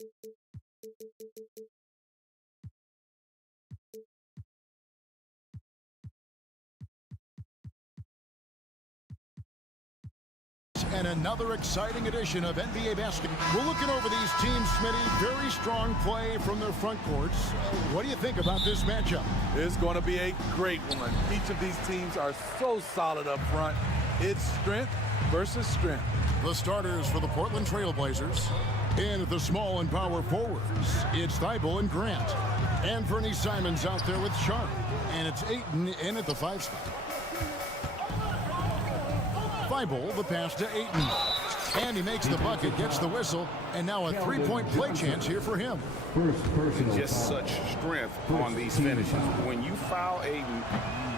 And another exciting edition of NBA basketball. We're looking over these teams, Smitty. Very strong play from their front courts. What do you think about this matchup? It's going to be a great one. Each of these teams are so solid up front. It's strength versus strength. The starters for the Portland Trail Blazers. And the small and power forwards, it's Thibault and Grant. And Vernie Simons out there with Sharp. And it's Ayton in at the 5 spot. Thibault, the pass to Ayton. And he makes the bucket, gets the whistle, and now a three-point play chance here for him. Just such strength on these finishes. When you foul Ayton,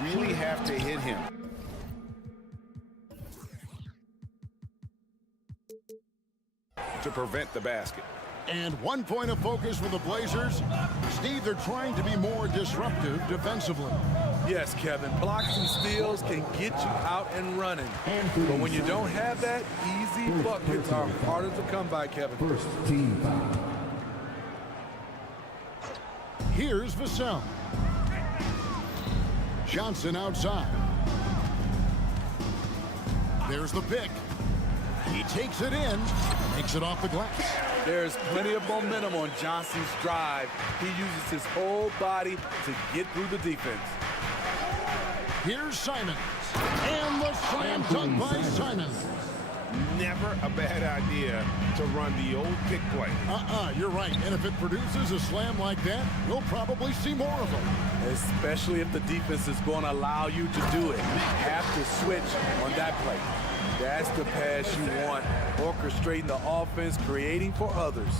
you really have to hit him. To prevent the basket. And 1 point of focus for the Blazers. Steve, they're trying to be more disruptive defensively. Yes, Kevin. Blocks and steals can get you out and running. But when you don't have that, easy buckets are harder to come by, Kevin. First team foul. Here's Vassell. Johnson outside. There's the pick. He takes it in, makes it off the glass. There's plenty of momentum on Johnson's drive. He uses his whole body to get through the defense. Here's Simons. And the slam dunk by Simons. Never a bad idea to run the old pick play. You're right. And if it produces a slam like that, you'll probably see more of them. Especially if the defense is going to allow you to do it. You have to switch on that play. That's the pass you want. Orchestrating the offense, creating for others.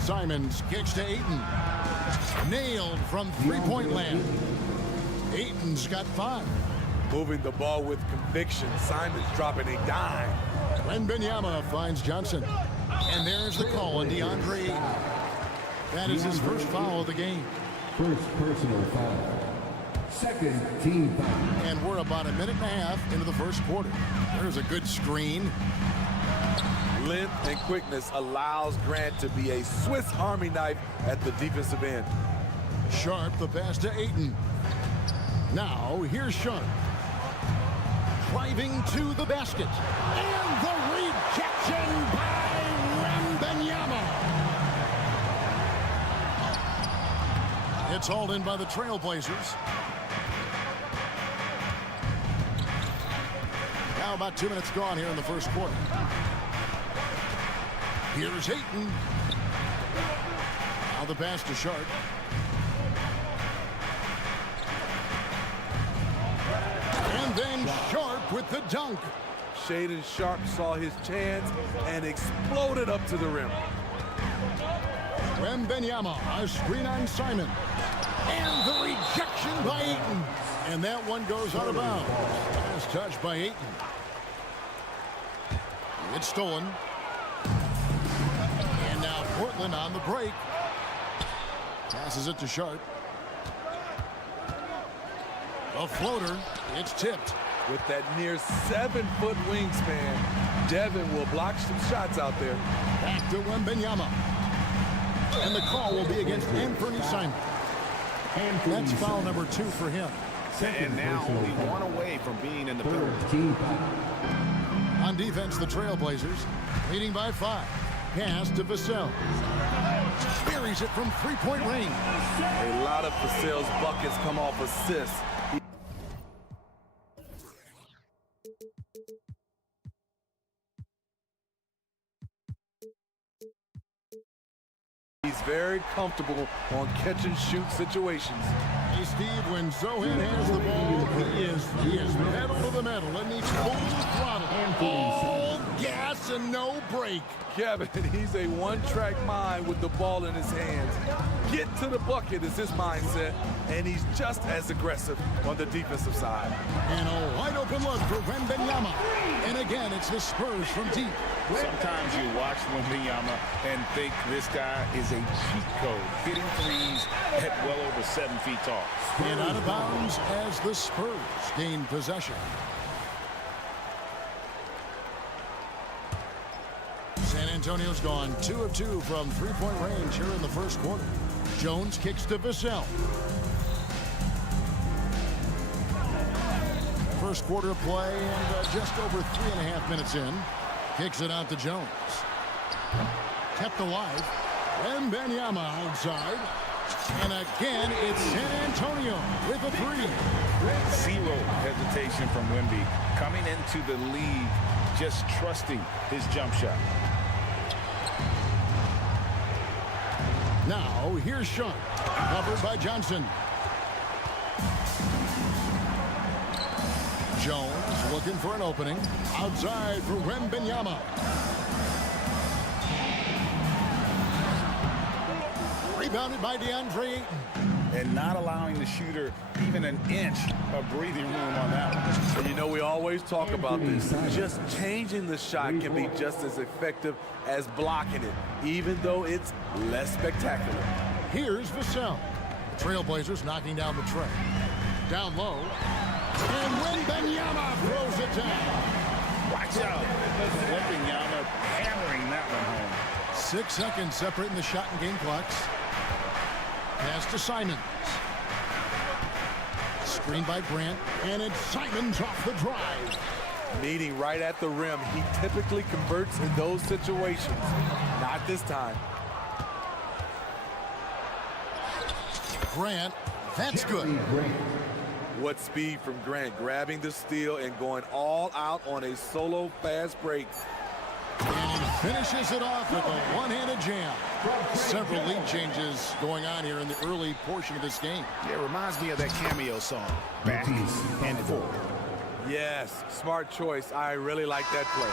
Simons kicks to Ayton. Nailed from three-point land. Ayton's got 5. Moving the ball with conviction. Simons dropping a dime. Wembanyama finds Johnson. And there's the call on DeAndre Ayton. That is his first foul of the game. First personal foul. Second team foul. And we're about a minute and a half into the first quarter. There's a good screen. Length and quickness allows Grant to be a Swiss Army knife at the defensive end. Sharp, the pass to Ayton. Now, here's Sharp. Driving to the basket. And the rejection by Wembanyama. It's hauled in by the Trailblazers. Now about 2 minutes gone here in the first quarter. Here's Ayton. Now the pass to Sharp. And then Sharp with the dunk. Shaden Sharp saw his chance and exploded up to the rim. Wembanyama, a screen on Simon. And the rejection by Ayton. And that one goes out of bounds. Last touch by Ayton. It's stolen. And now Portland on the break. Passes it to Sharp. A floater. It's tipped. With that near 7-foot wingspan, Devin will block some shots out there. Back to Wembanyama. And the call will be against Anthony Simons. That's foul number 2 for him. And now only 1 away from being in the penalty. On defense, the Trailblazers leading by 5. Pass to Vassell. Buries it from three-point range. A lot of Vassell's buckets come off assists. He's very comfortable on catch-and-shoot situations. Hey, Steve, when Zohan has the ball, he is pedal to the metal, and he's full throttle. All gas and no break. Kevin, he's a one-track mind with the ball in his hands. Get to the bucket is his mindset, and he's just as aggressive on the defensive side. And a wide-open look for Wembanyama. And again, it's the Spurs from deep. Sometimes you watch Wembanyama and think this guy is a cheat code, hitting threes at well over 7 feet tall. And out of bounds as the Spurs gain possession. San Antonio's gone 2 of 2 from three-point range here in the first quarter. Jones kicks to Vassell. First quarter play and just over 3.5 minutes in. Kicks it out to Jones. Kept alive. Wembanyama outside. And again, it's San Antonio with a three. Zero hesitation from Wemby. Coming into the league, just trusting his jump shot. Now, here's Shag. Covered by Johnson. Jones looking for an opening. Outside for Wembanyama. Rebounded by DeAndre Ayton. And not allowing the shooter even an inch of breathing room on that one. And you know, we always talk about this. Just changing the shot can be just as effective as blocking it, even though it's less spectacular. Here's Vassell. Trailblazers knocking down the tray. Down low. And Wembanyama throws it down. Watch out. Wembanyama hammering that one home. 6 seconds separating the shot and game clocks. Pass to Simons. Screen by Grant. And it's Simons off the drive. Meeting right at the rim. He typically converts in those situations. Not this time. Grant. That's good. What speed from Grant, grabbing the steal and going all out on a solo fast break. And he finishes it off with a one-handed jam. Several lead changes going on here in the early portion of this game. Yeah, it reminds me of that cameo song, Back and Forth. Yes, smart choice. I really like that play.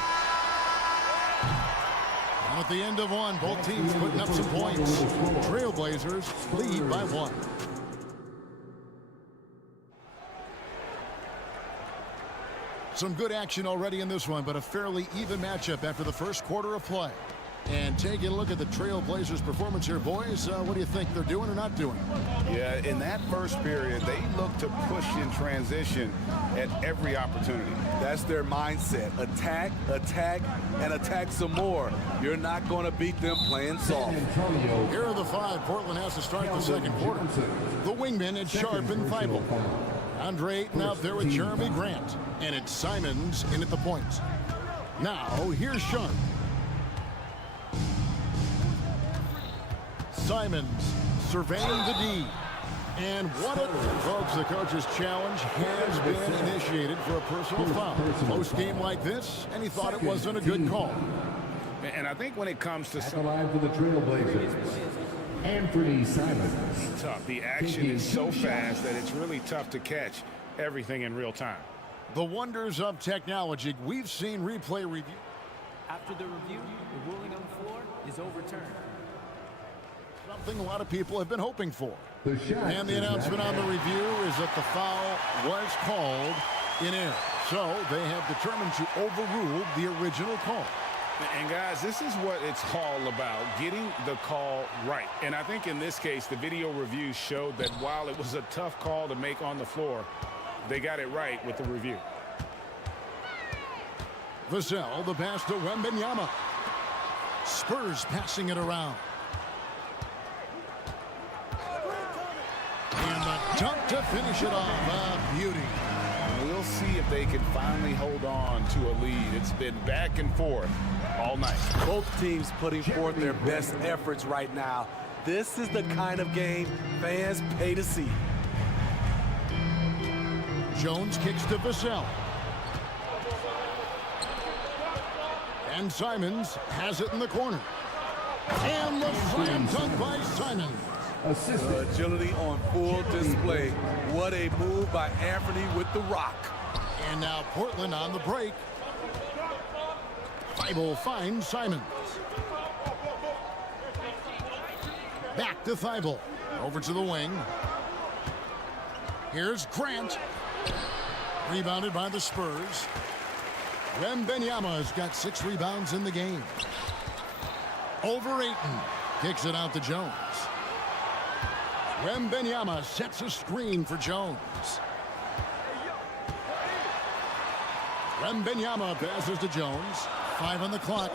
And at the end of one, both teams putting up some points. Trailblazers lead by 1. Some good action already in this one, but a fairly even matchup after the first quarter of play. And taking a look at the Trailblazers' performance here, boys, what do you think they're doing or not doing? Yeah, in that first period, they looked to push in transition at every opportunity. That's their mindset. Attack, attack, and attack some more. You're not going to beat them playing soft. Here are the 5 Portland has to start the second quarter. The wingman is Sharp and Thibault. Andre Ayton out there with Jeremy Grant. And it's Simons in at the point. Now, here's Shag. Simons surveying the D. And what it, folks, the coach's challenge has been initiated for a personal foul. Close game like this, and he thought it wasn't a good call. And I think when it comes to At the line for the Trailblazers, Anthony Simons. tough, the action is so fast that it's really tough to catch everything in real time. The wonders of technology. We've seen replay review. After the review, the ruling on the floor is overturned. Something a lot of people have been hoping for. shot And the is announcement on the back. review is that the foul was called in error. So they have determined to overrule the original call. And guys, this is what it's all about, getting the call right. And I think in this case, the video review showed that while it was a tough call to make on the floor, they got it right with the review. Vassell, the pass to Wembanyama. Spurs passing it around. And the dunk to finish it off. A beauty. We'll see if they can finally hold on to a lead. It's been back and forth all night. Both teams putting forth their best efforts right now. This is the kind of game fans pay to see. Jones kicks to Vassell. And Simons has it in the corner. And the slam dunk by Simons. Assistant. Agility on full display. What a move by Anthony with the rock. And now Portland on the break. Thibault finds Simons. Back to Thibault. Over to the wing. Here's Grant. Rebounded by the Spurs. Wembanyama has got 6 rebounds in the game. Over Ayton. Kicks it out to Jones. Wembanyama sets a screen for Jones. Wembanyama passes to Jones. 5 on the clock.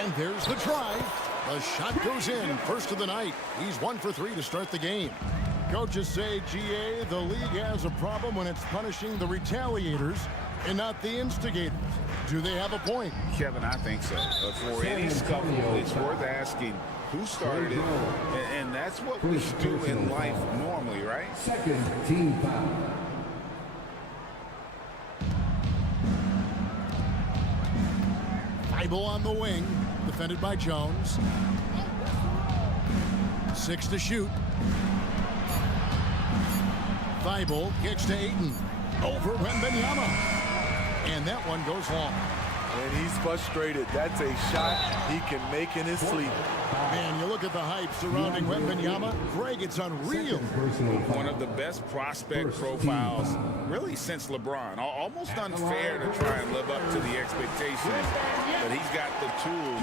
And there's the drive. The shot goes in. First of the night. He's 1 for 3 to start the game. Coaches say, GA, the league has a problem when it's punishing the retaliators and not the instigators. Do they have a point? Kevin, I think so. For any scuffle, it's worth asking who started it. And that's what we do in life normally, right? Second team foul. Thibault on the wing, defended by Jones. 6 to shoot. Thibault kicks to Ayton. Over Wembanyama. And that one goes long. And he's frustrated. That's a shot he can make in his sleep. Man, you look at the hype surrounding Wembanyama. Greg, it's unreal. One of the best prospect profiles, really, since LeBron. Almost unfair to try and live up to the expectations, but he's got the tools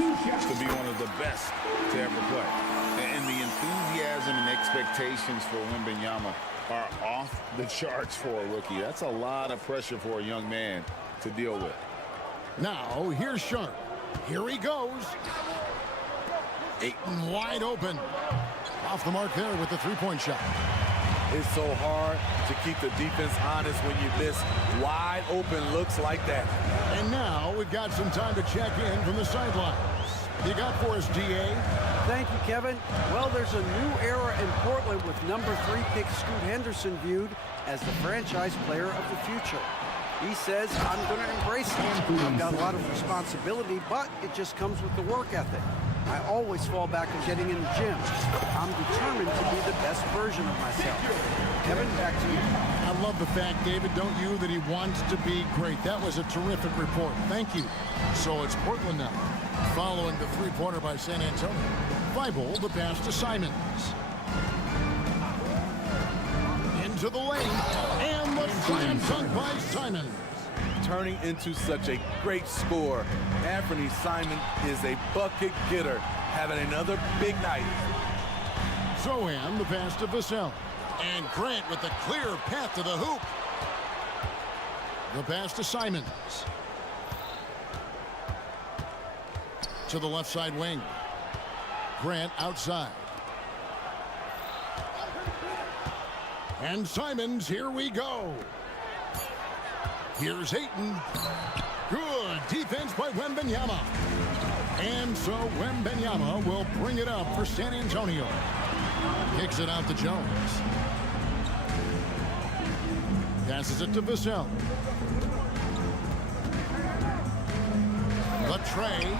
to be one of the best to ever play. And the enthusiasm and expectations for Wembanyama are off the charts for a rookie. That's a lot of pressure for a young man to deal with. Now, here's Sharp. Here he goes. Ayton wide open. Off the mark there with the three-point shot. It's so hard to keep the defense honest when you miss wide open looks like that. And now we've got some time to check in from the sidelines. You got for us, DA? Thank you, Kevin. Well, there's a new era in Portland with number 3 pick Scoot Henderson viewed as the franchise player of the future. He says, I'm going to embrace it. I've got a lot of responsibility, but it just comes with the work ethic. I always fall back on getting in the gym. I'm determined to be the best version of myself. Kevin, back to you. I love the fact, David, don't you, that he wants to be great. That was a terrific report. Thank you. So it's Portland now. Following the three-pointer by San Antonio. Thibault, the pass to Simons. Into the lane. And the slam dunk by Simons. Turning into such a great scorer, Anthony Simons is a bucket getter, having another big night. Zohan, the pass to Vassell. And Grant with the clear path to the hoop. The pass to Simons. To the left side wing. Grant outside. And Simons, here we go. Here's Ayton. Good defense by Wembanyama. And so Wembanyama will bring it up for San Antonio. Kicks it out to Jones. Passes it to Vassell. The tray.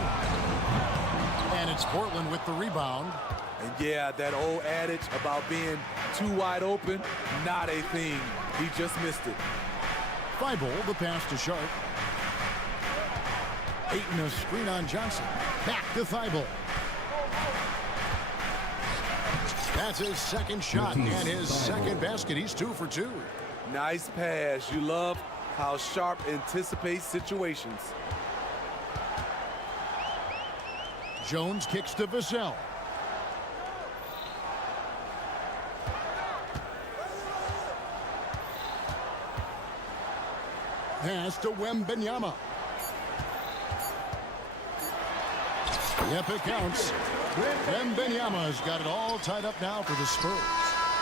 And it's Portland with the rebound. And yeah, that old adage about being too wide open, not a thing. He just missed it. Thibault, the pass to Sharp. Ayton, a screen on Johnson. Back to Thibault. That's his second shot and his second basket. He's 2 for 2. Nice pass. You love how Sharp anticipates situations. Jones kicks to Vassell. Pass to Wembanyama. Yep, it counts. Wembanyama's got it all tied up now for the Spurs.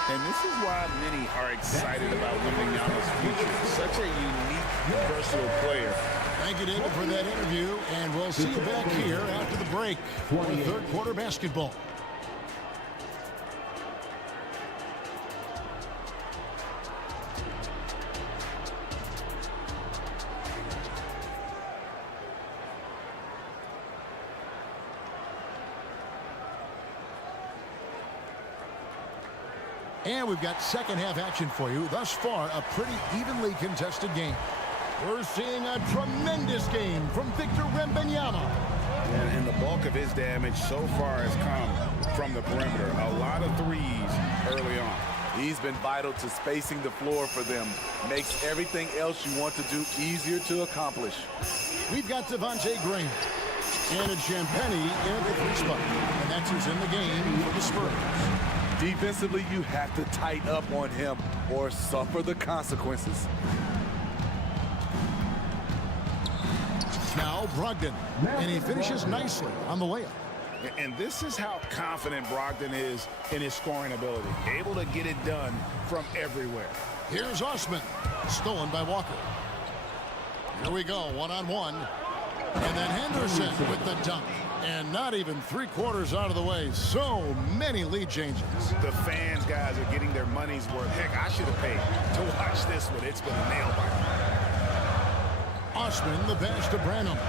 And this is why many are excited about Wembanyama's future. Such a unique, versatile player. Thank you, David, for that interview, and we'll see you back here after the break for third quarter basketball. And we've got second half action for you. Thus far, a pretty evenly contested game. We're seeing a tremendous game from Victor Wembanyama. And the bulk of his damage so far has come from the perimeter. A lot of threes early on. He's been vital to spacing the floor for them. Makes everything else you want to do easier to accomplish. We've got Devontae Graham and a Champagny in the 3 spot. And that's who's in the game for the Spurs. Defensively, you have to tighten up on him or suffer the consequences. Now Brogdon, and he finishes nicely on the layup. And this is how confident Brogdon is in his scoring ability. Able to get it done from everywhere. Here's Osman, stolen by Walker. Here we go, one-on-one. And then Henderson with the dunk. And not even 3/4 out of the way. So many lead changes. The fans, guys, are getting their money's worth. Heck, I should have paid to watch this one. It's been a nail-biter. Osman, the pass to Branham.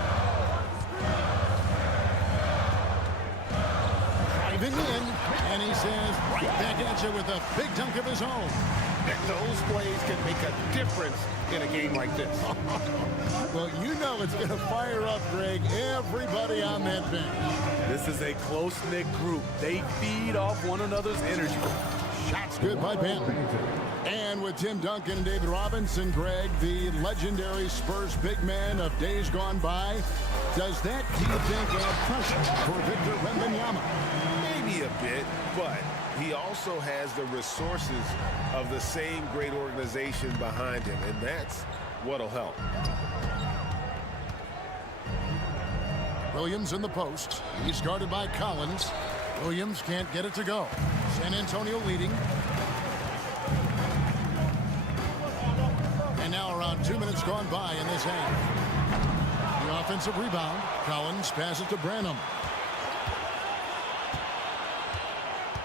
Driving in, and he says, right back at you with a big dunk of his own. Those plays can make a difference in a game like this. Well, you know it's going to fire up, Greg, everybody on that bench. This is a close-knit group. They feed off one another's energy. Shots good by Benton. And with Tim Duncan and David Robinson, Greg, the legendary Spurs big man of days gone by, does that, do you think, add pressure for Victor Wembanyama? Maybe a bit, but he also has the resources of the same great organization behind him, and that's what'll help. Williams in the post. He's guarded by Collins. Williams can't get it to go. San Antonio leading. And now around 2 minutes gone by in this half. The offensive rebound. Collins passes to Branham.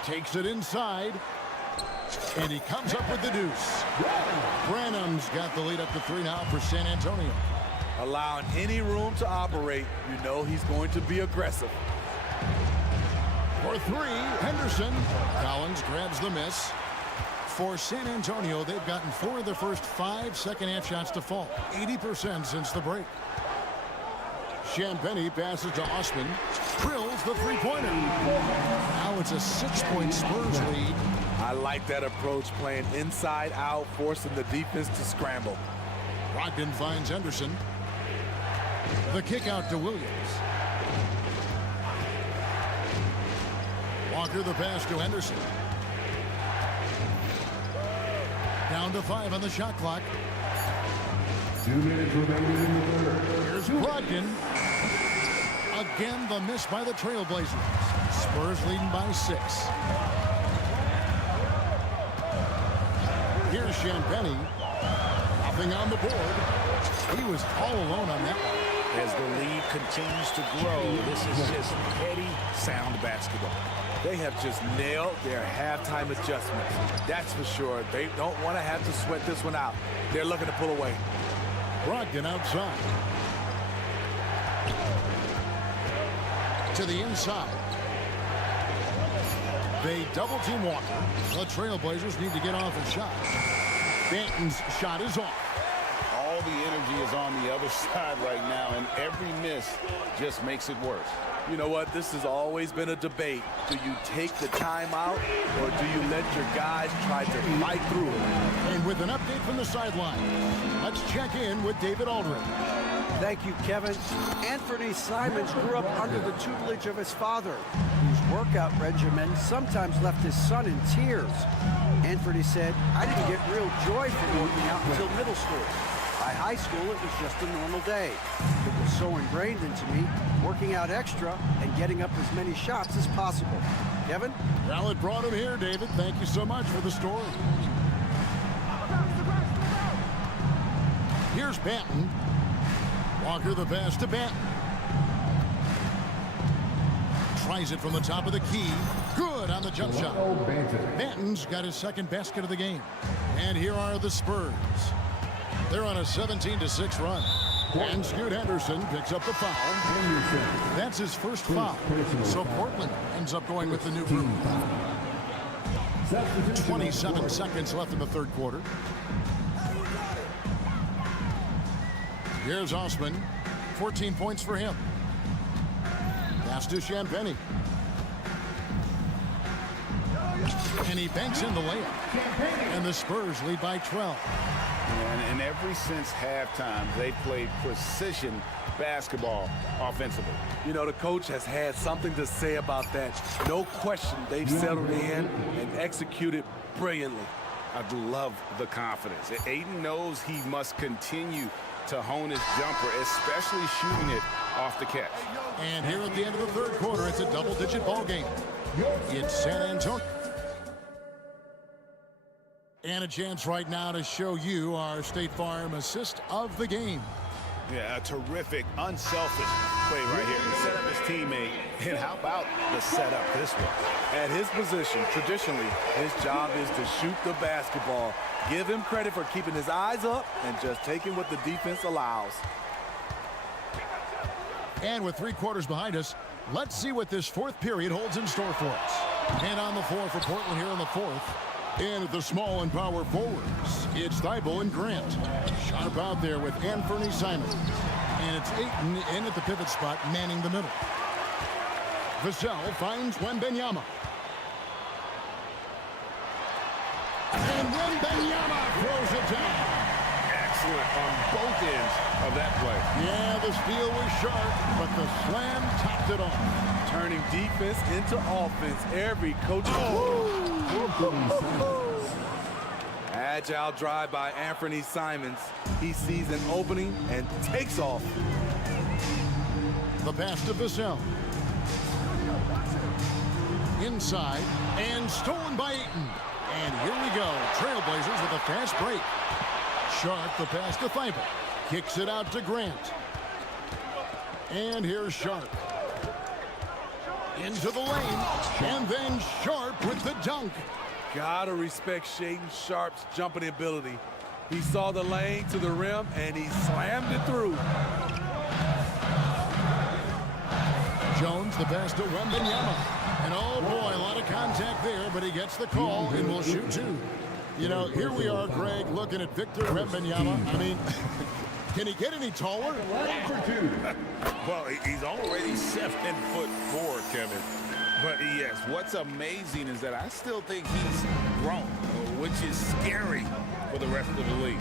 Takes it inside. And he comes up with the deuce. Branham's got the lead up to 3 now for San Antonio. Allowing any room to operate, you know he's going to be aggressive. For 3, Henderson. Collins grabs the miss. For San Antonio, they've gotten 4 of their first 5 second-half shots to fall. 80% since the break. Champagnie passes to Osman. Drills the three-pointer. Now it's a 6-point Spurs lead. I like that approach, playing inside out, forcing the defense to scramble. Brogdon finds Henderson. The kick out to Williams. Walker the pass to Henderson. Down to 5 on the shot clock. 2 minutes remaining in the third. Here's Brogdon. Again, the miss by the Trailblazers. Spurs leading by 6. Here's Champagnie. Nothing on the board. He was all alone on that one. As the lead continues to grow, this is just heady, sound basketball. They have just nailed their halftime adjustments. That's for sure. They don't want to have to sweat this one out. They're looking to pull away. Brogdon outside. To the inside. They double-team Walker. The Trailblazers need to get off a shot. Banton's shot is off. All the energy is on the other side right now, and every miss just makes it worse. You know what? This has always been a debate. Do you take the timeout, or do you let your guys try to fight through it? And with an update from the sideline, let's check in with David Aldridge. Thank you, Kevin. Anthony Simons grew up under the tutelage of his father, whose workout regimen sometimes left his son in tears. Anthony said, "I didn't get real joy from working out until middle school. By high school, it was just a normal day. It was so ingrained into me, working out extra and getting up as many shots as possible." Kevin? Well, it brought him here, David. Thank you so much for the story. Here's Banton. Walker the pass to Banton. Tries it from the top of the key. Good on the jump shot. Banton's got his second basket of the game. And here are the Spurs. They're on a 17-6 run. And Scoot Henderson picks up the foul. That's his first foul. So Portland ends up going with the new group. 27 seconds left in the third quarter. Here's Osman. 14 points for him. Pass to Champagnie. And he banks in the layup. And the Spurs lead by 12. And ever since halftime, they played precision basketball offensively. You know, the coach has had something to say about that. No question, they've settled in and executed brilliantly. I love the confidence. Aiden knows he must continue to hone his jumper, especially shooting it off the catch. And here at the end of the third quarter, it's a double-digit ball game. It's San Antonio. And a chance right now to show you our State Farm assist of the game. Yeah, a terrific, unselfish play right here. He set up his teammate, and how about the setup this one? At his position, traditionally, his job is to shoot the basketball. Give him credit for keeping his eyes up and just taking what the defense allows. And with 3 quarters behind us, let's see what this fourth period holds in store for us. And on the floor for Portland here in the fourth. And at the small and power forwards, it's Thibault and Grant. Sharp out there with Anthony Simons. And it's Ayton in at the pivot spot, manning the middle. Vassell finds Wembanyama. And Wembanyama throws it down. Excellent on both ends of that play. Yeah, the steal was sharp, but the slam topped it off. Turning defense into offense. Every coach. Agile drive by Anthony Simons. He sees an opening and takes off. The pass to Vassell. Inside and stolen by Ayton. And here we go. Trailblazers with a fast break. Sharp, the pass to Thibault. Kicks it out to Grant. And here's Sharp. Into the lane. And then Sharp with the dunk. Gotta respect Shaedon Sharp's jumping ability. He saw the lane to the rim and he slammed it through. Jones, the pass to Wembanyama. And oh boy, a lot of contact there, but he gets the call and will shoot 2. You know, here we are, Greg, looking at Victor Wembanyama. I mean, can he get any taller? Well, he's already 7'4", Kevin. But yes, what's amazing is that I still think he's grown, which is scary for the rest of the league.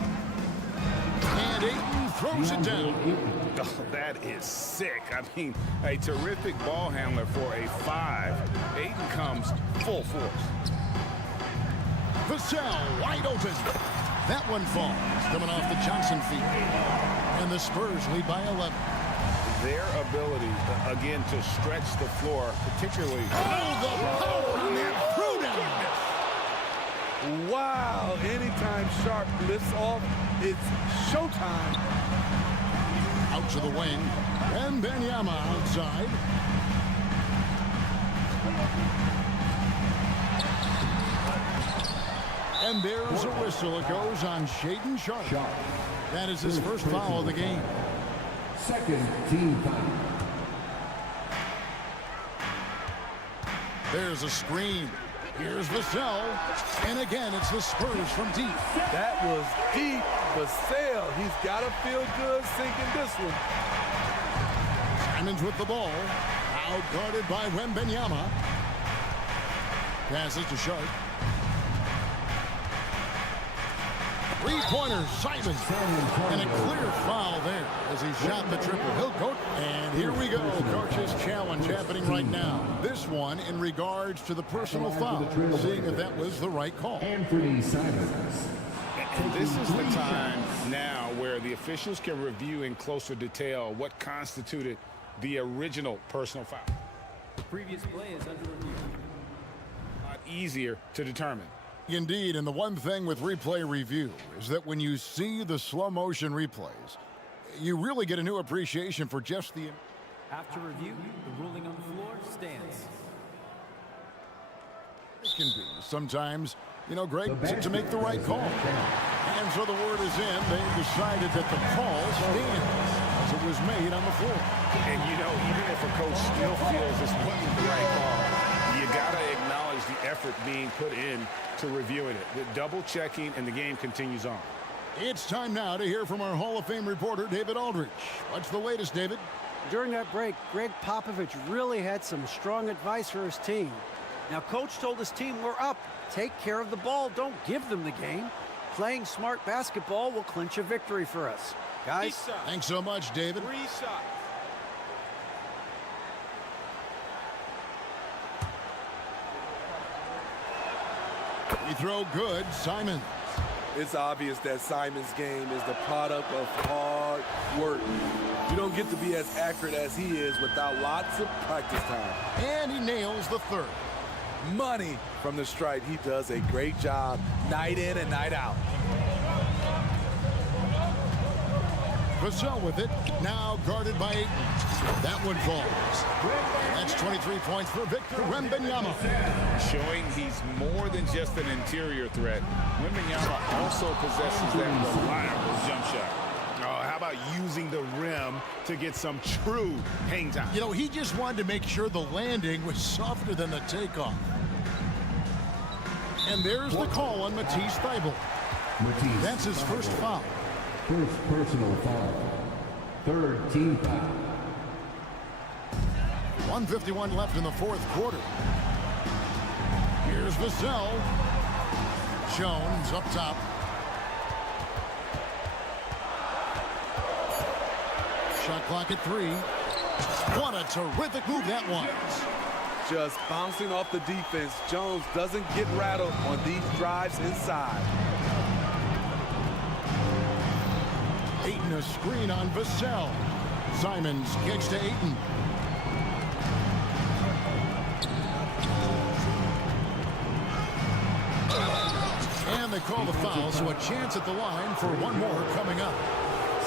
And Ayton throws it down. Oh, that is sick. I mean, a terrific ball handler for a 5. Ayton comes full force. Vassell wide open. That one falls, coming off the Johnson feet. And the Spurs lead by 11. Their ability, again, to stretch the floor, particularly. Oh, the power on that throw down. Wow, anytime Sharp lifts off, it's showtime. Out to the wing. And Wembanyama outside. And there's a whistle. It goes on Shaedon Sharp. That is his first foul of the game. Second team foul. There's a screen. Here's Vassell. And again, it's the Spurs from deep. That was deep. Vassell, he's got to feel good sinking this one. Simons with the ball. Out guarded by Wembanyama. Passes to Sharp. 3-pointer, Simons. And a clear foul there as he shot the triple. He'll go. And here we go. Coach's challenge happening right now. This one in regards to the personal foul. Seeing if that was the right call. Anthony Simons. And this is the time now where the officials can review in closer detail what constituted the original personal foul. The previous play is under review. A lot easier to determine. Indeed, and the one thing with replay review is that when you see the slow motion replays, you really get a new appreciation for just the... After review, the ruling on the floor stands. It can be sometimes, you know, Greg, to make the right call. And so the word is in. They've decided that the call stands as it was made on the floor. And, you know, even if a coach still feels this wasn't the right call, you got to acknowledge the effort being put in to reviewing it. The double checking, and the game continues on. It's time now to hear from our Hall of Fame reporter, David Aldridge. What's the latest, David? During that break, Greg Popovich really had some strong advice for his team. Now, Coach told his team, we're up. Take care of the ball. Don't give them the game. Playing smart basketball will clinch a victory for us. Guys, Thanks so much, David. 3 shots. We throw good. Simons. It's obvious that Simon's game is the product of hard work. You don't get to be as accurate as he is without lots of practice time. And he nails the third. Money from the stripe. He does a great job night in and night out. Vassell with it, now guarded by Ayton. That one falls. That's 23 points for Victor Wembanyama. Showing he's more than just an interior threat. Wembanyama also possesses that reliable jump shot. Oh, how about using the rim to get some true hang time? You know, he just wanted to make sure the landing was softer than the takeoff. And there's the call on Matisse Thybulle. That's his first foul. First personal foul. Third team foul. 1:51 left in the fourth quarter. Here's Vassell. Jones up top. Shot clock at 3. What a terrific move that was. Just bouncing off the defense. Jones doesn't get rattled on these drives inside. Ayton a screen on Vassell. Simons kicks to Ayton. And they call the foul, so a chance at the line for one more coming up.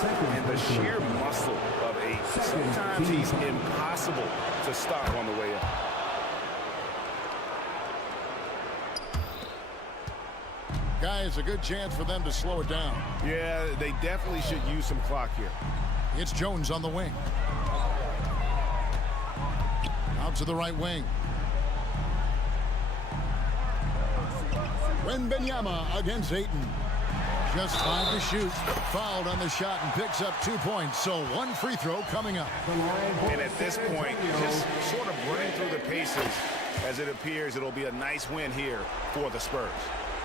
And the sheer muscle of Ayton. Sometimes he's impossible to stop on the way up. Guys, a good chance for them to slow it down. Yeah, they definitely should use some clock here. It's Jones on the wing. Out to the right wing. Wembanyama against Ayton. Just 5 to shoot. Fouled on the shot and picks up 2 points. So one free throw coming up. And at this point, just sort of running through the paces as it appears it'll be a nice win here for the Spurs.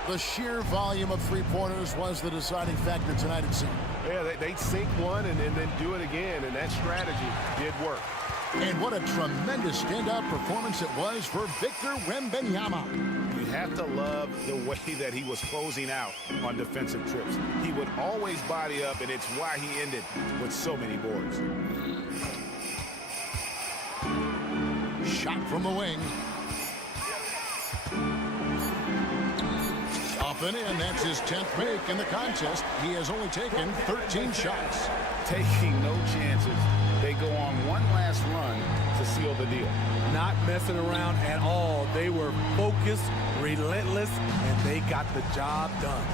The sheer volume of three-pointers was the deciding factor tonight, it seemed. Yeah, they sink one and then do it again, and that strategy did work. And what a tremendous standout performance it was for Victor Wembanyama. You have to love the way that he was closing out on defensive trips. He would always body up, and it's why he ended with so many boards. Shot from the wing. Up and in. That's his 10th make in the contest. He has only taken 13 shots. Taking no chances. They go on one last run to seal the deal. Not messing around at all. They were focused, relentless, and they got the job done.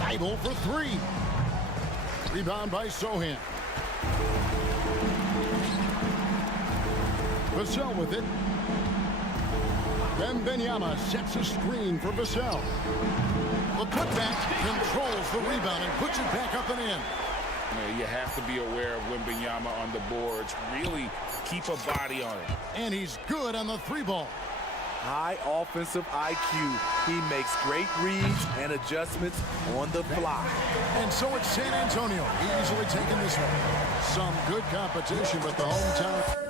Thybulle for 3. Rebound by Sohan. Vassell with it. Wembanyama sets a screen for Vassell. The putback controls the rebound and puts it back up and in. You have to be aware of Wembanyama on the boards. Really keep a body on it. And he's good on the 3-ball. High offensive IQ. He makes great reads and adjustments on the fly. And so it's San Antonio easily taking this one. Some good competition, but the hometown...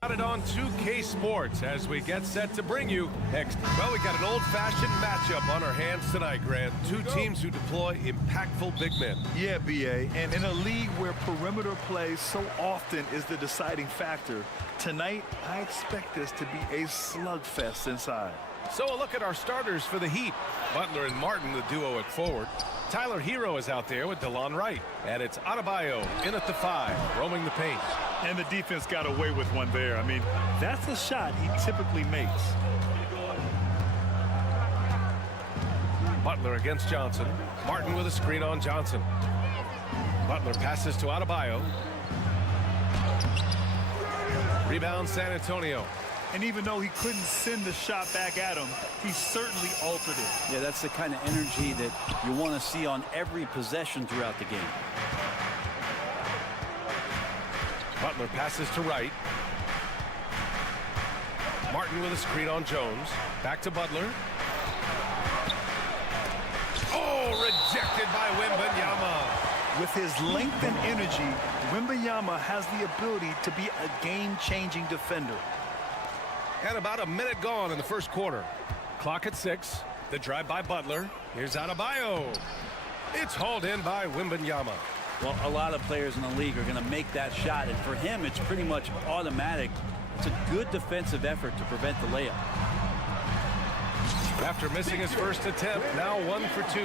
Got it on 2K Sports as we get set to bring you next. Well, we got an old-fashioned matchup on our hands tonight, Grant. Two teams who deploy impactful big men. Yeah, BA, and in a league where perimeter play so often is the deciding factor, tonight I expect this to be a slugfest inside. So a look at our starters for the Heat. Butler and Martin, the duo at forward. Tyler Hero is out there with DeLon Wright. And it's Adebayo in at the 5, roaming the paint. And the defense got away with one there. I mean, that's a shot he typically makes. Butler against Johnson. Martin with a screen on Johnson. Butler passes to Adebayo. Rebound San Antonio. And even though he couldn't send the shot back at him, he certainly altered it. Yeah, that's the kind of energy that you want to see on every possession throughout the game. Butler passes to Wright. Martin with a screen on Jones. Back to Butler. Oh, rejected by Wembanyama. With his length and energy, Wembanyama has the ability to be a game-changing defender. And about a minute gone in the first quarter. Clock at 6. The drive by Butler. Here's Adebayo. It's hauled in by Wembanyama. Well, a lot of players in the league are going to make that shot, and for him, it's pretty much automatic. It's a good defensive effort to prevent the layup. After missing his first attempt, now 1 for 2.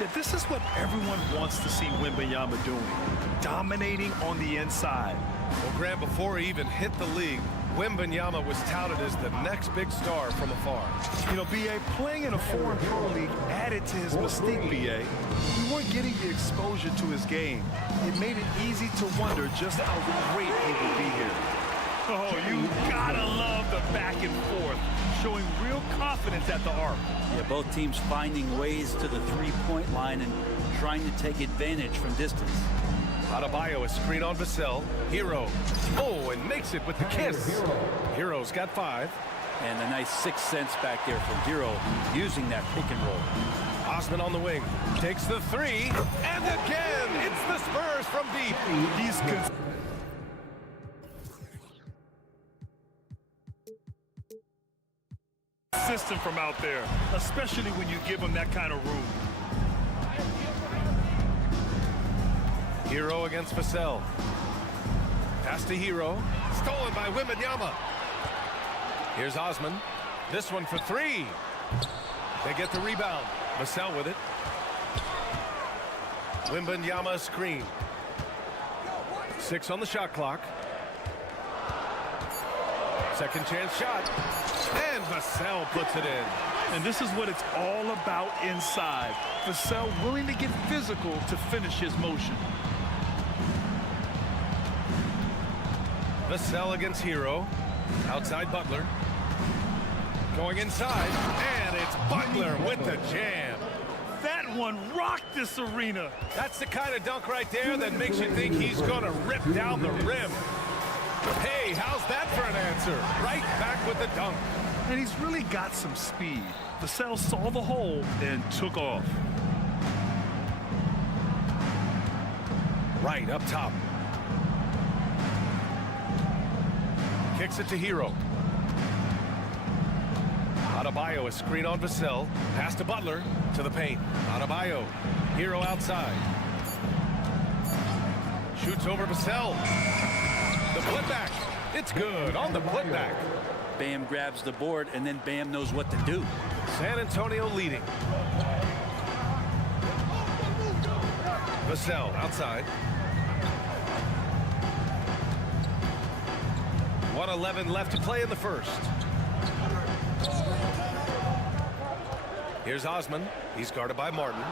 Yeah, this is what everyone wants to see Wembanyama doing, dominating on the inside. Well, Grant, before he even hit the league, Wembanyama was touted as the next big star from afar. You know, BA, playing in a foreign pro league added to his mystique, BA. We weren't getting the exposure to his game. It made it easy to wonder just how great he would be here. Oh, you gotta love the back and forth, showing real confidence at the arc. Yeah, both teams finding ways to the three-point line and trying to take advantage from distance. Adebayo a screen on Vassell. Hero. Oh, and makes it with the kiss. Hero's got 5. And a nice 6 cents back there from Hero using that pick and roll. Osman on the wing. Takes the 3. And again, it's the Spurs from deep. He's consistent from out there, especially when you give him that kind of room. Hero against Vassell. Pass to Hero. Stolen by Wembanyama. Here's Osman. This one for 3. They get the rebound. Vassell with it. Wembanyama screen. 6 on the shot clock. Second chance shot. And Vassell puts it in. And this is what it's all about inside. Vassell willing to get physical to finish his motion. Vassell against Hero. Outside Butler. Going inside. And it's Butler with the jam. That one rocked this arena. That's the kind of dunk right there that makes you think he's going to rip down the rim. Hey, how's that for an answer? Right back with the dunk. And he's really got some speed. Vassell saw the hole and took off. Right up top. Kicks it to Hero. Adebayo a screen on Vassell. Pass to Butler. To the paint. Adebayo. Hero outside. Shoots over Vassell. The putback. It's good on the putback. Bam grabs the board, and then Bam knows what to do. San Antonio leading. Vassell outside. 1:11 left to play in the first. Here's Osman. He's guarded by Martin.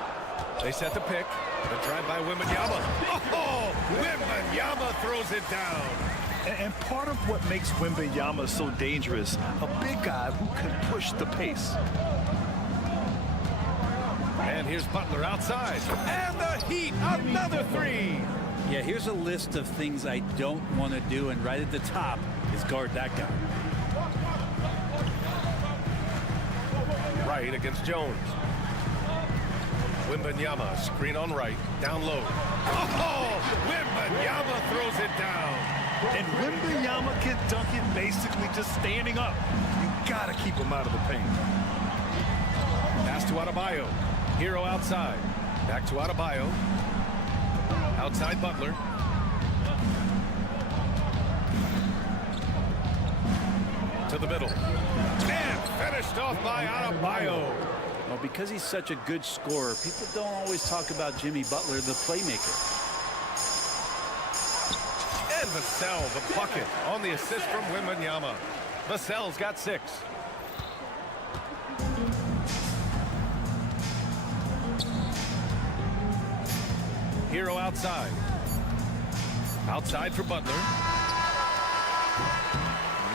They set the pick. The drive by Wembanyama. Oh, Wembanyama throws it down. And part of what makes Wembanyama so dangerous, a big guy who can push the pace. And here's Butler outside. And the Heat, another three. Yeah, here's a list of things I don't want to do, and right at the top is guard that guy. Right against Jones. Wembanyama, screen on right, down low. Oh, Wembanyama throws it down. And Wembanyama can dunk it basically just standing up. You got to keep him out of the paint. Pass to Adebayo. Hero outside. Back to Adebayo. Outside Butler. To the middle. And finished off by Adebayo. Well, because he's such a good scorer, people don't always talk about Jimmy Butler, the playmaker. And Vassell, the bucket on the assist from Wembanyama. Vassell's got 6. Hero outside. Outside for Butler.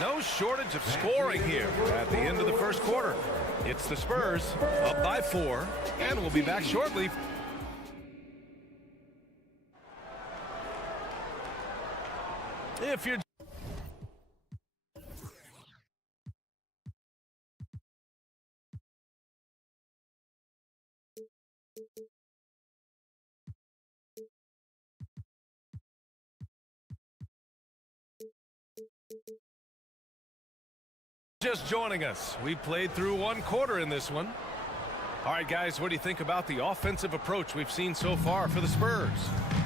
No shortage of scoring here at the end of the first quarter. It's the Spurs up by 4, and we'll be back shortly. If you're just joining us, we played through 1 quarter in this one. All right, guys, what do you think about the offensive approach we've seen so far for the Spurs?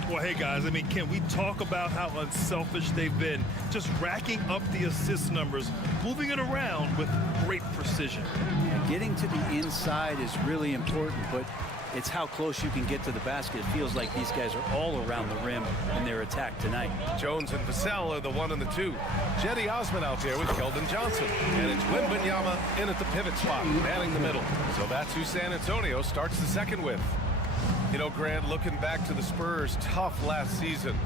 Well, hey, guys, I mean, can we talk about how unselfish they've been? Just racking up the assist numbers, moving it around with great precision. And getting to the inside is really important, but it's how close you can get to the basket. It feels like these guys are all around the rim in their attack tonight. Jones and Vassell are the 1 and the 2. Jetty Osman out there with Keldon Johnson. And it's Wembanyama in at the pivot spot, manning the middle. So that's who San Antonio starts the second with. You know, Grant, looking back to the Spurs' tough last season,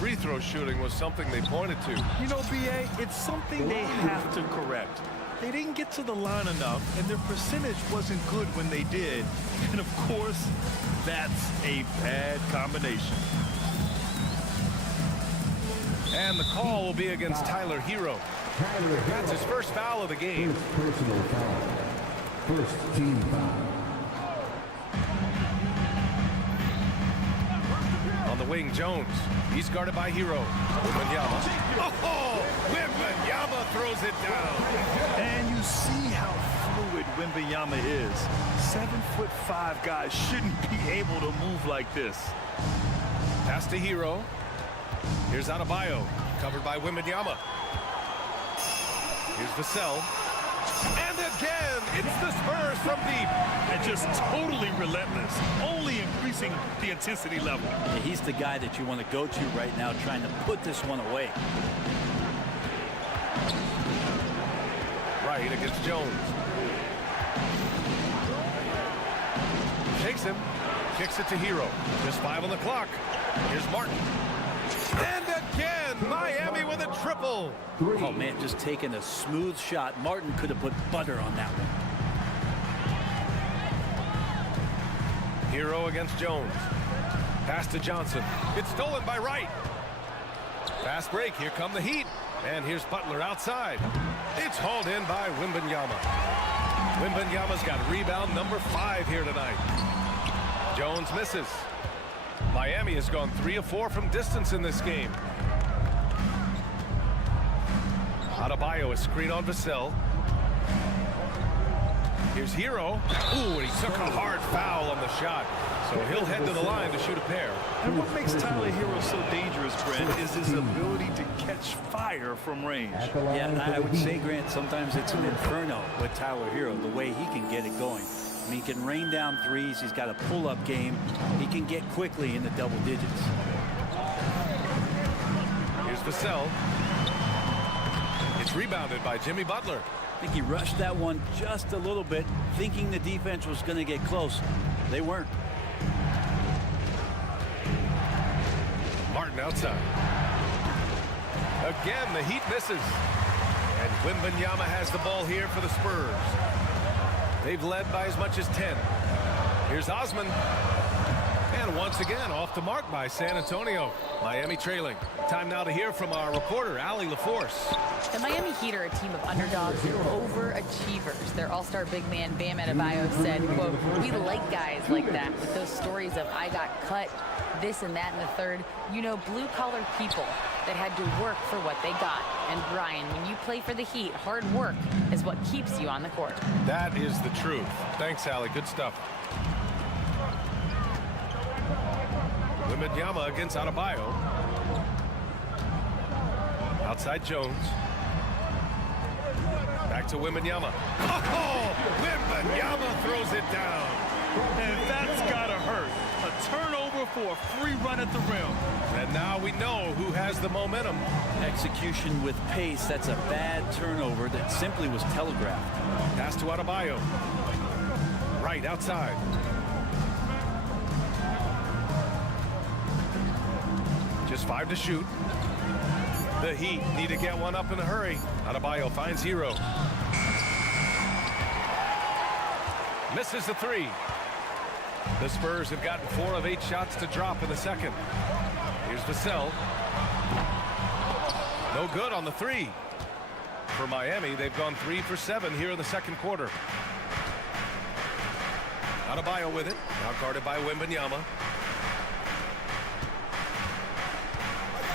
free throw shooting was something they pointed to. You know, B.A., it's something they have to correct. They didn't get to the line enough, and their percentage wasn't good when they did. And, of course, that's a bad combination. And the call will be against Tyler Hero. That's his first foul of the game. First personal foul. First team foul. On the wing, Jones. He's guarded by Hero. Wembanyama. Oh! Wembanyama throws it down. And you see how fluid Wembanyama is. 7'5" guys shouldn't be able to move like this. Pass to Hero. Here's Adebayo, covered by Wembanyama. Here's Vassell. And again, it's the Spurs from deep. And just totally relentless, only increasing the intensity level. Yeah, he's the guy that you want to go to right now, trying to put this one away. Right against Jones. Takes him, kicks it to Hero. Just 5 on the clock. Here's Martin. And again, Miami with a triple. Oh, man, just taking a smooth shot. Martin could have put butter on that one. Hero against Jones. Pass to Johnson. It's stolen by Wright. Fast break. Here come the Heat. And here's Butler outside. It's hauled in by Wembanyama. Wembanyama's got rebound number 5 here tonight. Jones misses. Miami has gone 3 of 4 from distance in this game. Adebayo, a screen on Vassell. Here's Hero. Ooh, and he took a hard foul on the shot. So he'll head to the line to shoot a pair. And what makes Tyler Hero so dangerous, Brent, is his ability to catch fire from range. Yeah, I would say, Grant, sometimes it's an inferno with Tyler Hero, the way he can get it going. I mean, he can rain down threes. He's got a pull-up game. He can get quickly in the double digits. Here's Vassell. It's rebounded by Jimmy Butler. I think he rushed that one just a little bit, thinking the defense was going to get close. They weren't. Martin outside. Again, the Heat misses. And Wembanyama has the ball here for the Spurs. They've led by as much as 10. Here's Osman. And once again, off the mark by San Antonio. Miami trailing. Time now to hear from our reporter, Allie LaForce. The Miami Heat are a team of underdogs who overachievers. Their all-star big man, Bam Adebayo, said, quote, "We like guys like that with those stories of I got cut, this and that and the third. You know, blue-collar people that had to work for what they got. And Brian, when you play for the Heat, hard work is what keeps you on the court." That is the truth. Thanks, Allie. Good stuff. Wembanyama against Adebayo. Outside Jones. Back to Wembanyama. Oh! Wembanyama throws it down. And that's gotta hurt. A turnover for a free run at the rim. And now we know who has the momentum. Execution with pace. That's a bad turnover that simply was telegraphed. Pass to Adebayo. Right outside. Just 5 to shoot. The Heat need to get one up in a hurry. Adebayo finds Hero. Misses the 3. The Spurs have gotten 4 of 8 shots to drop in the second. Here's Vassell. No good on the 3. For Miami, they've gone 3 for 7 here in the second quarter. Adebayo with it. Now guarded by Wembanyama.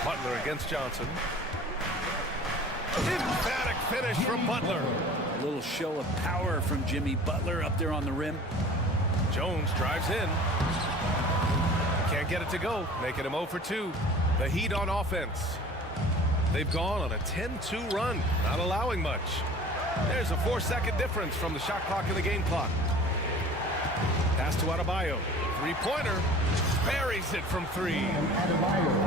Butler against Johnson. Emphatic finish from Butler. A little show of power from Jimmy Butler up there on the rim. Jones drives in. Can't get it to go, making him 0 for 2. The Heat on offense. They've gone on a 10-2 run, not allowing much. There's a 4-second difference from the shot clock and the game clock. Pass to Adebayo. Three-pointer. Buries it from 3.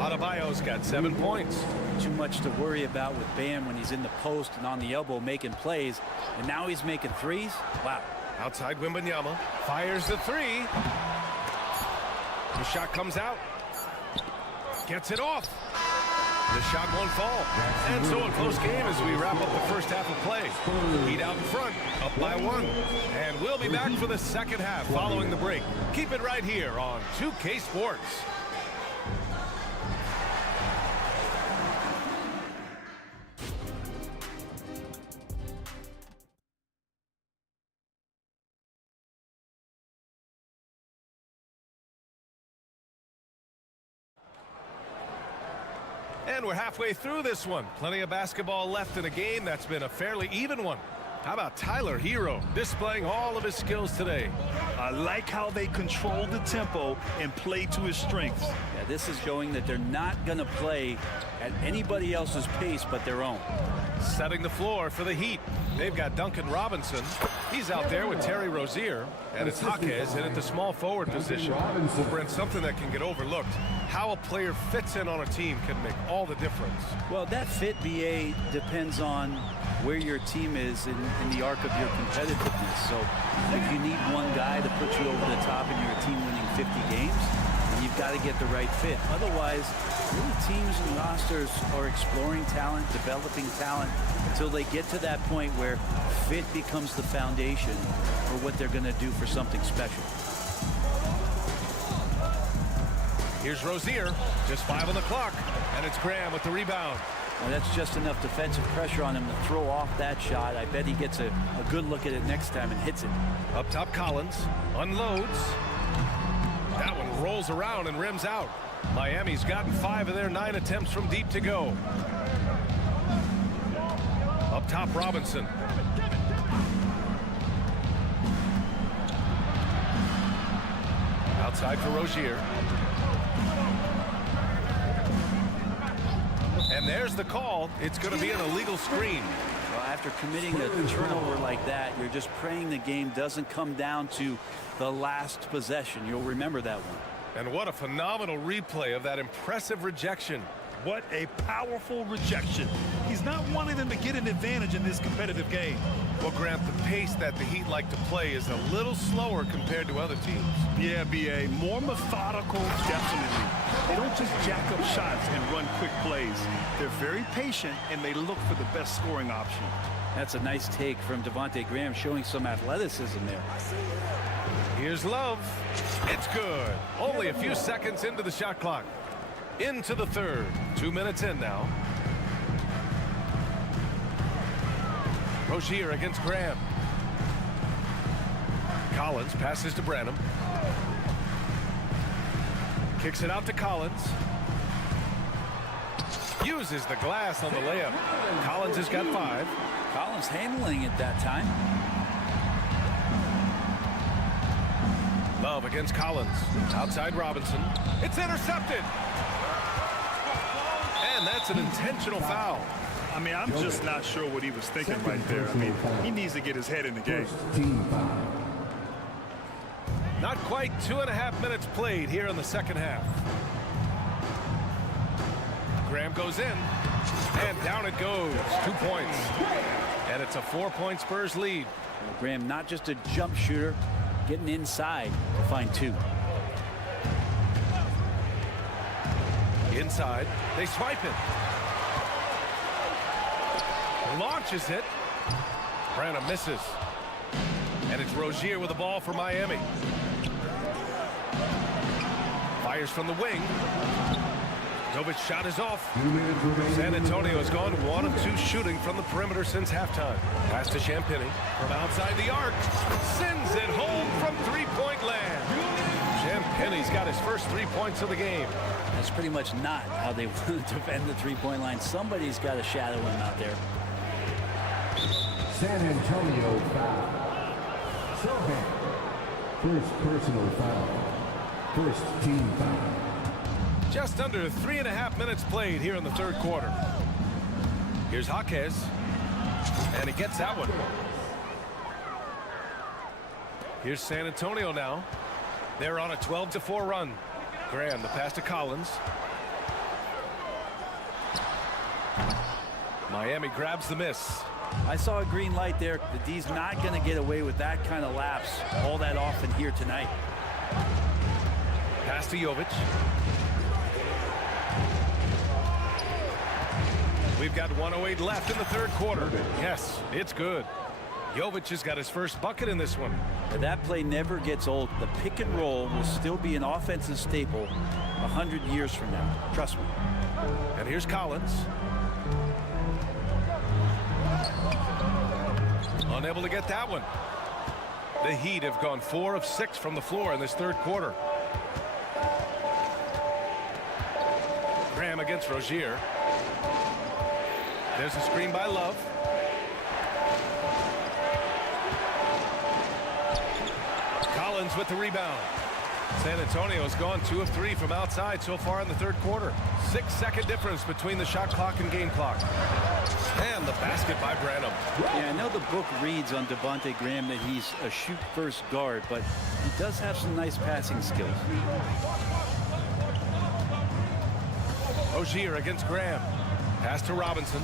Adebayo's got 7 points. Too much to worry about with Bam when he's in the post and on the elbow making plays. And now he's making threes. Wow. Outside Wembanyama. Fires the 3. The shot comes out. Gets it off. The shot won't fall. And so a close game as we wrap up the first half of play. Heat out in front, up by 1. And we'll be back for the second half following the break. Keep it right here on 2K Sports. And we're halfway through this one. Plenty of basketball left in a game that's been a fairly even one. How about Tyler Hero displaying all of his skills today? I like how they control the tempo and play to his strengths. Yeah, this is showing that they're not going to play at anybody else's pace but their own. Setting the floor for the Heat. They've got Duncan Robinson. He's out there with Terry Rozier. And it's Jaquez in at the small forward position. Brent, something that can get overlooked. How a player fits in on a team can make all the difference. Well, that fit, BA, depends on where your team is in the arc of your competitiveness. So if you need one guy to put you over the top and you're a team winning 50 games, then you've got to get the right fit. Otherwise, really teams and rosters are exploring talent, developing talent, until they get to that point where fit becomes the foundation for what they're going to do for something special. Here's Rozier, just 5 on the clock, and it's Graham with the rebound. Well, that's just enough defensive pressure on him to throw off that shot. I bet he gets a good look at it next time and hits it. Up top, Collins unloads. That one rolls around and rims out. Miami's gotten 5 of their 9 attempts from deep to go. Up top, Robinson. Outside for Rozier. And there's the call. It's going to be an illegal screen. Well, after committing a turnover like that, you're just praying the game doesn't come down to the last possession. You'll remember that one. And what a phenomenal replay of that impressive rejection. What a powerful rejection. He's not wanting them to get an advantage in this competitive game. Well, Grant, the pace that the Heat like to play is a little slower compared to other teams. Yeah, B.A. More methodical, definitely. They don't just jack up shots and run quick plays. They're very patient, and they look for the best scoring option. That's a nice take from Devontae Graham, showing some athleticism there. Here's Love. It's good. Only a few seconds into the shot clock. Into the third. 2 minutes in now. Rozier against Graham. Collins passes to Branham. Kicks it out to Collins. Uses the glass on the layup. Collins has got 5. Collins handling it that time. Love against Collins. Outside Robinson. It's intercepted. And that's an intentional foul. I mean, I'm just not sure what he was thinking right there. I mean, he needs to get his head in the game. Not quite 2.5 minutes played here in the second half. Graham goes in, and down it goes. 2 points. And it's a 4-point Spurs lead. Well, Graham, not just a jump shooter, getting inside to find 2. Inside, they swipe it. Launches it. Branham misses. And it's Rozier with the ball for Miami. Fires from the wing. Jovic's shot is off. San Antonio has gone 1 of 2 shooting from the perimeter since halftime. Pass to Champagny from outside the arc. Sends it home from 3-point land. Champagny's got his first 3 points of the game. That's pretty much not how they want to defend the 3-point line. Somebody's got to shadow him out there. San Antonio foul. Shag. First personal foul. First team foul. Just under 3.5 minutes played here in the third quarter. Here's Jaquez. And he gets that one. Here's San Antonio now. They're on a 12-4 run. Graham, the pass to Collins. Miami grabs the miss. I saw a green light there. The D's not going to get away with that kind of lapse all that often here tonight. Pass to Jovic. We've got 1:08 left in the third quarter. Yes, it's good. Jovic has got his first bucket in this one. But that play never gets old. The pick and roll will still be an offensive staple 100 years from now. Trust me. And here's Collins. Unable to get that one. The Heat have gone 4 of 6 from the floor in this third quarter. Graham against Rozier. There's a screen by Love. Collins with the rebound. San Antonio has gone 2 of 3 from outside so far in the third quarter. 6-second difference between the shot clock and game clock. And the basket by Branham. Yeah, I know the book reads on Devontae Graham that he's a shoot-first guard, but he does have some nice passing skills. Rozier against Graham. Pass to Robinson.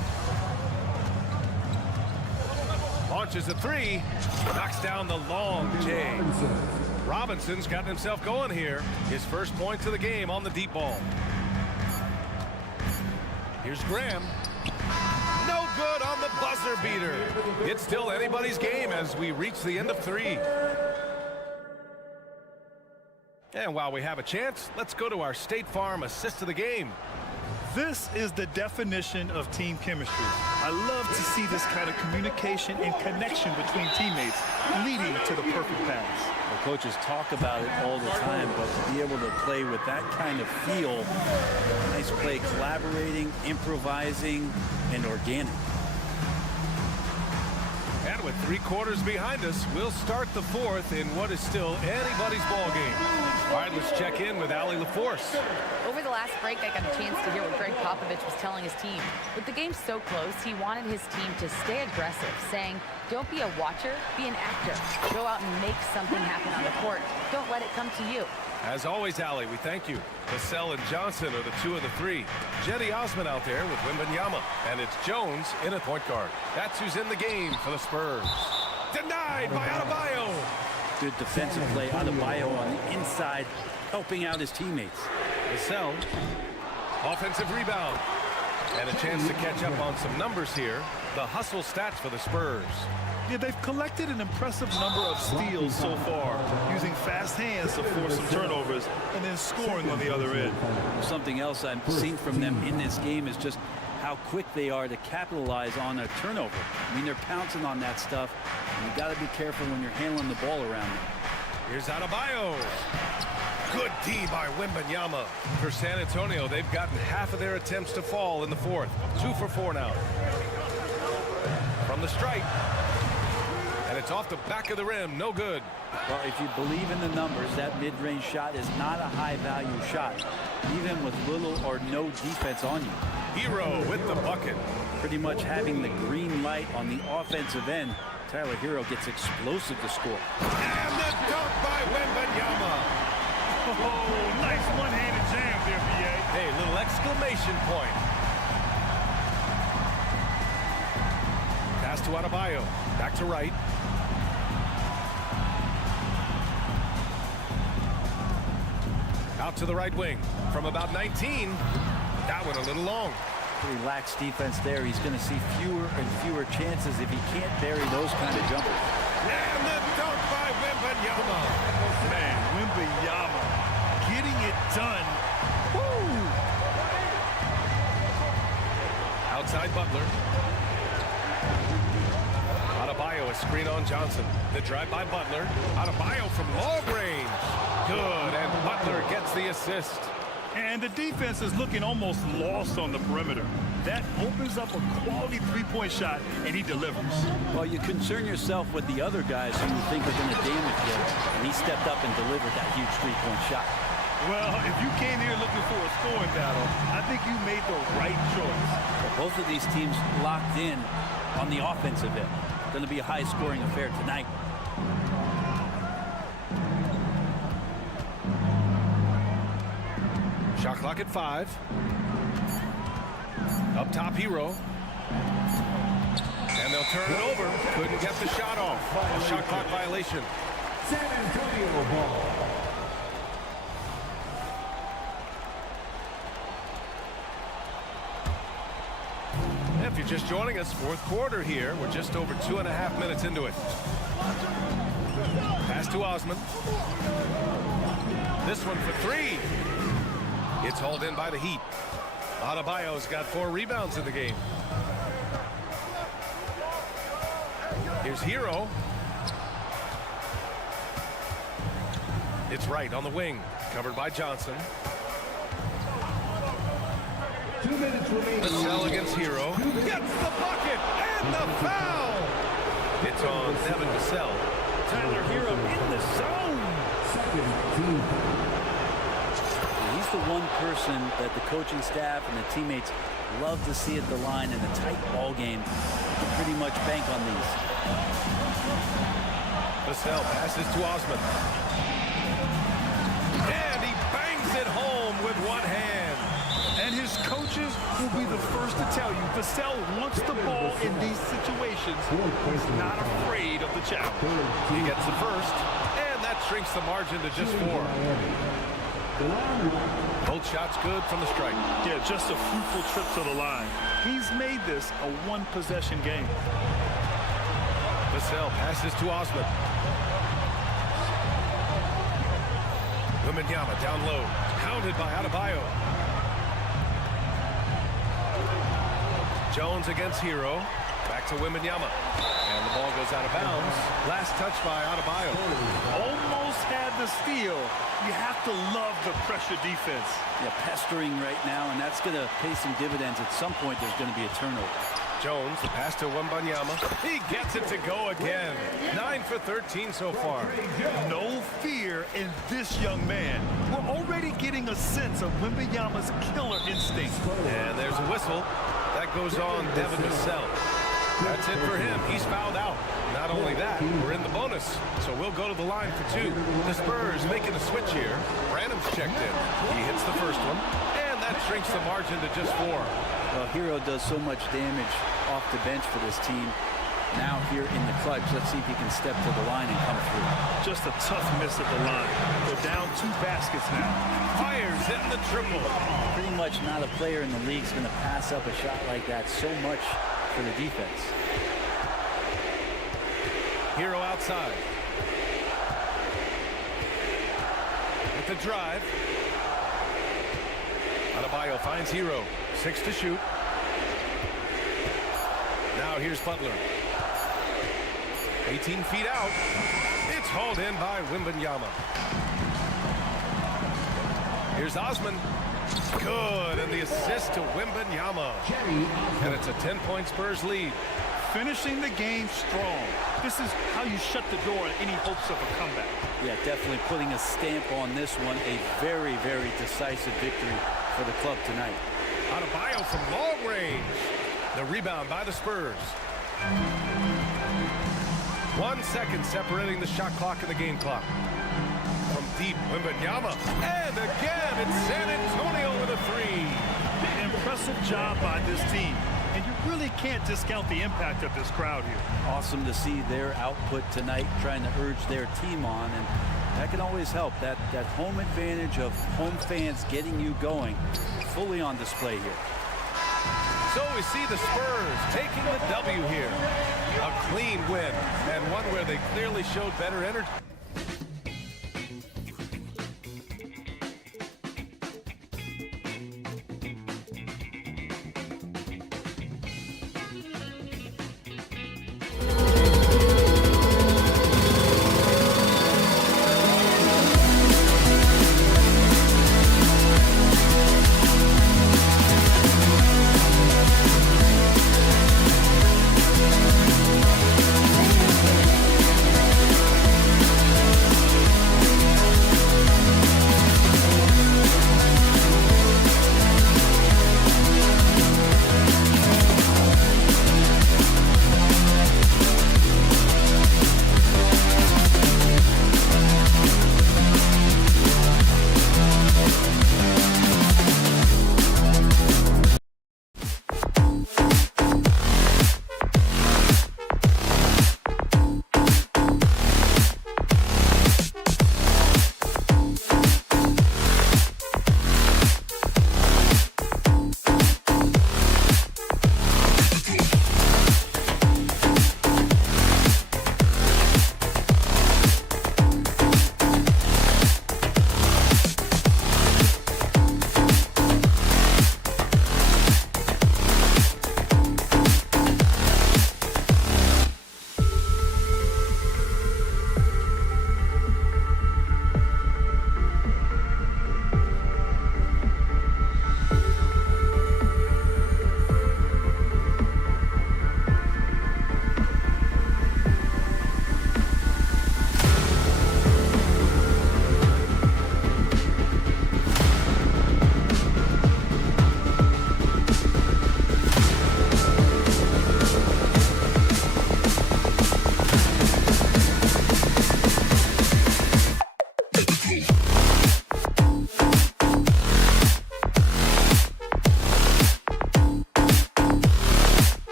Launches a 3. Knocks down the long J. Robinson's gotten himself going here. His first points of the game on the deep ball. Here's Graham. No good on the buzzer beater. It's still anybody's game as we reach the end of 3. And while we have a chance, let's go to our State Farm assist of the game. This is the definition of team chemistry. I love to see this kind of communication and connection between teammates leading to the perfect pass. Well, coaches talk about it all the time, but to be able to play with that kind of feel, nice play, collaborating, improvising, and organic. And with 3 quarters behind us, we'll start the 4th in what is still anybody's ball game. All right, let's check in with Allie LaForce. Over the last break, I got a chance to hear what Greg Popovich was telling his team. With the game so close, he wanted his team to stay aggressive, saying Don't be a watcher, be an actor. Go out and make something happen on the court. Don't let it come to you. As always, Allie, we thank you. Vassell and Johnson are the 2 of the 3. Jetty Osman out there with Wembanyama. And it's Jones in at point guard. That's who's in the game for the Spurs. Denied by Adebayo. Good defensive play. Adebayo on the inside, helping out his teammates. Vassell, offensive rebound. And a chance to catch up on some numbers here. The hustle stats for the Spurs. Yeah, they've collected an impressive number of steals so far, using fast hands to force some turnovers and then scoring on the other end. Something else I've seen from them in this game is just how quick they are to capitalize on a turnover. I mean, they're pouncing on that stuff, and you got to be careful when you're handling the ball around them. Here's Adebayo. Good D by Wembanyama. For San Antonio, they've gotten half of their attempts to fall in the 4th. 2 for 4 now. From the stripe. And it's off the back of the rim. No good. Well, if you believe in the numbers, that mid-range shot is not a high-value shot, even with little or no defense on you. Hero with the bucket. Pretty much having the green light on the offensive end. Tyler Hero gets explosive to score. And the dunk by Wembanyama. Oh, nice one-handed jam there, BA. Hey, little exclamation point. Pass to Adebayo. Back to right. Out to the right wing. From about 19. That one a little long. Pretty lax defense there. He's going to see fewer and fewer chances if he can't bury those kind of jumpers. And the dunk by Wembanyama. Man, Wembanyama getting it done. Woo! Outside Butler. Adebayo, a screen on Johnson. The drive by Butler. Adebayo from long range. Good, and Butler gets the assist. And the defense is looking almost lost on the perimeter. That opens up a quality three-point shot, and he delivers. Well, you concern yourself with the other guys who you think are going to damage you, and he stepped up and delivered that huge three-point shot. Well, if you came here looking for a scoring battle, I think you made the right choice. Well, both of these teams locked in on the offensive end. Going to be a high-scoring affair tonight. Shot clock at 5. Up top, Hero. And they'll turn it over. Couldn't get the shot off. A shot clock violation. San Antonio ball. If you're just joining us, 4th quarter here. We're just over 2.5 minutes into it. Pass to Osman. This one for 3. It's hauled in by the Heat. Adebayo's got 4 rebounds in the game. Here's Hero. It's right on the wing. Covered by Johnson. 2 minutes remaining. Vassell against Hero. Gets the bucket and the foul. It's on Devin Vassell. Tyler Hero in the zone. Second team. He's the one person that the coaching staff and the teammates love to see at the line in a tight ball game. You can pretty much bank on these. Vassell passes to Osman. And he bangs it home with one hand. And his coaches will be the first to tell you Vassell wants the ball in these situations. He's not afraid of the challenge. He gets the first, and that shrinks the margin to just 4. Both shots good from the strike. Yeah, just a fruitful trip to the line. He's made this a one-possession game. Vassell passes to Osman. Wembanyama down low, hounded by Adebayo. Jones against Hero. Back to Wembanyama. And the ball goes out of bounds. Last touch by Adebayo. Almost had the steal. You have to love the pressure defense. Yeah, pestering right now, and that's going to pay some dividends. At some point, there's going to be a turnover. Jones, the pass to Wembanyama. He gets it to go again. 9 for 13 so far. No fear in this young man. We're already getting a sense of Wembanyama's killer instinct. And there's a whistle. That goes on Devin Vassell. That's it for him. He's fouled out. Not only that, we're in the bonus. So we'll go to the line for 2. The Spurs making a switch here. Branham's checked in. He hits the first one, and that shrinks the margin to just 4. Well, Hero does so much damage off the bench for this team. Now here in the clutch, let's see if he can step to the line and come through. Just a tough miss at the line. They're down 2 baskets now. Fires hitting the triple. Pretty much not a player in the league is going to pass up a shot like that so much for the defense. Hero outside. With the drive. Adebayo finds Hero. 6 to shoot. Now here's Butler. 18 feet out. It's hauled in by Wembanyama. Here's Osman. Good, and the assist to Wembanyama. And it's a 10-point Spurs lead. Finishing the game strong. This is how you shut the door on any hopes of a comeback. Yeah, definitely putting a stamp on this one. A very, very decisive victory for the club tonight. Adebayo from long range. The rebound by the Spurs. 1 second separating the shot clock and the game clock. From deep, Wembanyama. And again, it's San Antonio with a 3. An impressive job by this team. And you really can't discount the impact of this crowd here. Awesome to see their output tonight, trying to urge their team on. And that can always help. That home advantage of home fans getting you going, fully on display here. So we see the Spurs taking the W here. A clean win, and one where they clearly showed better energy.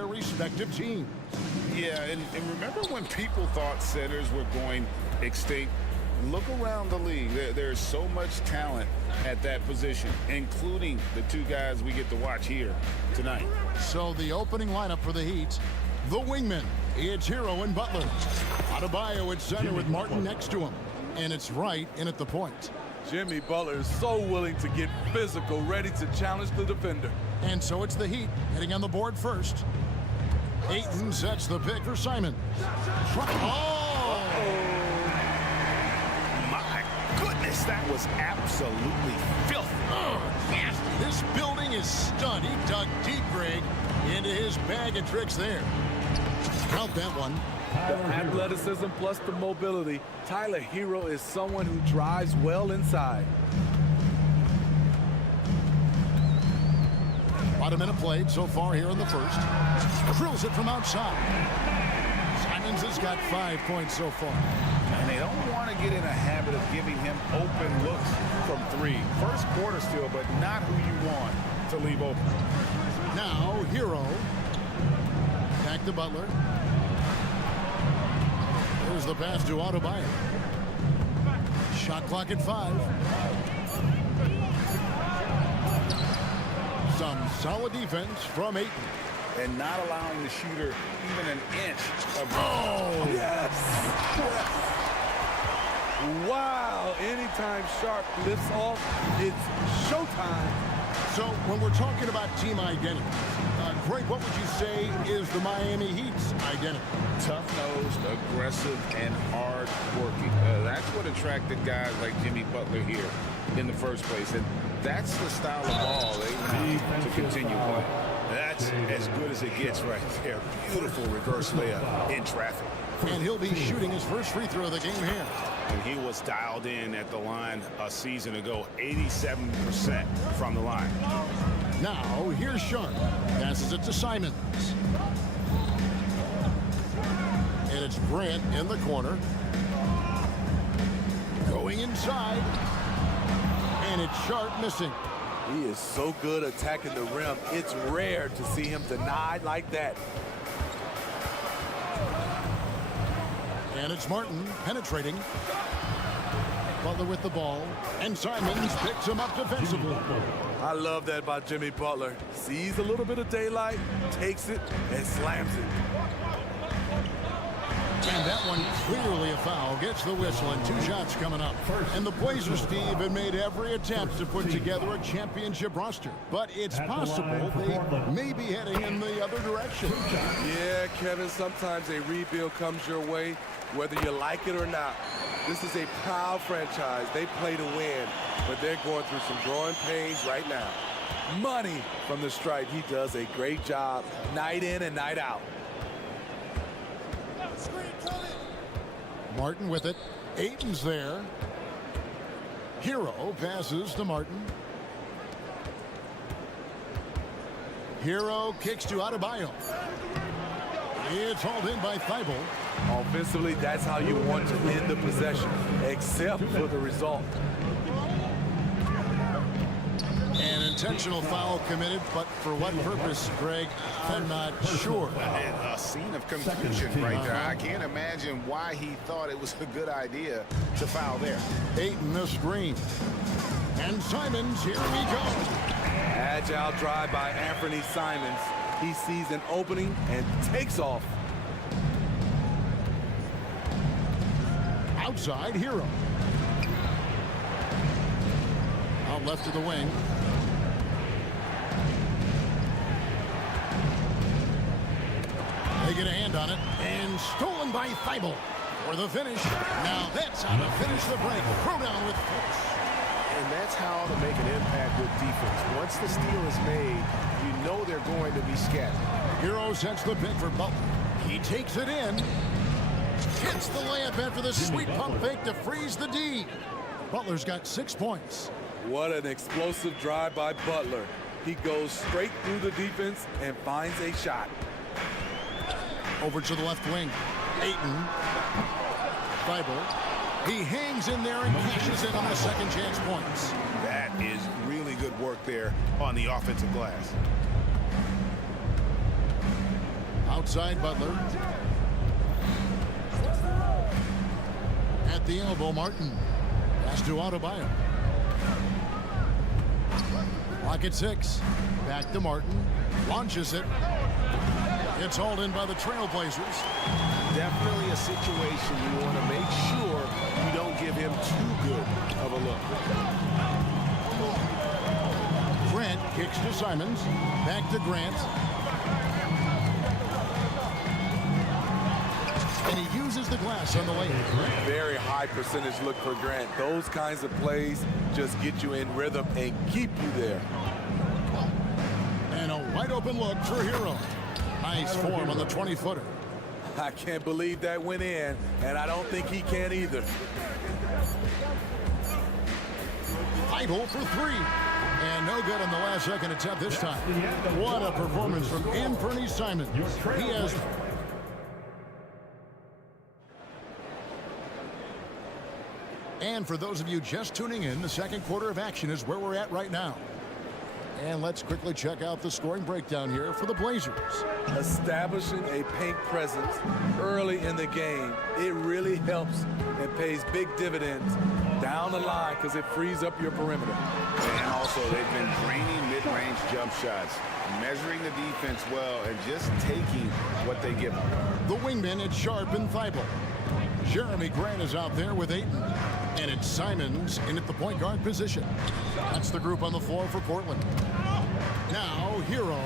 their respective teams. Yeah, and remember when people thought centers were going extinct? Look around the league. There's so much talent at that position, including the two guys we get to watch here tonight. So the opening lineup for the Heat, the wingmen, it's Hero and Butler. Adebayo at center with Martin next to him. And it's Wright in at the point. Jimmy Butler is so willing to get physical, ready to challenge the defender. And so it's the Heat heading on the board first. Ayton sets the pick for Simon. Oh! My goodness, that was absolutely filthy. Oh, yes. This building is stunned. He dug deep, Greg, into his bag of tricks there. Count that one. The athleticism plus the mobility. Tyler Hero is someone who drives well inside. About a minute played so far here in the first. Drills it from outside. Simons has got 5 points so far. And they don't want to get in a habit of giving him open looks from three. First quarter still, but not who you want to leave open. Now, Hero. Back to Butler. Here's the pass to Adebayo. Shot clock at 5. Some solid defense from Ayton. And not allowing the shooter even an inch of... Oh! Yes! Yes! Wow! Anytime Sharp lifts off, it's showtime. So when we're talking about team identity, Greg, what would you say is the Miami Heat's identity? Tough-nosed, aggressive, and hard-working. That's what attracted guys like Jimmy Butler here in the first place. And that's the style of ball they need to continue playing. That's as good as it gets right there. Beautiful reverse layup in traffic. And he'll be shooting his first free throw of the game here. And he was dialed in at the line a season ago, 87% from the line. Now, here's Sharp. Passes it to Simons. And it's Grant in the corner. Going inside. And it's Sharp missing. He is so good attacking the rim. It's rare to see him denied like that. And it's Martin penetrating. Butler with the ball. And Simons picks him up defensively. I love that about Jimmy Butler. Sees a little bit of daylight, takes it, and slams it. And that one clearly a foul. Gets the whistle and 2 shots coming up. And the Blazers, Steve, have made every attempt to put together a championship roster. But it's possible they may be heading in the other direction. Yeah, Kevin, sometimes a rebuild comes your way, whether you like it or not. This is a proud franchise. They play to win, but they're going through some growing pains right now. Money from the stripe. He does a great job night in and night out. Martin with it. Ayton's there. Hero passes to Martin. Hero kicks to Adebayo. It's hauled in by Thibault. Offensively, that's how you want to end the possession, except for the result. An intentional foul committed, but for what purpose, Greg, I'm not sure. A scene of confusion right there. I can't imagine why he thought it was a good idea to foul there. Ayton the screen. And Simons, here we go. Agile drive by Anthony Simons. He sees an opening and takes off. Outside, Hero. Out left to the wing. They get a hand on it, and stolen by Thibault for the finish. Now that's how to finish the break. Throw down with force. And that's how to make an impact with defense. Once the steal is made, you know they're going to be scattered. Hero sets the pick for Butler. He takes it in. Hits the layup after the sweet pump fake to freeze the D. Butler's got 6 points. What an explosive drive by Butler. He goes straight through the defense and finds a shot. Over to the left wing. Ayton. Thibault. He hangs in there and cashes in on the second chance points. That is really good work there on the offensive glass. Outside Butler. At the elbow, Martin. Pass to Adebayo. Clock at 6. Back to Martin. Launches it. It's hauled in by the Trailblazers. Definitely a situation you want to make sure you don't give him too good of a look. Grant kicks to Simons. Back to Grant. And he uses the glass on the way. Very high percentage look for Grant. Those kinds of plays just get you in rhythm and keep you there. And a wide open look for Hero. Nice form on the 20-footer. I can't believe that went in, and I don't think he can either. Idle for 3. And no good on the last second attempt this time. What a performance from Anthony Simons. He has... And for those of you just tuning in, the second quarter of action is where we're at right now. And let's quickly check out the scoring breakdown here for the Blazers. Establishing a paint presence early in the game, it really helps and pays big dividends down the line because it frees up your perimeter. And also, they've been draining mid-range jump shots, measuring the defense well, and just taking what they give them. The wingmen at Sharp and Thibault. Jeremy Grant is out there with Ayton. And it's Simons in at the point guard position. That's the group on the floor for Portland. Now, Hero.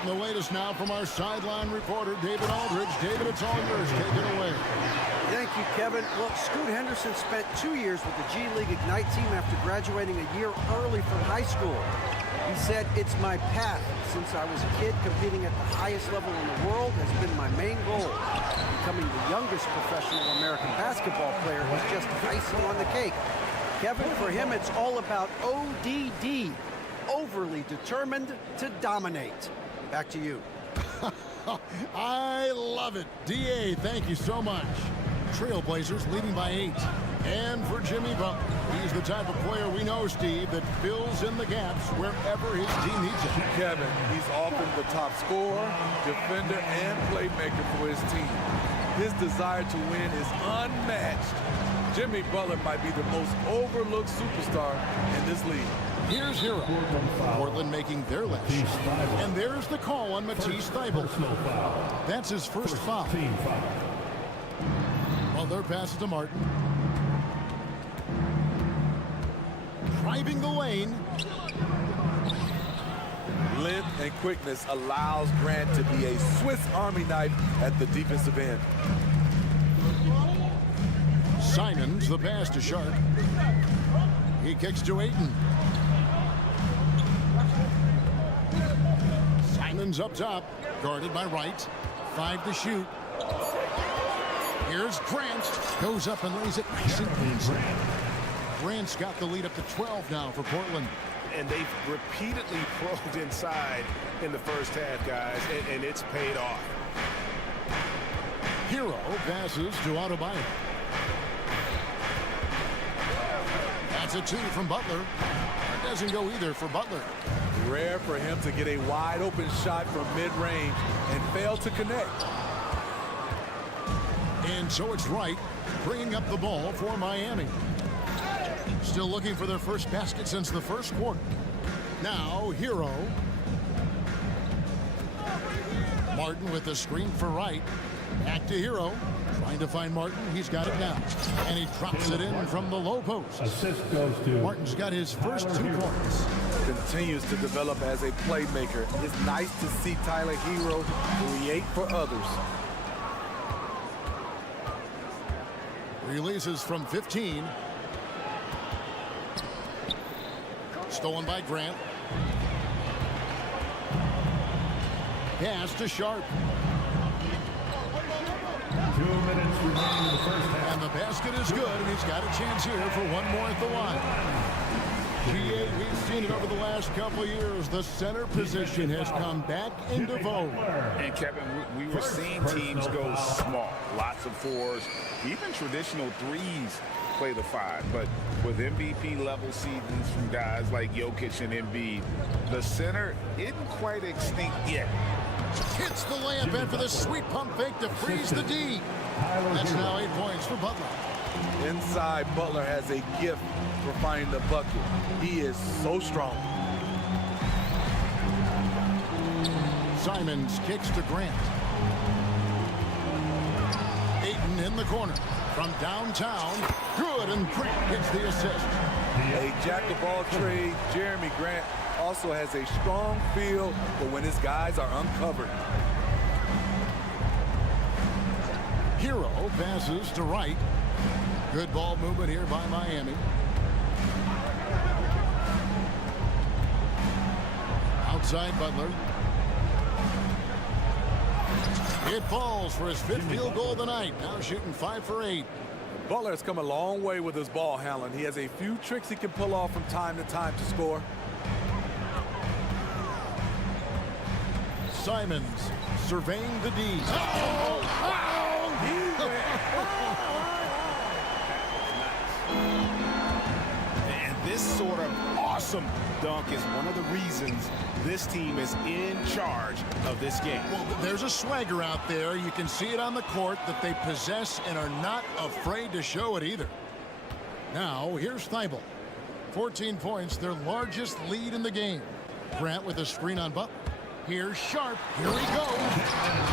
And the latest now from our sideline reporter, David Aldridge. David, it's all yours. Take it away. Thank you, Kevin. Well, Scoot Henderson spent 2 years with the G League Ignite team after graduating a year early from high school. He said, "It's my path. Since I was a kid, competing at the highest level in the world has been my main goal. Becoming the youngest professional American basketball player was just icing on the cake." Kevin, for him, it's all about ODD, overly determined to dominate. Back to you. I love it. DA, thank you so much. Trailblazers leading by 8. And for Jimmy Butler, he's the type of player we know, Steve, that fills in the gaps wherever his team needs it. Kevin, he's often the top scorer, defender, and playmaker for his team. His desire to win is unmatched. Jimmy Butler might be the most overlooked superstar in this league. Here's Hero. Portland making their last shot. And there's the call on Matisse Thybulle. That's his first foul. Butler passes to Martin. Driving the lane. Length and quickness allows Grant to be a Swiss Army knife at the defensive end. Simons, the pass to Sharp. He kicks to Ayton. Simons up top, guarded by Wright. 5 to shoot. Here's Grant. Goes up and lays it nice and easy. Grant's got the lead up to 12 now for Portland. And they've repeatedly probed inside in the first half, guys, and it's paid off. Hero passes to Adebayo. That's a 2 from Butler. That doesn't go either for Butler. Rare for him to get a wide open shot from mid-range and fail to connect. And so it's Wright bringing up the ball for Miami. Still looking for their first basket since the first quarter. Now, Hero. Martin with the screen for Wright. Back to Hero. Trying to find Martin. He's got it now. And he drops it in from the low post. Assist goes to Martin's got his first 2 points. Continues to develop as a playmaker. It's nice to see Tyler Hero create for others. Releases from 15. Stolen by Grant. Pass to Sharp. 2 minutes remaining in the first half. And the basket is good, and he's got a chance here for one more at the line. GA, we've seen it over the last couple of years. The center position has come back into vogue. And Kevin, we were seeing teams go small, lots of 4s, even traditional 3s play the 5. But with MVP level seasons from guys like Jokic and Embiid, the center isn't quite extinct yet. Hits the layup after the sweet pump fake to freeze the D. That's now 8 points for Butler. Inside, Butler has a gift for finding the bucket. He is so strong. Simons kicks to Grant. Ayton in the corner. From downtown, good, and Grant gets the assist. A jack-of-all trades, Jeremy Grant also has a strong feel for when his guys are uncovered. Hero passes to Wright. Good ball movement here by Miami. Outside Butler. It falls for his 5th field goal of the night. Now shooting 5 for 8. Butler has come a long way with his ball handling. He has a few tricks he can pull off from time to time to score. Simons surveying the D. And this sort of awesome dunk is one of the reasons this team is in charge of this game. Well, there's a swagger out there. You can see it on the court that they possess and are not afraid to show it either. Now, here's Thibault. 14 points, their largest lead in the game. Grant with a screen on Butler. Here's Sharp. Here he goes.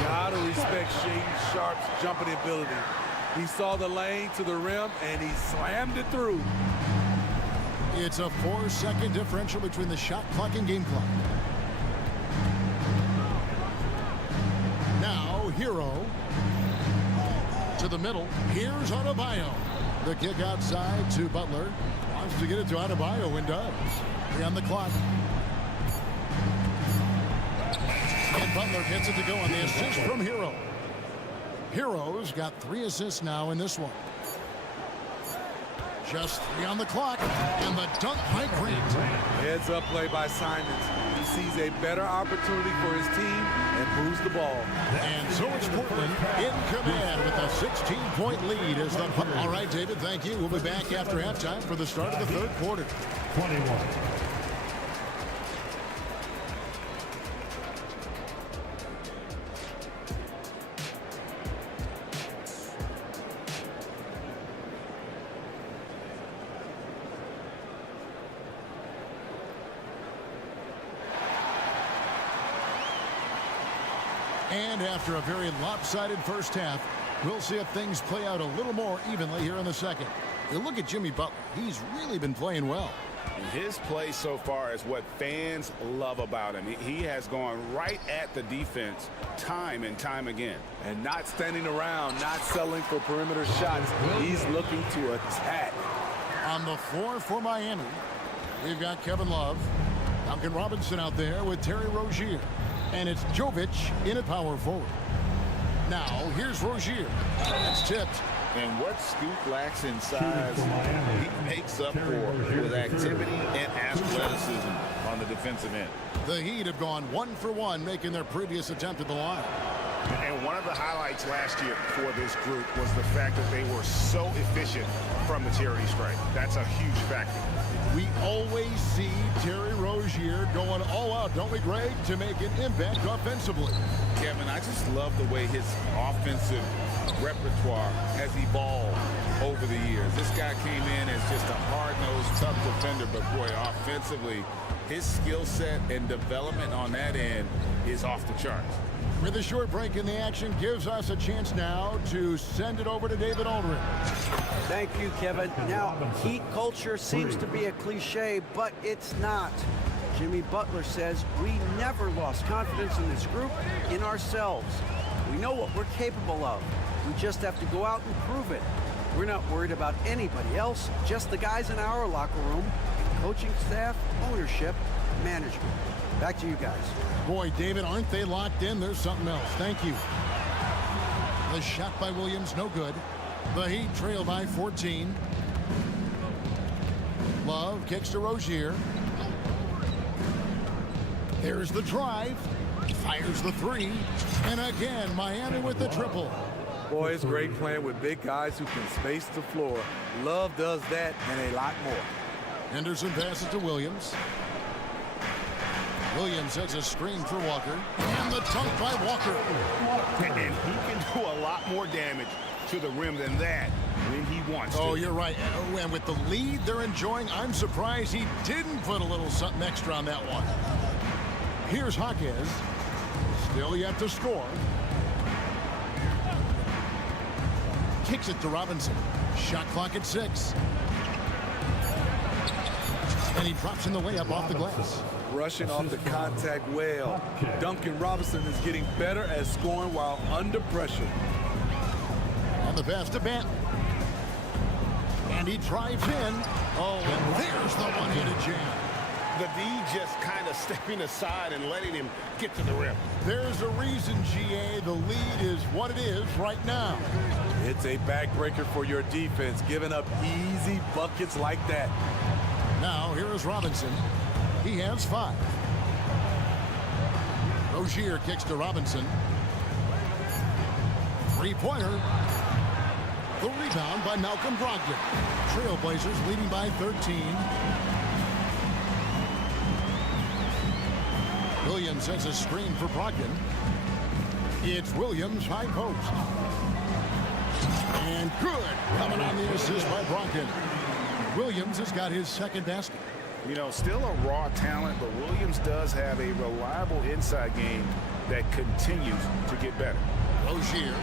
Gotta respect Shaden Sharp's jumping ability. He saw the lane to the rim, and he slammed it through. It's a 4-second differential between the shot clock and game clock. Now, Hero to the middle. Here's Adebayo. The kick outside to Butler. Wants to get it to Adebayo and does. 3 on the clock. And Butler gets it to go on the assist from Hero. Hero's got 3 assists now in this one. Just 3 on the clock, and the dunk by Grant. Heads up play by Simons. He sees a better opportunity for his team and moves the ball. And so it's Portland in command with a 16-point lead as the... All right, David, thank you. We'll be back after halftime for the start of the 3rd quarter. 21. And after a very lopsided first half, we'll see if things play out a little more evenly here in the second. You look at Jimmy Butler. He's really been playing well. His play so far is what fans love about him. He has gone right at the defense time and time again. And not standing around, not settling for perimeter shots. He's looking to attack. On the floor for Miami, we've got Kevin Love, Duncan Robinson out there with Terry Rozier. And it's Jovic in at power forward. Now, here's Rozier. It's tipped. And what Scoot lacks in size, he makes up for with activity and athleticism on the defensive end. The Heat have gone 1 for 1, making their previous attempt at the line. And one of the highlights last year for this group was the fact that they were so efficient from the charity stripe. That's a huge factor. We always see Terry Rozier going all out, don't we, Greg, to make an impact offensively. Kevin, I just love the way his offensive repertoire has evolved over the years. This guy came in as just a hard-nosed, tough defender, but boy, offensively, his skill set and development on that end is off the charts. With a short break in the action, gives us a chance now to send it over to David Aldridge. Thank you, Kevin. Now, Heat culture seems to be a cliche, but it's not. Jimmy Butler says we never lost confidence in this group, in ourselves. We know what we're capable of. We just have to go out and prove it. We're not worried about anybody else, just the guys in our locker room, coaching staff, ownership, management. Back to you guys. Boy, David, aren't they locked in? There's something else. Thank you. The shot by Williams, no good. The Heat trail by 14. Love kicks to Rozier. There's the drive. Fires the 3. And again, Miami with the triple. Boy, it's great playing with big guys who can space the floor. Love does that and a lot more. Henderson passes to Williams. Williams sets a screen for Walker. And the dunk by Walker. And he can do a lot more damage to the rim than that when he wants to. Oh, you're right. And with the lead they're enjoying, I'm surprised he didn't put a little something extra on that one. Here's Jaquez. Still yet to score. Kicks it to Robinson. Shot clock at 6. And he drops in the way up off the glass. Rushing off the contact well. Duncan Robinson is getting better at scoring while under pressure. On the pass to Banton. And he drives in. Oh, and there's the one-handed jam. The D just kind of stepping aside and letting him get to the rim. There's a reason, GA. The lead is what it is right now. It's a backbreaker for your defense, giving up easy buckets like that. Now, here is Robinson. He has 5. Rozier kicks to Robinson. Three-pointer. The rebound by Malcolm Brogdon. Trailblazers leading by 13. Williams sets a screen for Brogdon. It's Williams, high post. And good. Coming on the assist by Brogdon. Williams has got his second basket. You know, still a raw talent, but Williams does have a reliable inside game that continues to get better. Rozier,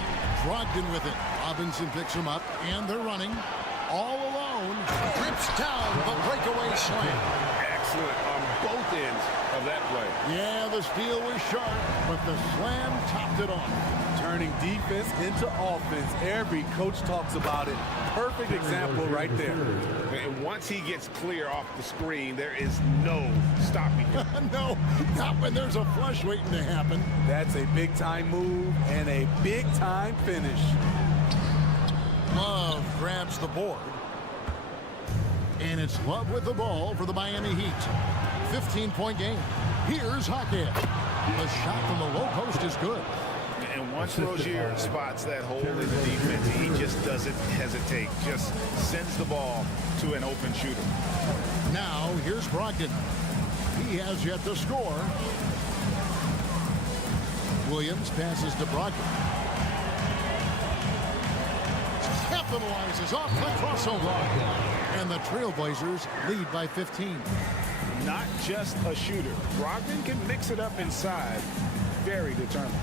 Brogdon with it. Robinson picks him up, and they're running all alone. Trips down the breakaway slam. Excellent on both ends of that play. Yeah, the steal was sharp, but the slam topped it off. Turning defense into offense. Every coach talks about it. Perfect example right there. And once he gets clear off the screen, there is no stopping him. No, not when there's a flush waiting to happen. That's a big-time move and a big-time finish. Love grabs the board. And it's Love with the ball for the Miami Heat. 15-point game. Here's Jaquez. The shot from the low post is good. And once Rozier spots that hole in the defense, he just doesn't hesitate. Just sends the ball to an open shooter. Now, here's Brogdon. He has yet to score. Williams passes to Brogdon. Capitalizes off the crossover. And the Trailblazers lead by 15. Not just a shooter. Brogdon can mix it up inside. Very determined.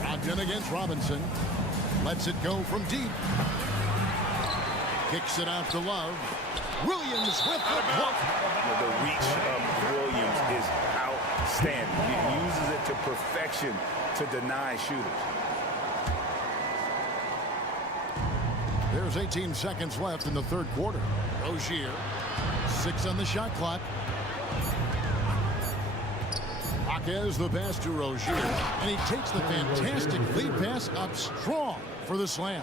Brogdon against Robinson. Lets it go from deep. Kicks it out to Love. Williams with the block. The reach of Williams is outstanding. He uses it to perfection to deny shooters. There's 18 seconds left in the third quarter. Rozier, 6 on the shot clock. Jaquez the pass to Rozier, and he takes the fantastic lead pass up strong for the slam.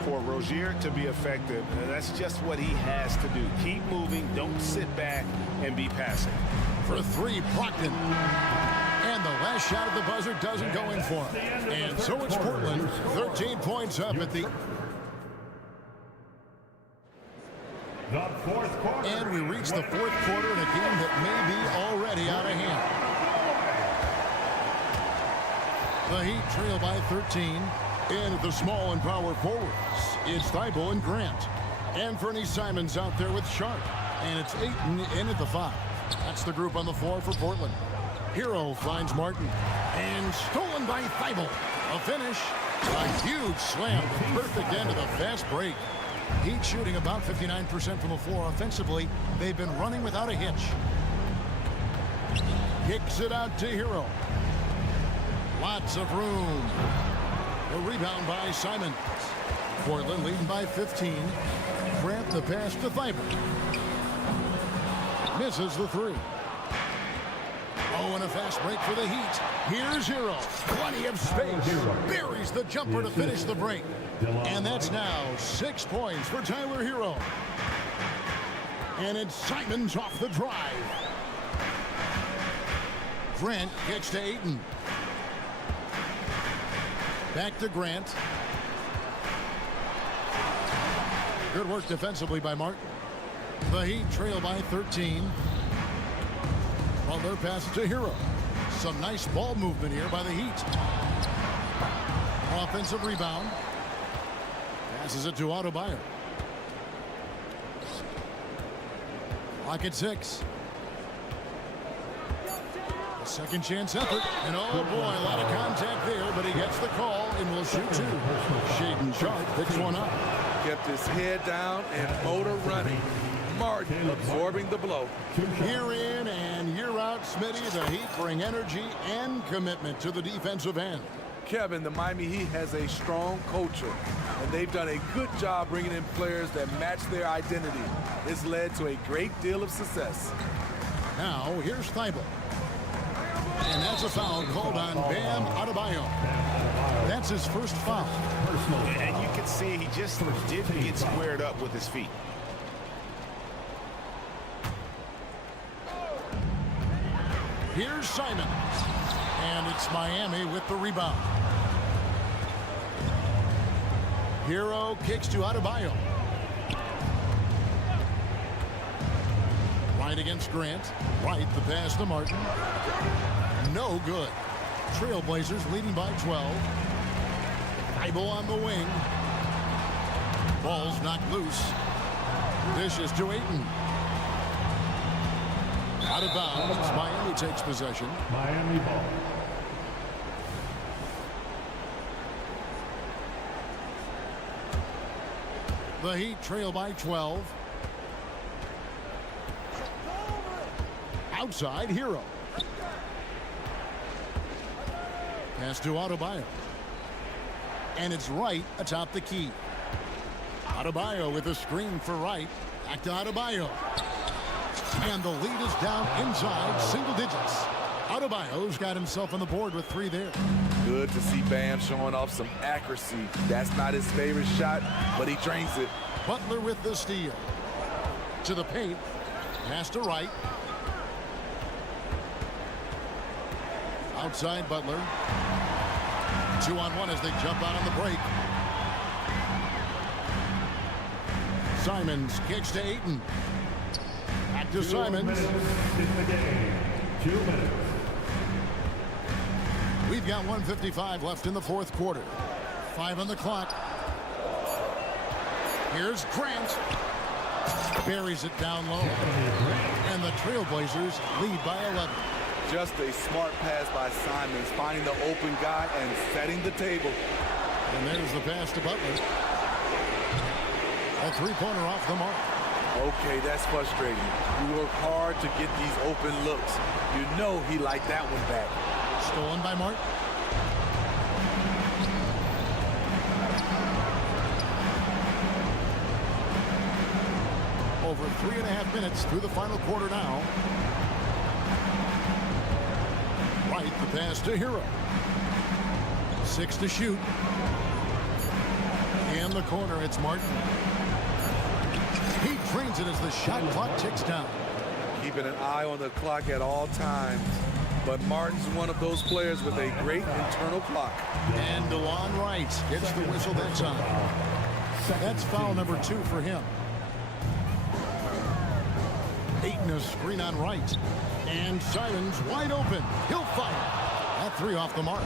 For Rozier to be effective, that's just what he has to do. Keep moving, don't sit back and be passive. For 3, Brogdon. And the last shot at the buzzer doesn't go in for him. And so it's Portland, 13 points up at the... And we reach the fourth quarter in a game that may be already out of hand. The Heat trail by 13. And at the small and power forwards, it's Thibault and Grant. Anthony Simons out there with Sharp. And it's Ayton in at the 5. That's the group on the floor for Portland. Hero finds Martin. And stolen by Thibault. A finish. A huge slam. The perfect end of the fast break. Heat shooting about 59% from the floor offensively. They've been running without a hitch. Kicks it out to Hero. Lots of room. A rebound by Simons. Portland leading by 15. Grant the pass to Thibault. Misses the 3. Oh, and a fast break for the Heat. Here's Hero. Plenty of space. Buries the jumper to finish the break. And that's now 6 points for Tyler Hero. And it's Simons off the drive. Grant kicks to Ayton. Back to Grant. Good work defensively by Martin. The Heat trail by 13. Butler passes to Hero. Some nice ball movement here by the Heat. Offensive rebound. Passes it to Adebayo. Clock at 6. A second chance effort. And oh boy, a lot of contact there, but he gets the call and will shoot 2. Shaden Sharp picks one up. Kept his head down and motor running. Martin absorbing the blow. Year in and year out, Smitty, the Heat bring energy and commitment to the defensive end. Kevin, the Miami Heat has a strong culture, and they've done a good job bringing in players that match their identity. It's led to a great deal of success. Now, here's Thibault. And that's a foul called on Bam Adebayo. That's his first foul. And you can see he just didn't get squared up with his feet. Here's Simon. And it's Miami with the rebound. Hero kicks to Adebayo. Right against Grant. Right, the pass to Martin. No good. Trailblazers leading by 12. Thibault on the wing. Ball's knocked loose. Dishes to Ayton. Out of bounds. Miami takes possession. Miami ball. The Heat trail by 12. Outside, Hero. Pass to Adebayo. And it's right atop the key. Adebayo with a screen for right. Back to Adebayo. And the lead is down inside single digits. Adebayo's got himself on the board with 3 there. Good to see Bam showing off some accuracy. That's not his favorite shot, but he drains it. Butler with the steal. To the paint. Pass to right. Outside Butler. 2-on-1 as they jump out on the break. Simons kicks to Ayton. Back to Simons. In the game. 2 minutes. We've got 1:55 left in the fourth quarter. 5 on the clock. Here's Grant. Buries it down low. And the Trailblazers lead by 11. Just a smart pass by Simons, finding the open guy and setting the table. And there's the pass to Butler. A 3-pointer off the mark. Okay, that's frustrating. You work hard to get these open looks. You know he liked that one back. Stolen by Martin. Over 3.5 minutes through the final quarter now. Right, the pass to Hero. 6 to shoot. In the corner, it's Martin. He trains it as the shot clock ticks down. Keeping an eye on the clock at all times. But Martin's one of those players with a great internal clock. And DeLon Wright gets the whistle that time. That's foul number 2 for him. Ayton a screen on Wright. And Simons wide open. He'll fire. That 3 off the mark.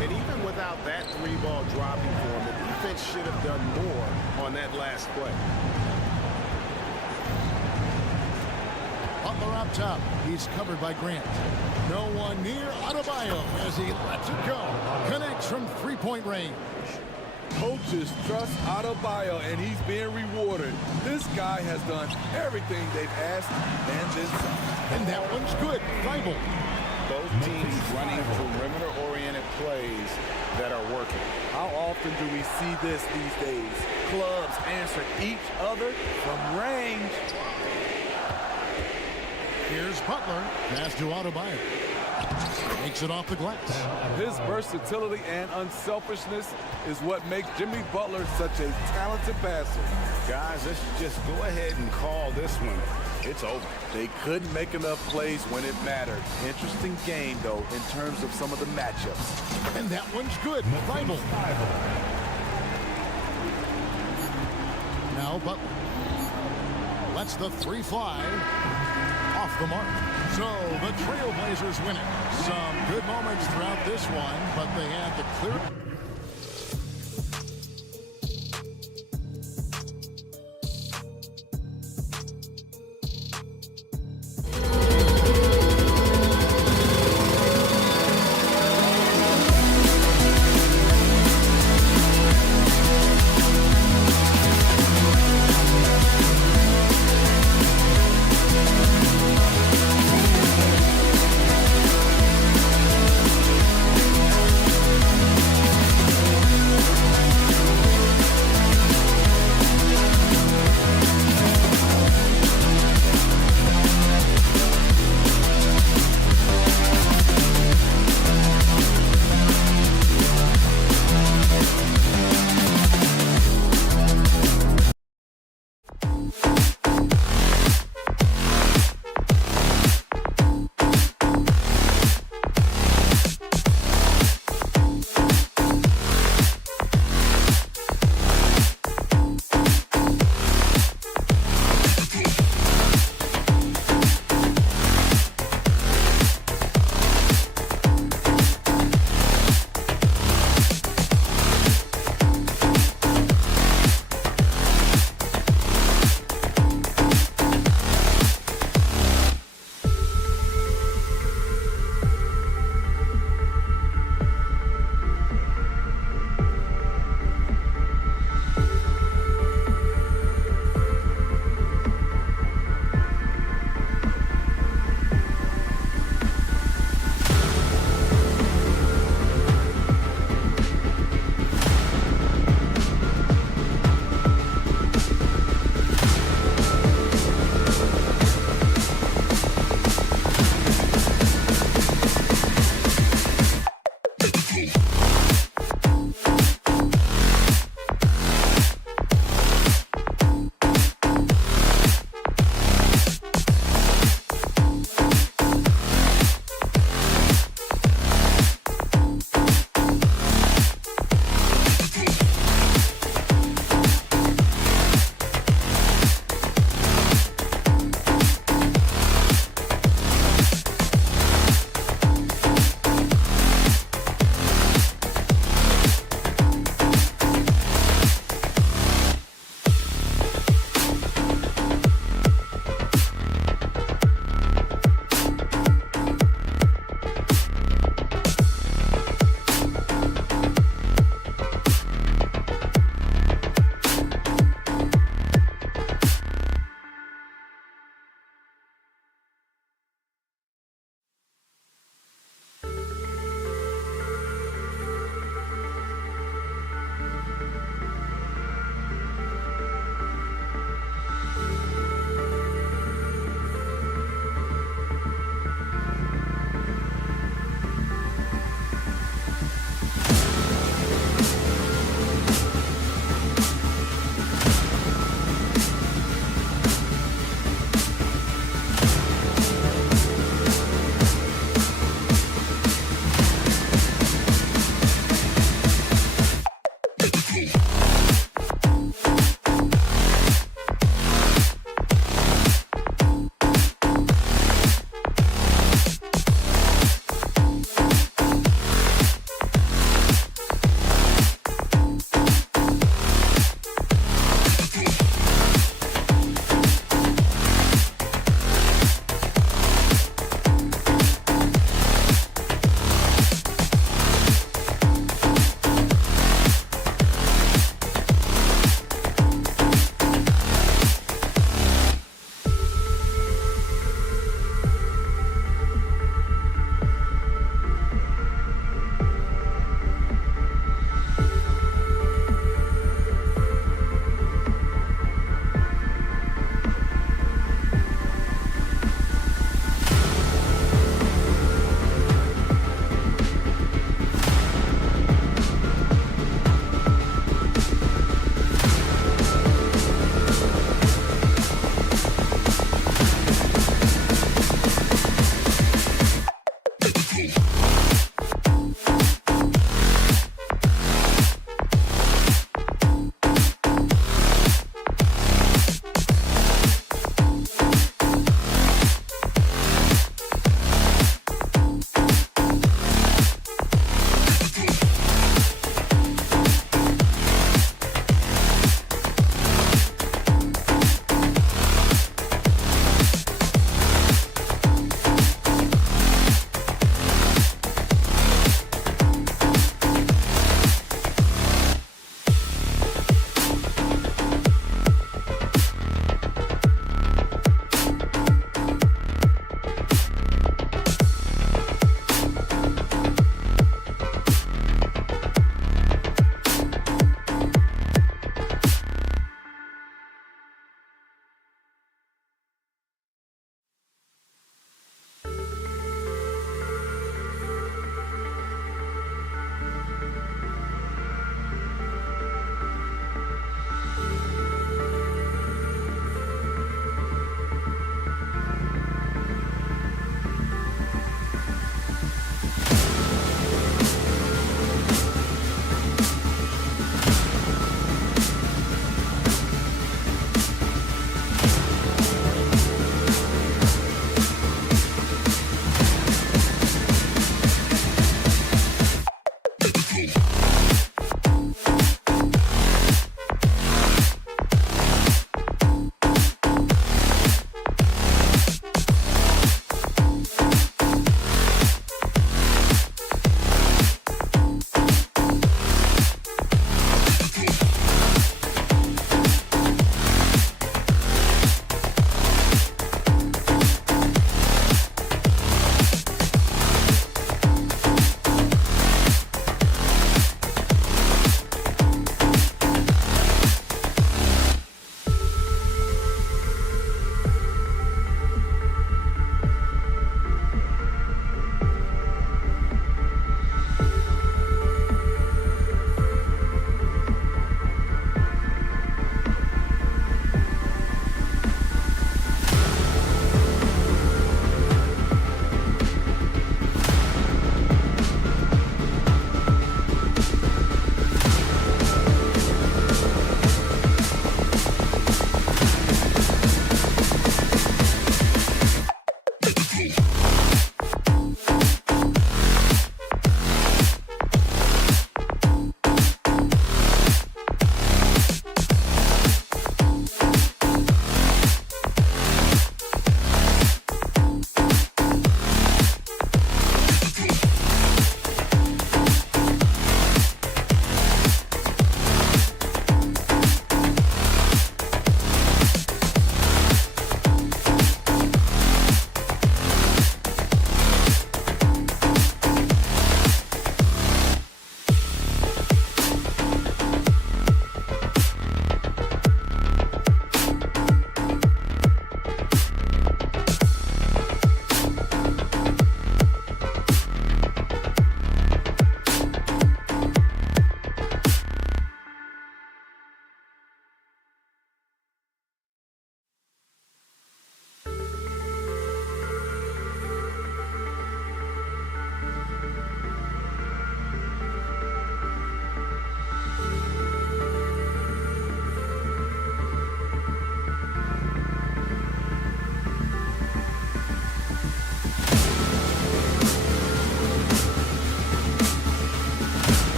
And even without that 3-ball dropping for him, the defense should have done more on that last play. Butler up top. He's covered by Grant. No one near Adebayo as he lets it go. Connects from 3-point range. Coaches trust Adebayo, and he's being rewarded. This guy has done everything they've asked, and then some. And that one's good. Thibault. Both teams running perimeter-oriented plays that are working. How often do we see this these days? Clubs answer each other from range. Here's Butler. Pass to Adebayo. Makes it off the glass. His versatility and unselfishness is what makes Jimmy Butler such a talented passer. Guys, let's just go ahead and call this one. It's over. They couldn't make enough plays when it mattered. Interesting game, though, in terms of some of the matchups. And that one's good. Thibault. Now Butler. lets the three fly off the mark. So the Trailblazers win it. Some good moments throughout this one, but they had the clear.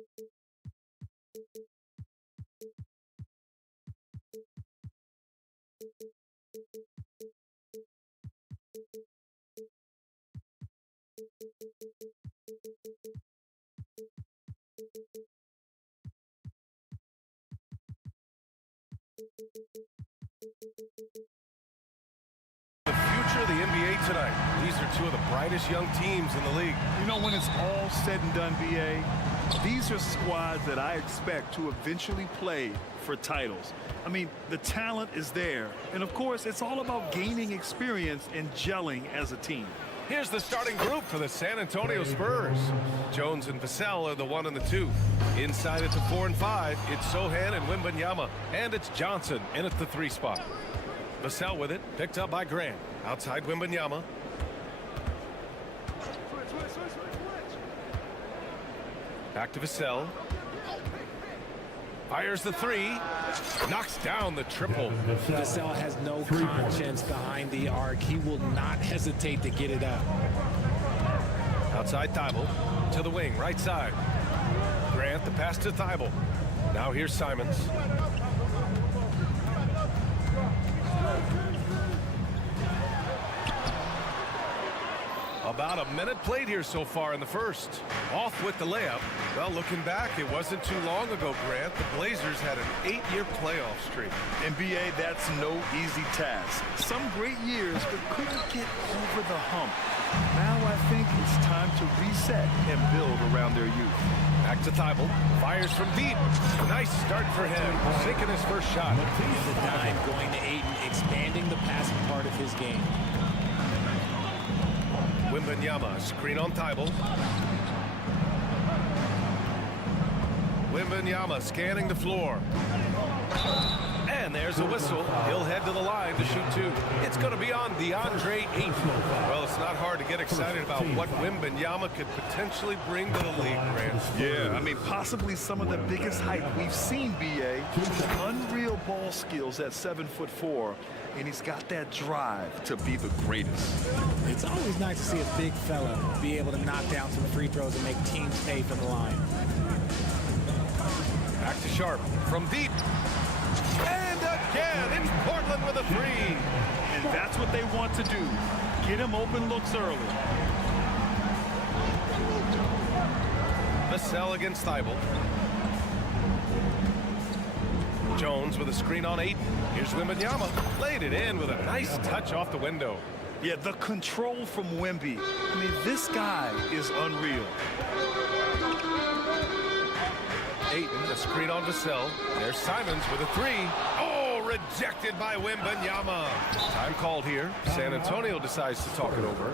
The future of the NBA tonight. These are two of the brightest young teams in the league. You know, when it's all said and done, BA, these are squads that I expect to eventually play for titles. I mean, the talent is there. And, of course, it's all about gaining experience and gelling as a team. Here's the starting group for the San Antonio Spurs. Jones and Vassell are the 1 and the 2. Inside at the 4 and 5, it's Sohan and Wembanyama. And it's Johnson in at the 3 spot. Vassell with it, picked up by Grant. Outside Wembanyama. Back to Vassell. Fires the 3. Knocks down the triple. Vassell has no conscience behind the arc. He will not hesitate to get it up. Outside Thibault to the wing, right side. Grant, the pass to Thibault. Now here's Simons. About a minute played here so far in the first. Off with the layup. Well, looking back, it wasn't too long ago, Grant. The Blazers had an 8-year playoff streak. NBA, that's no easy task. Some great years, but couldn't get over the hump. Now I think it's time to reset and build around their youth. Back to Thibault. Fires from deep. Nice start for him. Sinking his first shot. The dime going to Ayton, expanding the passing part of his game. Wembanyama, screen on Thibault. Wembanyama scanning the floor. And there's a whistle. He'll head to the line to shoot 2. It's going to be on DeAndre Ayton. Well, it's not hard to get excited about what Wembanyama could potentially bring to the league, Grant. Yeah, I mean, possibly some of the biggest height we've seen, BA. Unreal ball skills at 7'4", and he's got that drive to be the greatest. It's always nice to see a big fella be able to knock down some free throws and make teams pay for the line. Back to Sharp from deep. And again, it's Portland with a 3. And that's what they want to do. Get him open looks early. Vassell against Thibault. Jones with a screen on Ayton. Here's Wembanyama. Laid it in with a nice touch off the window. Yeah, the control from Wemby. I mean, this guy is unreal. Ayton, the screen on Vassell. There's Simons with a 3. Oh, rejected by Wembanyama. Time called here. San Antonio decides to talk it over.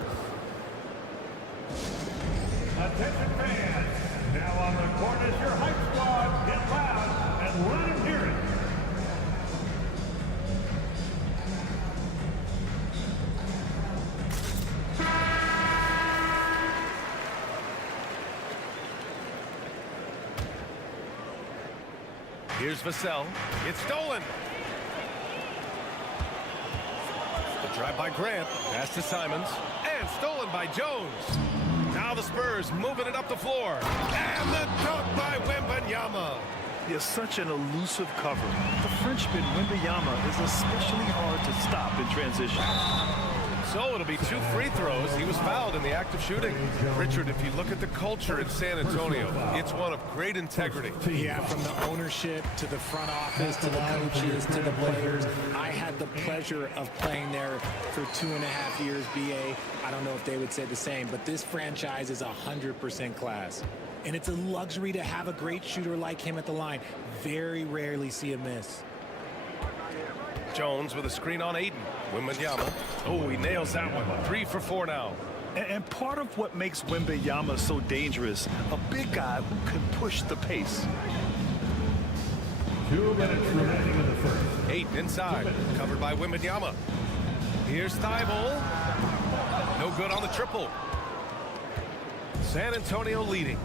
Attention fans. Now on the court is your hype squad. Get loud and let him hear it. Here's Vassell. It's stolen. The drive by Grant. Pass to Simons. And stolen by Jones. Now the Spurs moving it up the floor. And the dunk by Wembanyama. He has such an elusive cover. The Frenchman, Wembanyama, is especially hard to stop in transition. So it'll be 2 free throws. He was fouled in the act of shooting. Richard, if you look at the culture in San Antonio, it's one of great integrity. Yeah, from the ownership to the front office to the coaches to the players. I had the pleasure of playing there for 2.5 years, BA. I don't know if they would say the same, but this franchise is 100% class. And it's a luxury to have a great shooter like him at the line. Very rarely see a miss. Jones with a screen on Ayton. Wembanyama. Oh, he nails that one. 3 for 4 now. And part of what makes Wembanyama so dangerous, a big guy who can push the pace. 2 minutes remaining in the first. Ayton inside. Covered by Wembanyama. Here's Thibault. No good on the triple. San Antonio leading.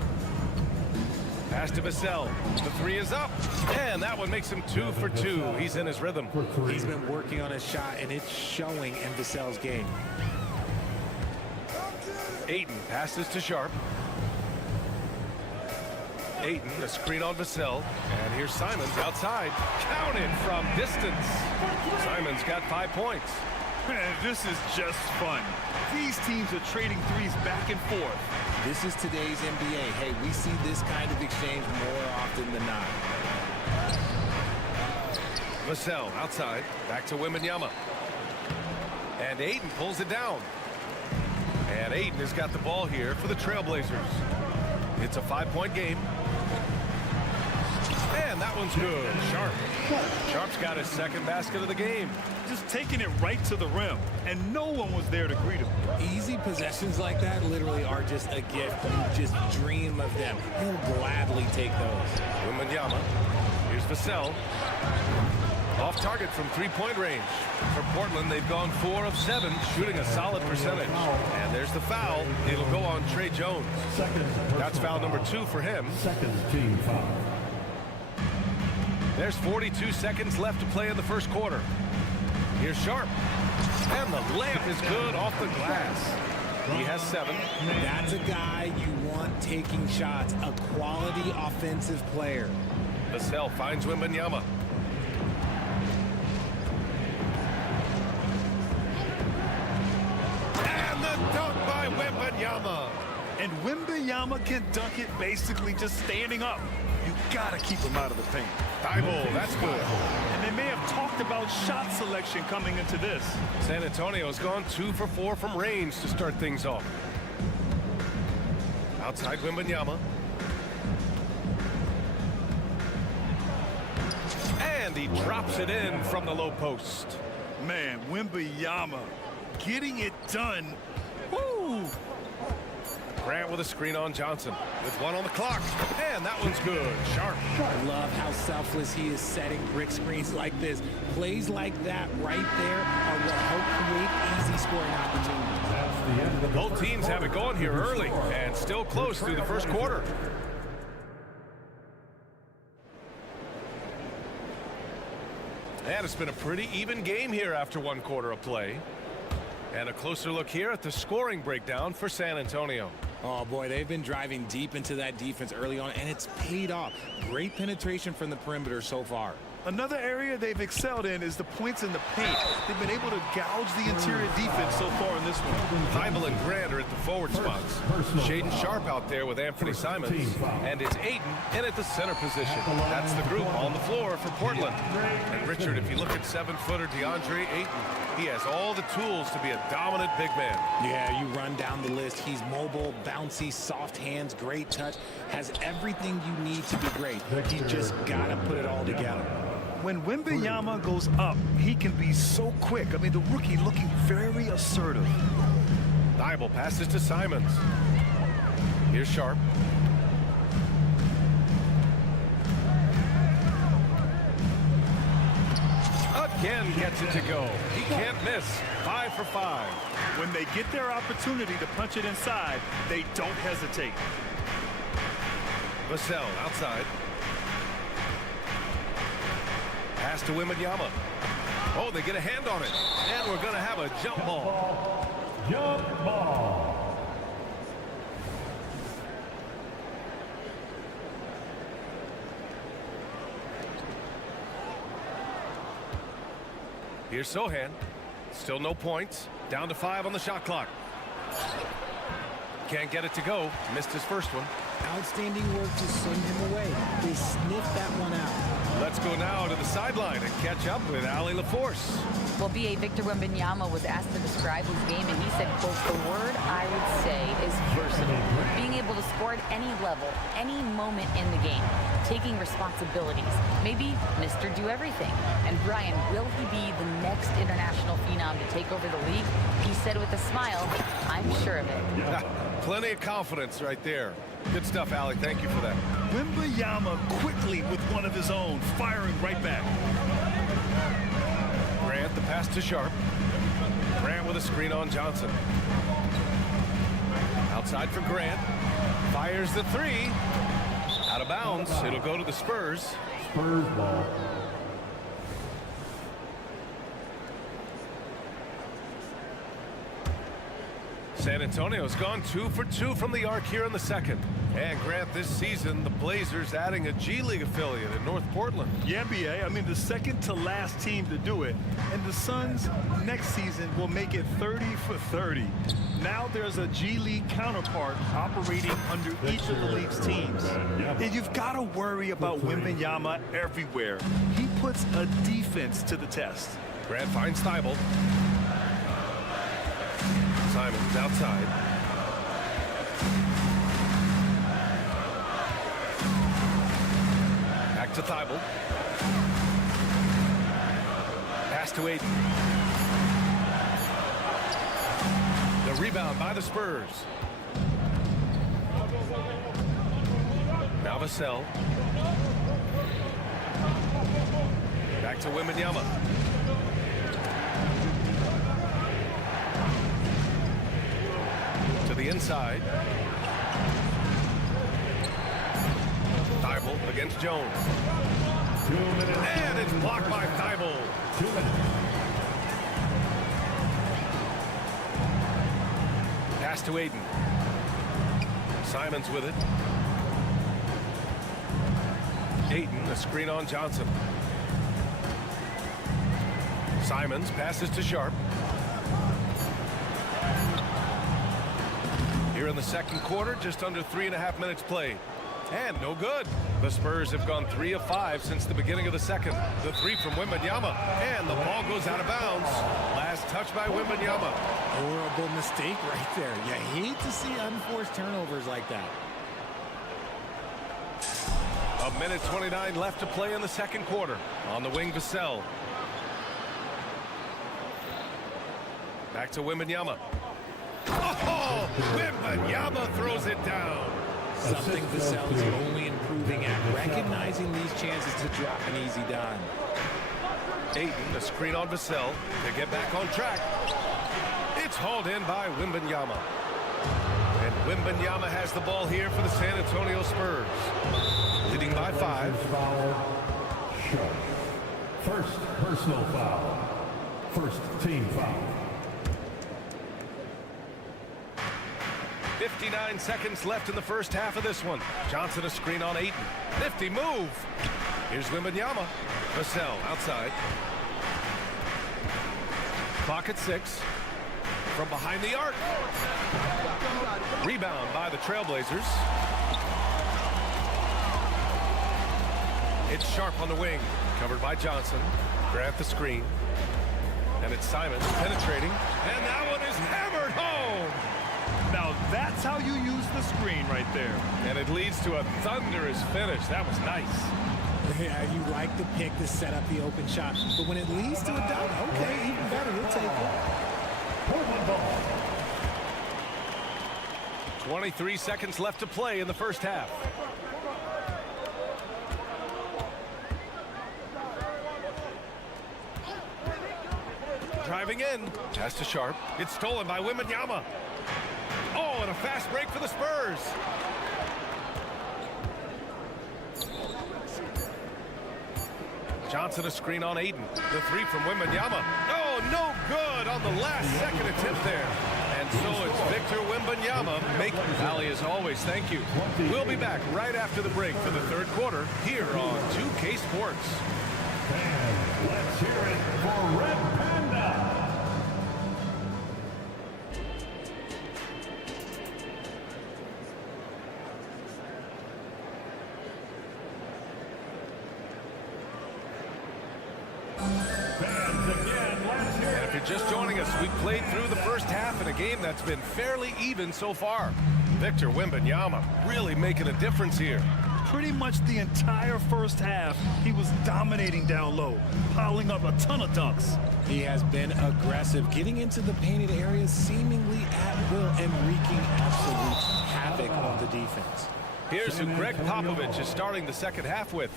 Pass to Vassell. The 3 is up. And that one makes him 2 for 2. He's in his rhythm. He's been working on his shot, and it's showing in Vassell's game. Ayton passes to Sharp. Ayton, a screen on Vassell. And here's Simons outside. Counted from distance. Simons got 5 points. Man, this is just fun. These teams are trading threes back and forth. This is today's NBA. Hey, we see this kind of exchange more often than not. Vassell outside. Back to Wembanyama. And Ayton pulls it down. And Ayton has got the ball here for the Trailblazers. It's a 5-point game. And that one's good. Sharp. Sharp's got his second basket of the game. Just taking it right to the rim, and no one was there to greet him. Easy possessions like that literally are just a gift. You just dream of them. He'll gladly take those. Wembanyama. Here's Vassell. Off target from 3-point range. For Portland, they've gone 4 of 7, shooting a solid percentage. And there's the foul. It'll go on Trey Jones. That's foul number 2 for him. Second team foul. There's 42 seconds left to play in the first quarter. Here's Sharp. And the layup is good off the glass. He has 7. That's a guy you want taking shots, a quality offensive player. Vassell finds Wembanyama. And the dunk by Wembanyama. And Wembanyama can dunk it basically just standing up. You gotta keep him out of the paint. Thibault, that's good. And they may have talked about shot selection coming into this. San Antonio's gone 2 for 4 from range to start things off. Outside Wembanyama. And he drops it in from the low post. Man, Wembanyama getting it done. Woo! Grant with a screen on Johnson with 1 on the clock. And that one's good. Sharp. I love how selfless he is setting brick screens like this. Plays like that right there are what help create easy scoring opportunities. That's the end of the Both teams have it going here early and still close through the first quarter. And it's been a pretty even game here after 1 quarter of play. And a closer look here at the scoring breakdown for San Antonio. Oh, boy, they've been driving deep into that defense early on, and it's paid off. Great penetration from the perimeter so far. Another area they've excelled in is the points in the paint. They've been able to gouge the interior defense so far in this one. Thibault and Grant are at the forward spots. Shaden Sharp out there with Anthony Simons. And it's Ayton in at the center position. That's the group on the floor for Portland. And Richard, if you look at 7-footer DeAndre Ayton, he has all the tools to be a dominant big man. Yeah, you run down the list. He's mobile, bouncy, soft hands, great touch. Has everything you need to be great. He just got to put it all together. When Wembanyama goes up, he can be so quick. I mean, the rookie looking very assertive. Thibault passes to Simons. Here's Sharp. Again gets it to go. He can't miss. 5 for 5. When they get their opportunity to punch it inside, they don't hesitate. Vassell outside. Pass to Wembanyama. Oh, they get a hand on it. And we're going to have a jump ball. Jump ball. Here's Sohan. Still no points. Down to 5 on the shot clock. Can't get it to go. Missed his first one. Outstanding work to send him away. They sniffed that one out. Let's go now to the sideline and catch up with Allie LaForce. Well, B.A. Victor Wembanyama was asked to describe his game, and he said, quote, "The word I would say is versatile. Being able to score at any level, any moment in the game, taking responsibilities, maybe Mr. Do Everything." And Brian, will he be the next international phenom to take over the league? He said with a smile, "I'm sure of it." Plenty of confidence right there. Good stuff, Allie. Thank you for that. Wembanyama quickly with one of his own, firing right back. Grant, the pass to Sharp. Grant with a screen on Johnson. Outside for Grant. Fires the 3. Out of bounds. It'll go to the Spurs. Spurs ball. San Antonio's gone 2 for 2 from the arc here in the second. And Grant, this season, the Blazers adding a G League affiliate in North Portland. Yeah, BA. I mean, the second to last team to do it. And the Suns next season will make it 30 for 30. Now there's a G League counterpart operating under each of the league's teams. And you've got to worry about Wembanyama everywhere. He puts a defense to the test. Grant finds Thibault. Simons outside. Back to Thibault. Pass to Aiden. The rebound by the Spurs. Now Vassell. Back to Wembanyama. To the inside. Thibault against Jones. 2 minutes. And it's blocked by Thibault. 2 minutes. Pass to Aiden. Simons with it. Aiden, a screen on Johnson. Simons passes to Sharp. Here in the second quarter, just under 3.5 minutes played. And no good. The Spurs have gone 3 of 5 since the beginning of the second. The three from Wembanyama. And the ball goes out of bounds. Last touch by Wembanyama. Horrible mistake right there. You hate to see unforced turnovers like that. A minute 29 left to play in the second quarter. On the wing, Vassell. Back to Wembanyama. Oh, Wembanyama throws it down. Something Vassell is only improving at, recognizing these chances to drop an easy dime. Aiden, a screen on Vassell to get back on track. It's hauled in by Wembanyama. And Wembanyama has the ball here for the San Antonio Spurs. Leading by 5. First personal foul. First team foul. 59 seconds left in the first half of this one. Johnson a screen on Aiden. Nifty move. Here's Wembanyama. Vassell outside. Clock at 6. From behind the arc. Rebound by the Trailblazers. It's Sharp on the wing. Covered by Johnson. Grant the screen. And it's Simons penetrating. And that one is hammered home. Now that's how you use the screen right there. And it leads to a thunderous finish. That was nice. Yeah, you like the pick to set up the open shot, but when it leads to a dunk, okay, even better, you'll take it. 23 seconds left to play in the first half. Driving in. Pass to Sharp. It's stolen by Wembanyama. Oh, and a fast break for the Spurs. Johnson a screen on Aiden. The three from Wembanyama. Oh, no good on the last second attempt there. And so it's Victor Wembanyama making Valley as always. Thank you. We'll be back right after the break for the third quarter here on 2K Sports. And let's hear it for Red Panda. And if you're just joining us, we played through the first half in a game that's been fairly even so far. Victor Wembanyama really making a difference here. Pretty much the entire first half, he was dominating down low, piling up a ton of dunks. He has been aggressive, getting into the painted areas seemingly at will and wreaking absolute havoc on the defense. Here's who Greg Popovich is starting the second half with.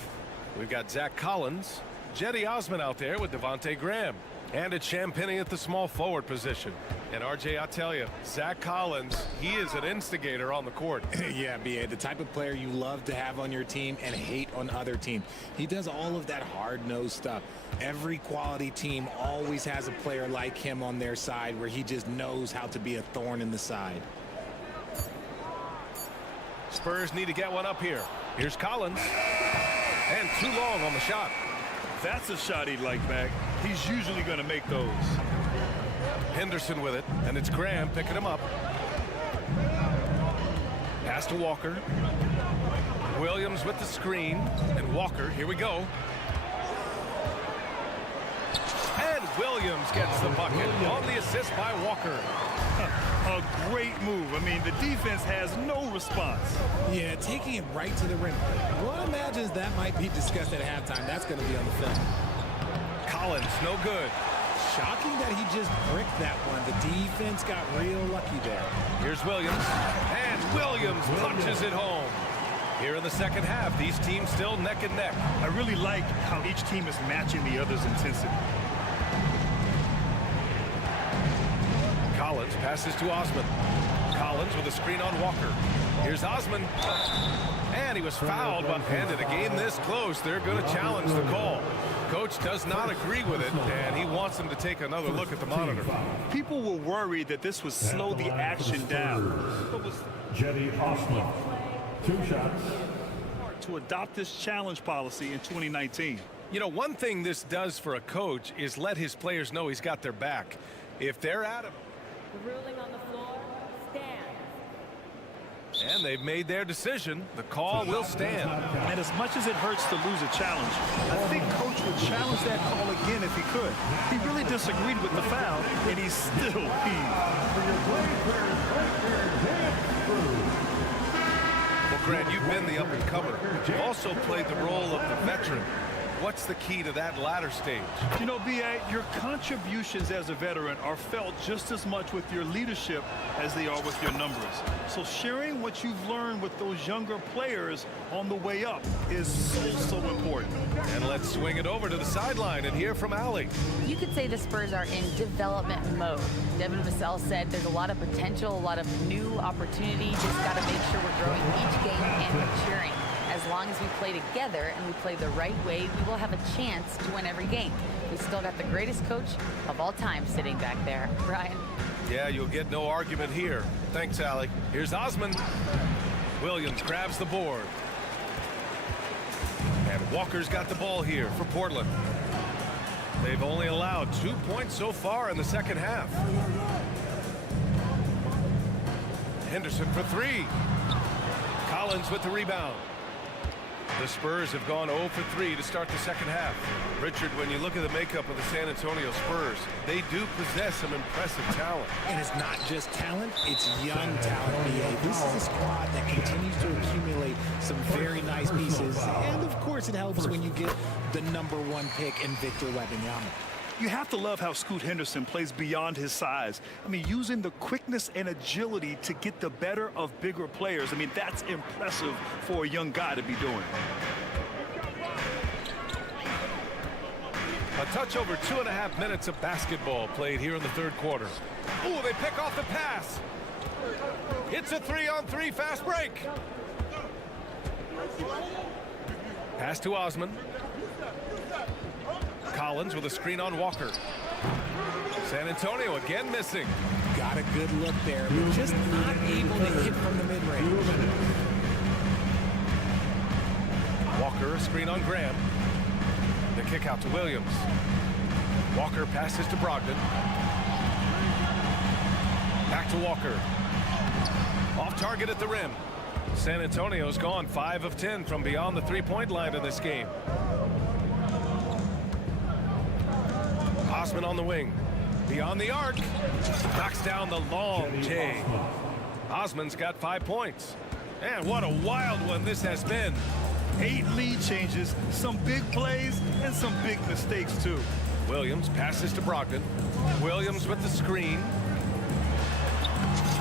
We've got Zach Collins, Jetty Osman out there with Devontae Graham. And it's Champagny at the small forward position. And RJ, I'll tell you, Zach Collins, he is an instigator on the court. Yeah, B.A., the type of player you love to have on your team and hate on other teams. He does all of that hard-nosed stuff. Every quality team always has a player like him on their side where he just knows how to be a thorn in the side. Spurs need to get one up here. Here's Collins. And too long on the shot. That's a shot he'd like back. He's usually going to make those. Henderson with it, and it's Graham picking him up. Pass to Walker. Williams with the screen, and Walker, here we go. And Williams gets the bucket on the assist by Walker. A great move. I mean, the defense has no response. Yeah, taking it right to the rim. One imagines that might be discussed at halftime. That's going to be on the film. Collins, no good. Shocking that he just bricked that one. The defense got real lucky there. Here's Williams, and Williams punches it home. Here in the second half, these teams still neck and neck. I really like how each team is matching the other's intensity. Collins passes to Osman. Collins with a screen on Walker. Here's Osman. And he was fouled, and in a game this close, they're going to challenge the call. Coach does not agree with it, and he wants him to take another look at the monitor. People were worried that this would slow the action down. Jetty Osman, 2 shots. To adopt this challenge policy in 2019. You know, one thing this does for a coach is let his players know he's got their back. If they're at him. The ruling on the floor stands. And they've made their decision. The call will stand. And as much as it hurts to lose a challenge, I think Coach would challenge that call again if he could. He really disagreed with the foul, and he's still peeved. Well, Grant, you've been the up-and-comer. You've also played the role of the veteran. What's the key to that latter stage? You know, B.A., your contributions as a veteran are felt just as much with your leadership as they are with your numbers. So sharing what you've learned with those younger players on the way up is so important. And let's swing it over to the sideline and hear from Allie. You could say the Spurs are in development mode. Devin Vassell said there's a lot of potential, a lot of new opportunity. Just got to make sure we're growing each game and maturing. As long as we play together and we play the right way, we will have a chance to win every game. We still got the greatest coach of all time sitting back there. Brian? Yeah, you'll get no argument here. Thanks, Allie. Here's Osman. Williams grabs the board. And Walker's got the ball here for Portland. They've only allowed 2 points so far in the second half. Henderson for 3. Collins with the rebound. The Spurs have gone 0 for 3 to start the second half. Richard, when you look at the makeup of the San Antonio Spurs, they do possess some impressive talent. And it's not just talent, it's young talent, B.A. This is a squad that continues to accumulate some very nice pieces. And, of course, it helps when you get the #1 pick in Victor Wembanyama. You have to love how Scoot Henderson plays beyond his size. I mean, using the quickness and agility to get the better of bigger players. I mean, that's impressive for a young guy to be doing. A touch over 2.5 minutes of basketball played here in the third quarter. Ooh, they pick off the pass. It's a 3-on-3 fast break. Pass to Osman. Collins with a screen on Walker. San Antonio again missing. Got a good look there, but just not able to hit from the mid-range. Walker, a screen on Graham. The kick out to Williams. Walker passes to Brogdon. Back to Walker. Off target at the rim. San Antonio's gone 5 of 10 from beyond the three-point line in this game. Osman on the wing. Beyond the arc. Knocks down the long J. Osman's got 5 points. And what a wild one this has been. 8 lead changes, some big plays, and some big mistakes, too. Williams passes to Brogdon. Williams with the screen.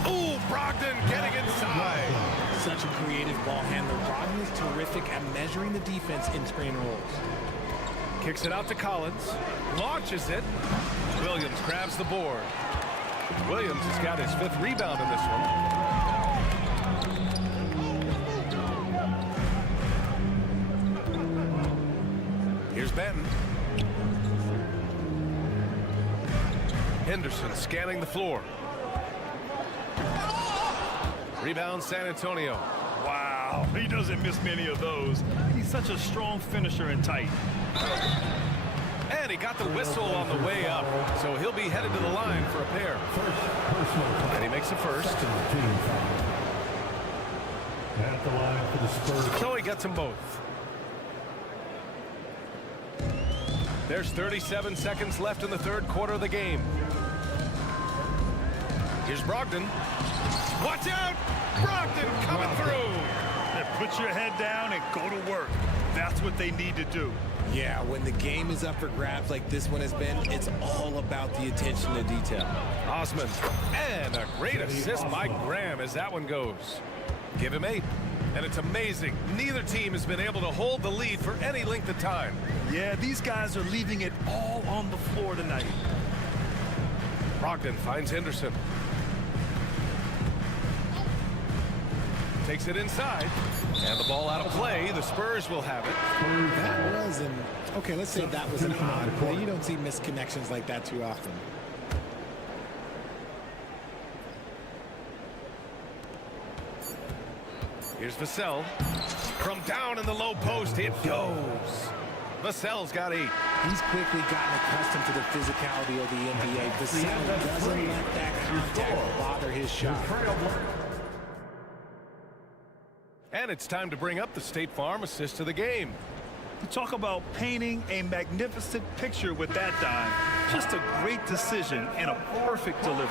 Ooh, Brogdon getting inside. Such a creative ball handler. Brogdon is terrific at measuring the defense in screen rolls. Kicks it out to Collins. Launches it. Williams grabs the board. Williams has got his 5th rebound in this one. Here's Benton. Henderson scanning the floor. Rebound San Antonio. Wow, he doesn't miss many of those. He's such a strong finisher and tight. And he got the whistle on the way up, so he'll be headed to the line for a pair. And he makes a first. At the line for the Spurs. So he gets them both. There's 37 seconds left in the 3rd quarter of the game. Here's Brogdon. Watch out! Brogdon coming through. Put your head down and go to work. That's what they need to do. Yeah, when the game is up for grabs like this one has been, it's all about the attention to detail. Osman, and a great assist by Graham as that one goes. Give him 8. And it's amazing. Neither team has been able to hold the lead for any length of time. Yeah, these guys are leaving it all on the floor tonight. Brogdon finds Henderson. Takes it inside. And the ball out of play. The Spurs will have it. That was an... Okay, let's say that was an odd play. You don't see missed connections like that too often. Here's Vassell. From down in the low post, it goes. Vassell's got 8. He's quickly gotten accustomed to the physicality of the NBA. Vassell doesn't let that contact bother his shot. And it's time to bring up the State Farm assist to the game. You talk about painting a magnificent picture with that dime. Just a great decision and a perfect delivery.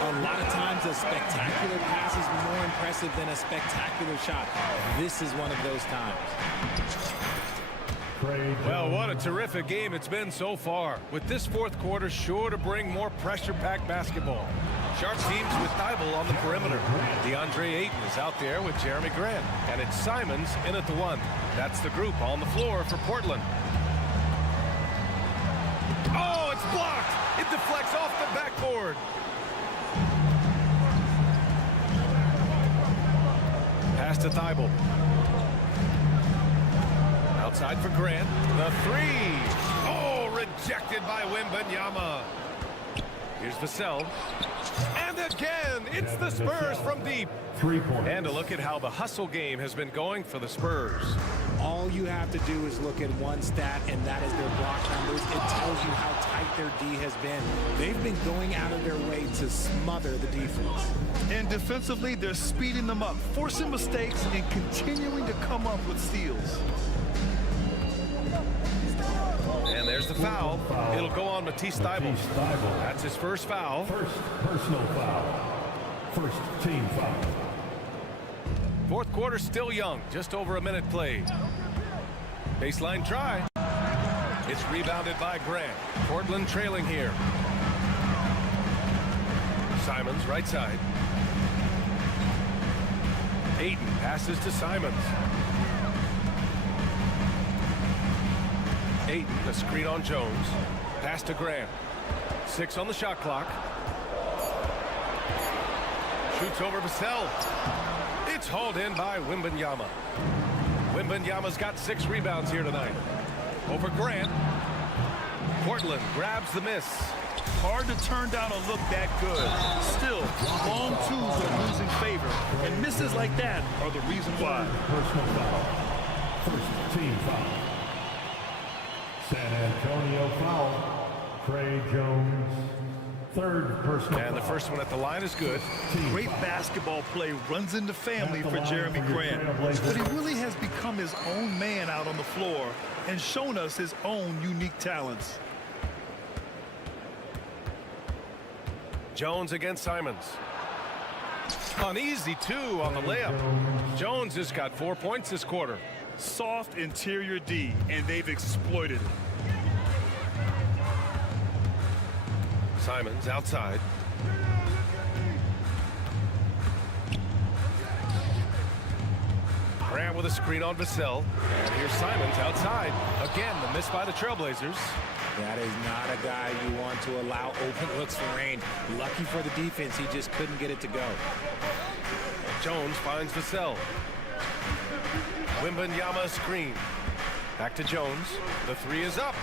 A lot of times a spectacular pass is more impressive than a spectacular shot. This is one of those times. Well, what a terrific game it's been so far, with this 4th quarter sure to bring more pressure-packed basketball. Sharp teams with Thibault on the perimeter. DeAndre Ayton is out there with Jeremy Grant, and it's Simons in at the 1. That's the group on the floor for Portland. Oh, it's blocked! It deflects off the backboard. Pass to Thibault. Outside for Grant. The 3. Oh, rejected by Wembanyama. Here's Vassell. And again, it's the Spurs from deep. 3 points. And a look at how the hustle game has been going for the Spurs. All you have to do is look at one stat, and that is their block numbers. It tells you how tight their D has been. They've been going out of their way to smother the defense. And defensively, they're speeding them up, forcing mistakes, and continuing to come up with steals. And there's the foul. It'll go on Matisse Thibault. That's his first foul. First personal foul. First team foul. 4th quarter still young. Just over a minute played. Baseline try. It's rebounded by Grant. Portland trailing here. Simons right side. Ayton passes to Simons. Ayton, a screen on Jones. Pass to Grant. 6 on the shot clock. Shoots over Vassell. It's hauled in by Wembanyama. Wembanyama's got 6 rebounds here tonight. Over Grant. Portland grabs the miss. Hard to turn down a look that good. Still, long twos are losing favor, and misses like that are the reason why. Personal foul. First team foul. San Antonio foul. Trey Jones. 3rd personal And the first one at the line is good. Great basketball play runs into family for Jeremy Grant. But he really has become his own man out on the floor and shown us his own unique talents. Jones against Simons. An easy 2 on the layup. Jones has got 4 points this quarter. Soft interior D, and they've exploited it. Simons outside. Grant with a screen on Vassell. And here's Simons outside. Again, the miss by the Trailblazers. That is not a guy you want to allow open looks for Range. Lucky for the defense, he just couldn't get it to go. Jones finds Vassell. Wembanyama screen. Back to Jones. The three is up.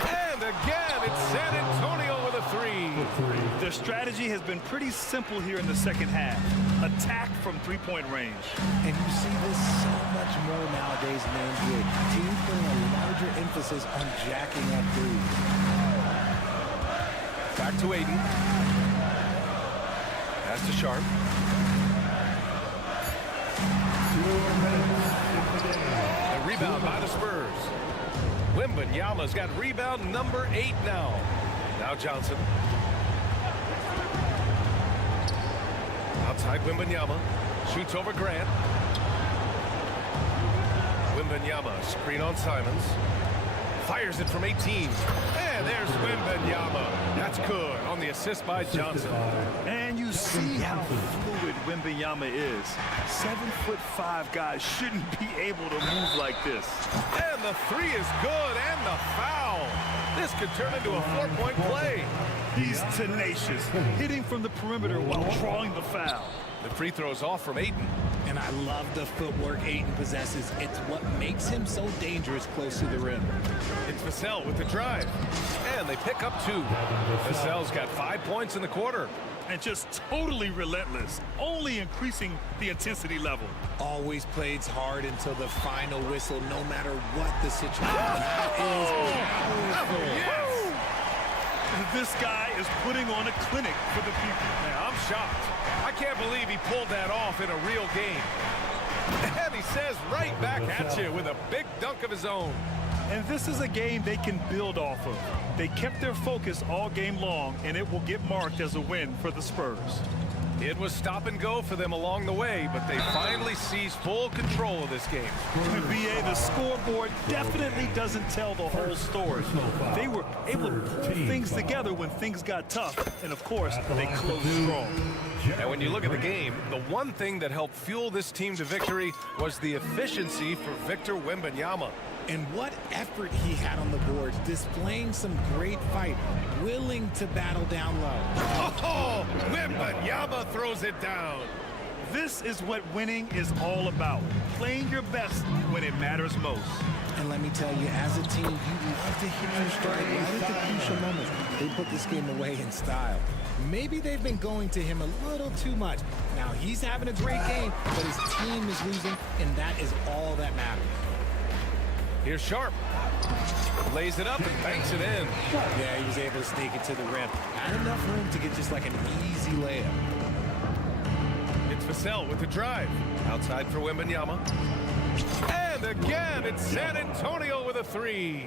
And again, it's San Antonio with a three. Their strategy has been pretty simple here in the second half. Attack from three-point range. And you see this so much more nowadays in the NBA. Teams putting a larger emphasis on jacking up threes. Back to Aiden. Pass to Sharp. A rebound by the Spurs. Wembanyama's got rebound number 8 now. Now Johnson. Outside Wembanyama. Shoots over Grant. Wembanyama, screen on Simons. Fires it from 18. And there's Wembanyama. That's good on the assist by Johnson. And you see how fluid Wembanyama is. 7'5" guys shouldn't be able to move like this. And the three is good, and the foul. This could turn into a 4-point play. He's tenacious, hitting from the perimeter while drawing the foul. The free throw's off from Ayton. And I love the footwork Ayton possesses. It's what makes him so dangerous close to the rim. It's Vassell with the drive. And they pick up 2. Vassell's got 5 points in the quarter. And just totally relentless, only increasing the intensity level. Always plays hard until the final whistle, no matter what the situation. That is powerful. Yes. This guy is putting on a clinic for the people. Yeah, I'm shocked. I can't believe he pulled that off in a real game. And he says right back at you with a big dunk of his own. And this is a game they can build off of. They kept their focus all game long, and it will get marked as a win for the Spurs. It was stop and go for them along the way, but they finally seized full control of this game. BA, the scoreboard definitely doesn't tell the whole story. They were able to pull things together when things got tough, and of course, they closed strong. And when you look at the game, the one thing that helped fuel this team to victory was the efficiency for Victor Wembanyama. And what effort he had on the boards, displaying some great fight, willing to battle down low. Oh, Wembanyama throws it down. This is what winning is all about, playing your best when it matters most. And let me tell you, as a team, you love to hit your stride right at the crucial moments. They put this game away in style. Maybe they've been going to him a little too much. Now he's having a great game, but his team is losing, and that is all that matters. Here's Sharp. Lays it up and banks it in. Yeah, he was able to sneak it to the rim. Not enough room to get just like an easy layup. It's Vassell with the drive. Outside for Wembanyama. And again, it's San Antonio with a three.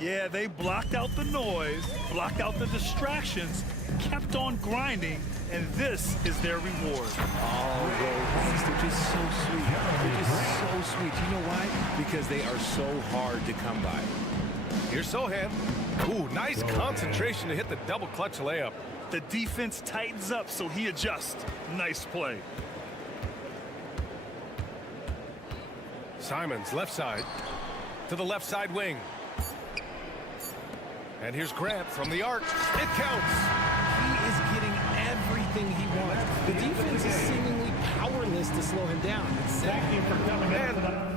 Yeah, they blocked out the noise, blocked out the distractions, kept on grinding, and this is their reward. Oh, they're just so sweet. They're just so sweet. You know why? Because they are so hard to come by. Here's Sohan. Ooh, nice concentration to hit the double clutch layup. The defense tightens up, so he adjusts. Nice play. Simons, left side. To the left side wing. And here's Grant from the arc. It counts. He is getting everything he wants. The defense is seemingly powerless to slow him down. Thank you for coming in.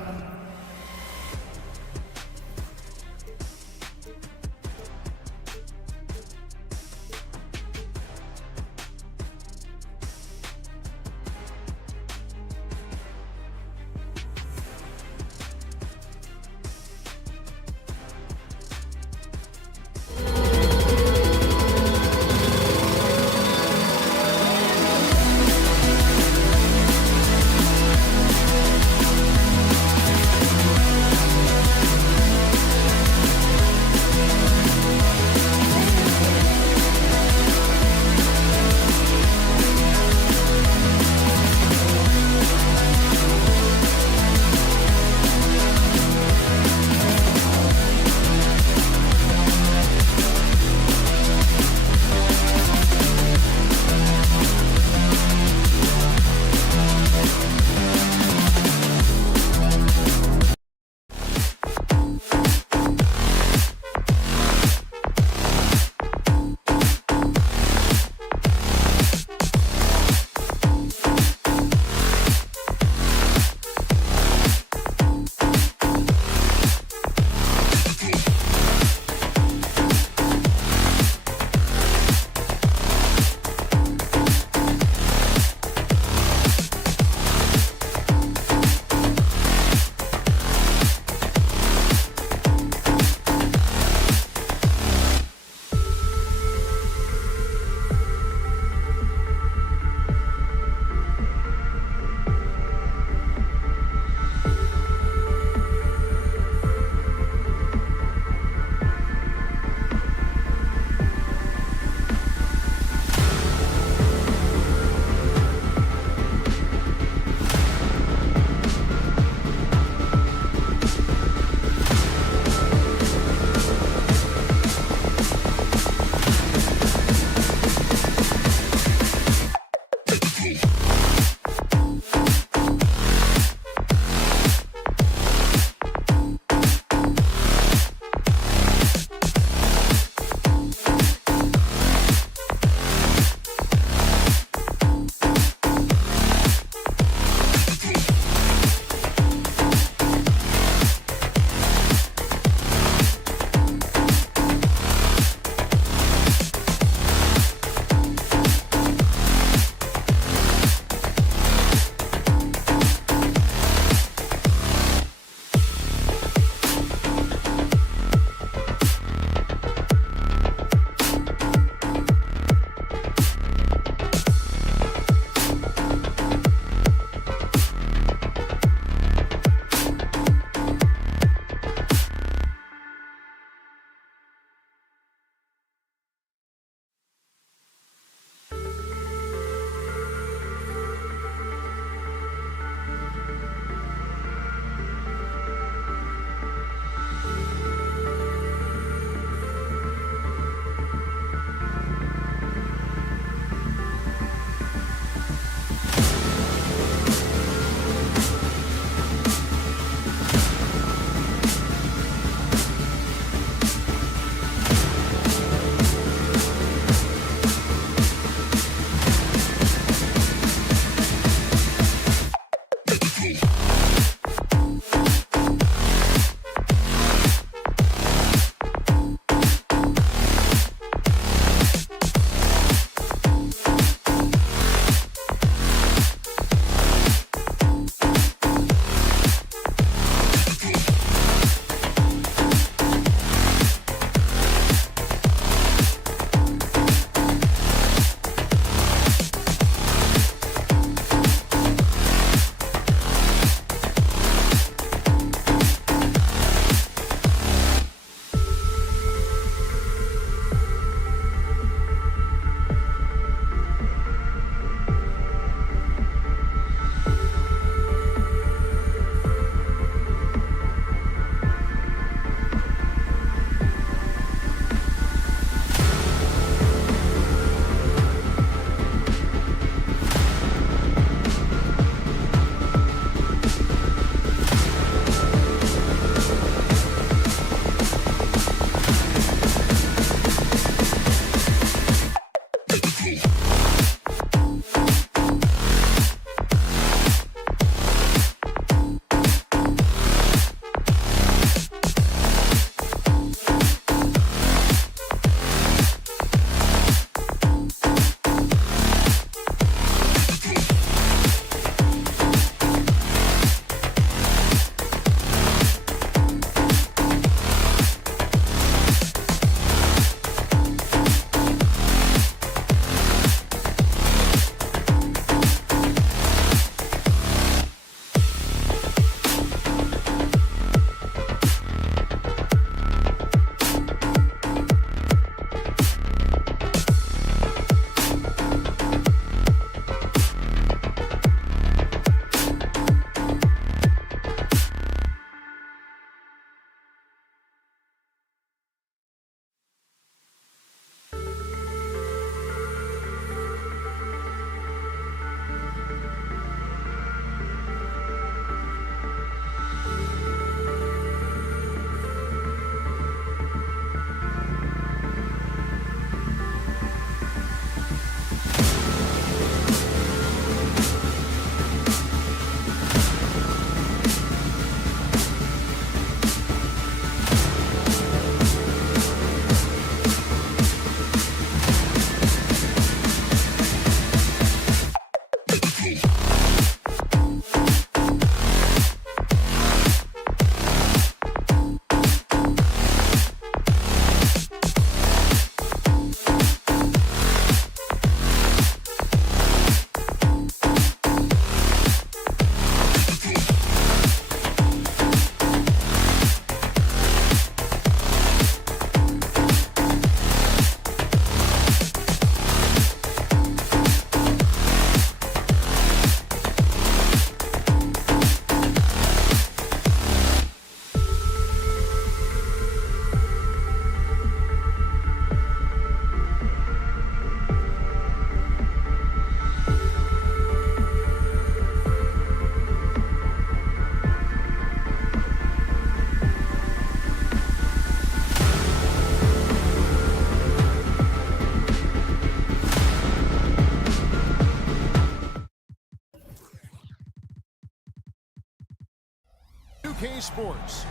2K Sports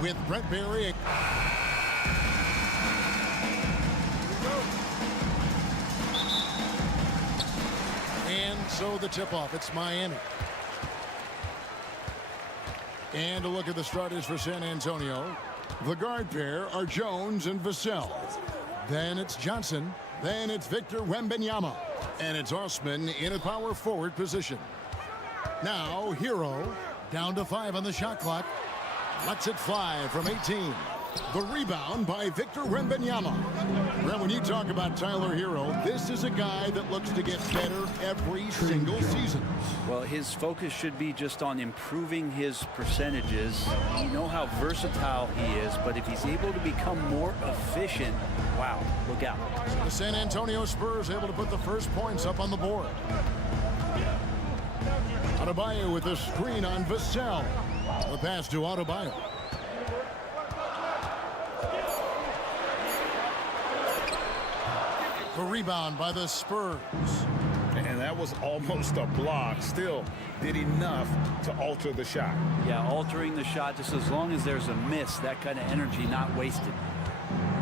with Brent Barry. And so the tip-off, it's Miami. And a look at the starters for San Antonio. The guard pair are Jones and Vassell. Then it's Johnson. Then it's Victor Wembanyama. And it's Osman in a power forward position. Now, Hero, down to 5 on the shot clock. Lets it fly from 18. The rebound by Victor Wembanyama. Well, when you talk about Tyler Hero, this is a guy that looks to get better every single season. Well, his focus should be just on improving his percentages. You know how versatile he is, but if he's able to become more efficient, wow, look out. The San Antonio Spurs able to put the first points up on the board. Adebayo with a screen on Vassell. The pass to Adebayo. The rebound by the Spurs. And that was almost a block. Still did enough to alter the shot. Yeah, altering the shot just as long as there's a miss, that kind of energy not wasted.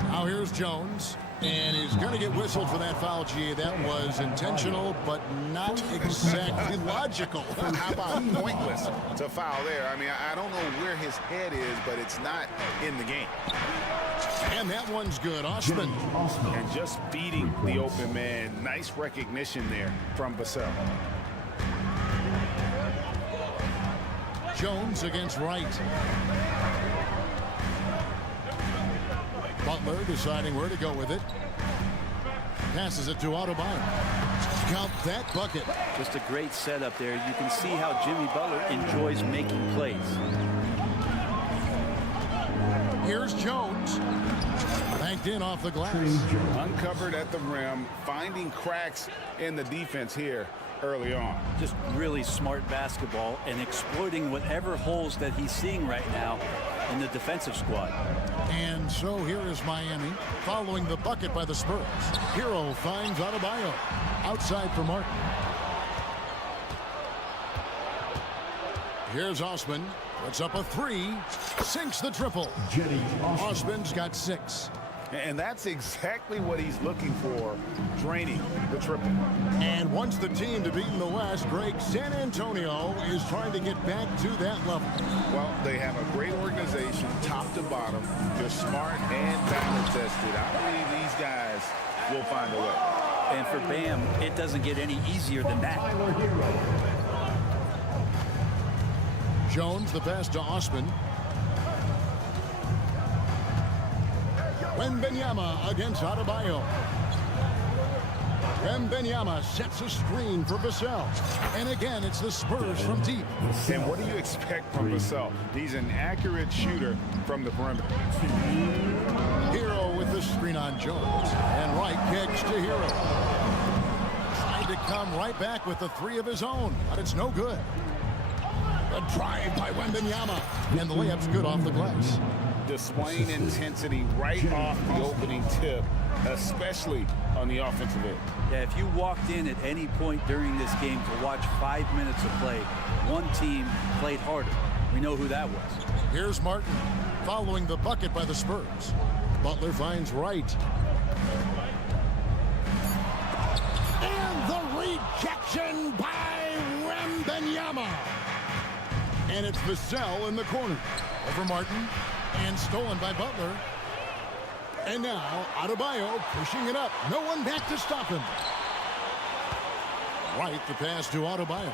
Now here's Jones. And he's going to get whistled for that foul, G. That was intentional, but not exactly logical. How about pointless to foul there? I mean, I don't know where his head is, but it's not in the game. And that one's good. Osman. And just beating the open man. Nice recognition there from Vassell. Jones against Wright. Butler deciding where to go with it. Passes it to Adebayo. Count that bucket. Just a great setup there. You can see how Jimmy Butler enjoys making plays. Here's Jones. Banked in off the glass. Uncovered at the rim, finding cracks in the defense here early on. Just really smart basketball and exploiting whatever holes that he's seeing right now in the defensive squad. And so here is Miami following the bucket by the Spurs. Hero finds Adebayo. Outside for Martin. Here's Osman. Puts up a 3. Sinks the triple. Osman's got 6. And that's exactly what he's looking for, draining the triple. And once the team to beat in the West, Greg, San Antonio is trying to get back to that level. Well, they have a great organization, top to bottom. They're smart and battle-tested. I believe these guys will find a way. And for Bam, it doesn't get any easier than that. Jones, the pass to Osman. Wembanyama against Adebayo. Wembanyama sets a screen for Vassell. And again, it's the Spurs from deep. And what do you expect from Vassell? He's an accurate shooter from the perimeter. Hero with the screen on Jones. And Wright kicks to Hero. Trying to come right back with the 3 of his own, but it's no good. A drive by Wembanyama. And the layup's good off the glass. Displaying intensity right off the opening tip, especially on the offensive end. Yeah, if you walked in at any point during this game to watch 5 minutes of play, one team played harder. We know who that was. Here's Martin following the bucket by the Spurs. Butler finds Wright. And the rejection by Wembanyama. And it's Vassell in the corner. Over Martin. And stolen by Butler. And now Adebayo pushing it up. No one back to stop him. Wright, the pass to Adebayo.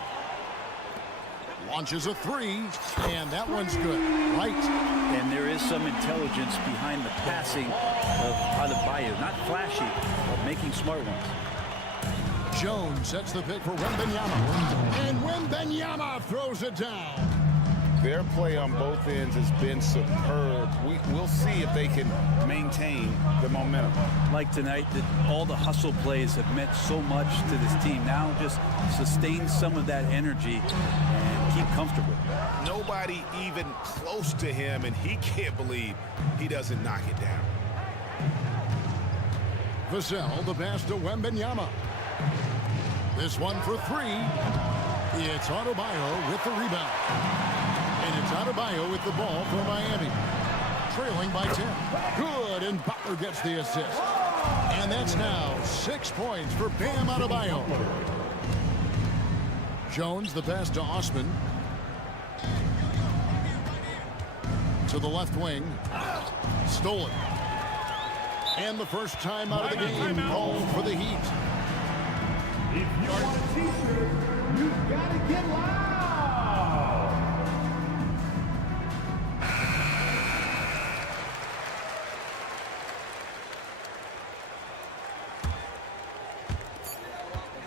Launches a 3, and that one's good. Right. And there is some intelligence behind the passing of Adebayo. Not flashy, but making smart ones. Jones sets the pick for Wembanyama. And Wembanyama throws it down. Their play on both ends has been superb. We'll see if they can maintain the momentum. Like tonight, all the hustle plays have meant so much to this team. Now just sustain some of that energy and keep comfortable. Nobody even close to him, and he can't believe he doesn't knock it down. Vassell, the pass to Wembanyama. This one for 3. It's Adebayo with the rebound. And it's Adebayo with the ball for Miami. Trailing by 10. Good, and Butler gets the assist. And that's now 6 points for Bam Adebayo. Jones, the pass to Osman. To the left wing. Stolen. And the first time out of the game called for the Heat. If you want a t-shirt, you've got to get loud.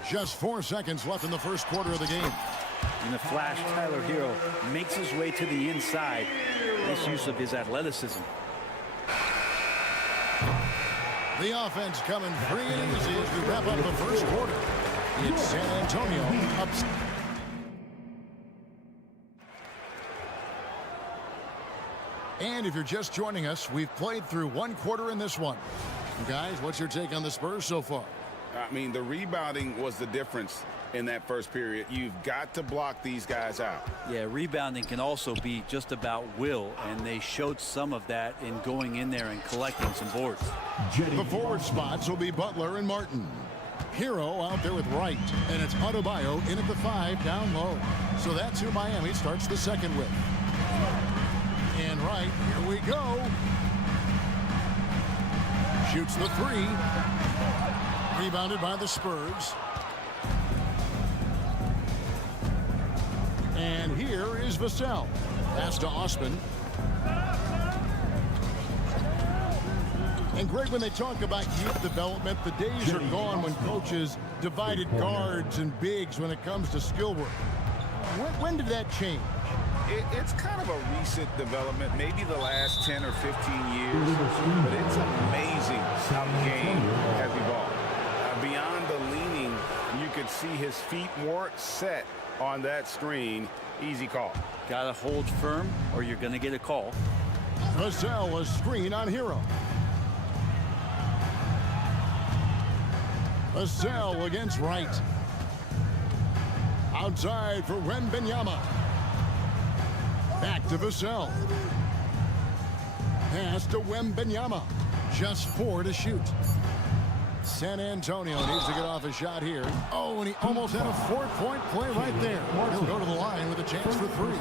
Just 4 seconds left in the first quarter of the game. In the flash, Tyler Hero makes his way to the inside. Nice use of his athleticism. The offense coming free and easy as we wrap up the first quarter. It's San Antonio up. And if you're just joining us, we've played through 1 quarter in this one. Guys, what's your take on the Spurs so far? I mean, the rebounding was the difference in that first period. You've got to block these guys out. Yeah, rebounding can also be just about will, and they showed some of that in going in there and collecting some boards. The forward spots will be Butler and Martin. Hero out there with Wright, and it's Adebayo in at the 5 down low. So that's who Miami starts the second with. And Wright, here we go. Shoots the 3. Rebounded by the Spurs. And here is Vassell. Pass to Osman. And Greg, when they talk about youth development, the days are gone when coaches divided guards and bigs when it comes to skill work. When did that change? It's kind of a recent development, maybe the last 10 or 15 years, but it's amazing how the game has evolved. Beyond the leaning, you could see his feet more set on that screen. Easy call. Got to hold firm or you're going to get a call. Vassell, a screen on Hero. Vassell against Wright. Outside for Wembanyama. Back to Vassell. Pass to Wembanyama. Just 4 to shoot. San Antonio needs to get off a shot here. Oh, and he almost had a 4-point play right there. He'll go to the line with a chance for 3.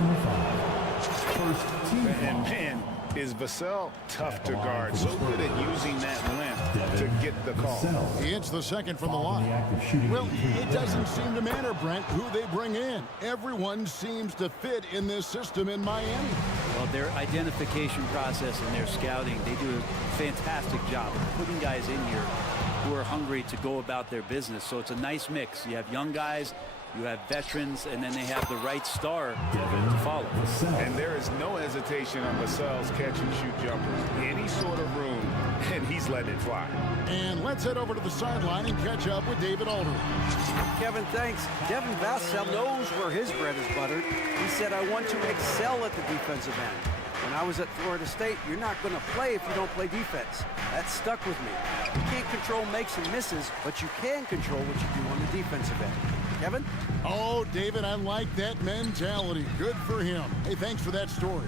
And man, is Vassell tough to guard. So good at using that length to get the call. He hits the second from the line. Well, it doesn't seem to matter, Brent, who they bring in. Everyone seems to fit in this system in Miami. Well, their identification process and their scouting, they do a fantastic job of putting guys in here who are hungry to go about their business. So it's a nice mix. You have young guys, you have veterans, and then they have the right star to follow. And there is no hesitation on Vassell's catch-and-shoot jumpers. Any sort of room, and he's letting it fly. And let's head over to the sideline and catch up with David Aldridge. Kevin, thanks. Devin Vassell knows where his bread is buttered. He said, I want to excel at the defensive end. When I was at Florida State, you're not going to play if you don't play defense. That stuck with me. You can't control makes and misses, but you can control what you do on the defensive end. Kevin? Oh, David, I like that mentality. Good for him. Hey, thanks for that story.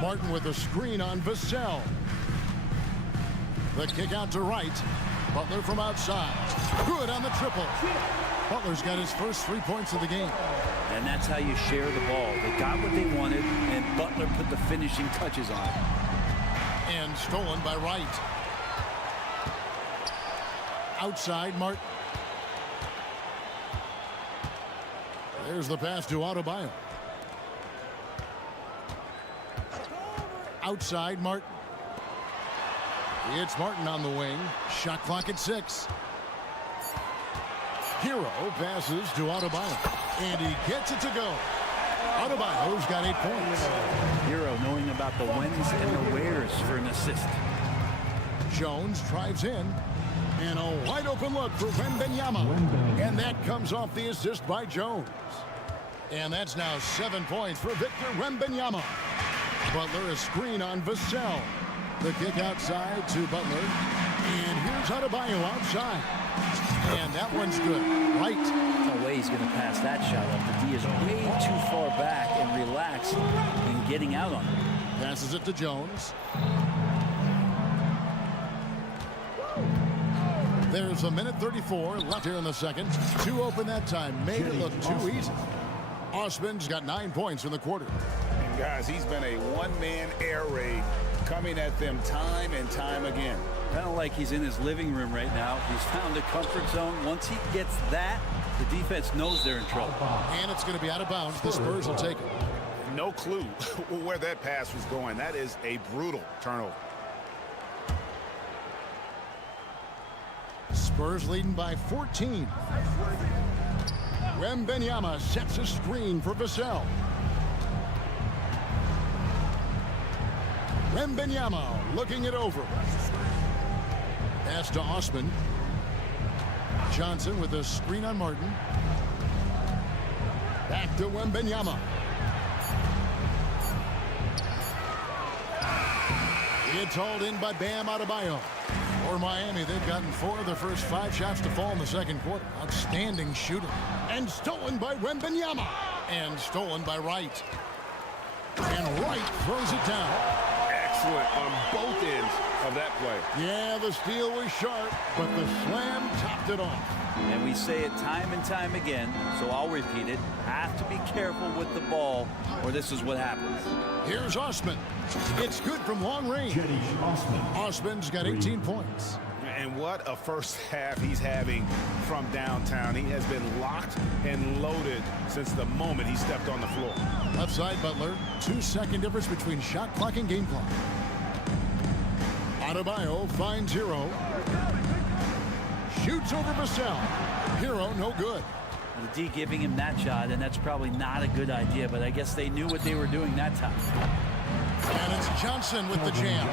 Martin with a screen on Vassell. The kick out to Wright. Butler from outside. Good on the triple. Butler's got his first 3 points of the game. And that's how you share the ball. They got what they wanted, and Butler put the finishing touches on it. And stolen by Wright. Outside, Martin. There's the pass to Adebayo. Outside, Martin. It's Martin on the wing. Shot clock at 6. Hero passes to Adebayo. And he gets it to go. Adebayo's got 8 points. Hero knowing about the whens and the wheres for an assist. Jones drives in. And a wide open look for Wembanyama. And that comes off the assist by Jones. And that's now 7 points for Victor Wembanyama. Butler a screen on Vassell. The kick outside to Butler. And here's Adebayo outside. And that one's good. Right. No way he's going to pass that shot off the back and relax in getting out on it. Passes it to Jones. There's a minute 34 left here in the second. Two open that time. Made it look too easy. Osman's got 9 points in the quarter. And guys, he's been a one-man air raid coming at them time and time again. Kind of like he's in his living room right now. He's found a comfort zone. Once he gets that, the defense knows they're in trouble. And it's going to be out of bounds. The Spurs will take it. No clue where that pass was going. That is a brutal turnover. Spurs leading by 14. Wembanyama sets a screen for Vassell. Wembanyama looking it over. Pass to Osman. Johnson with a screen on Martin. Back to Wembanyama. It's hauled in by Bam Adebayo. For Miami, they've gotten 4 of their first 5 shots to fall in the second quarter. Outstanding shooting. And stolen by Wembanyama. And stolen by Wright. And Wright throws it down. Excellent on both ends of that play. Yeah, the steal was sharp, but the slam topped it off. And we say it time and time again, so I'll repeat it. Have to be careful with the ball, or this is what happens. Here's Osman. It's good from long range. Osman's got 18 points. And what a first half he's having from downtown. He has been locked and loaded since the moment he stepped on the floor. Left side, Butler. 2-second difference between shot clock and game clock. Adebayo finds Hero. Shoots over Vassell. Hero, no good. The D giving him that shot, and that's probably not a good idea, but I guess they knew what they were doing that time. And it's Johnson with the jam.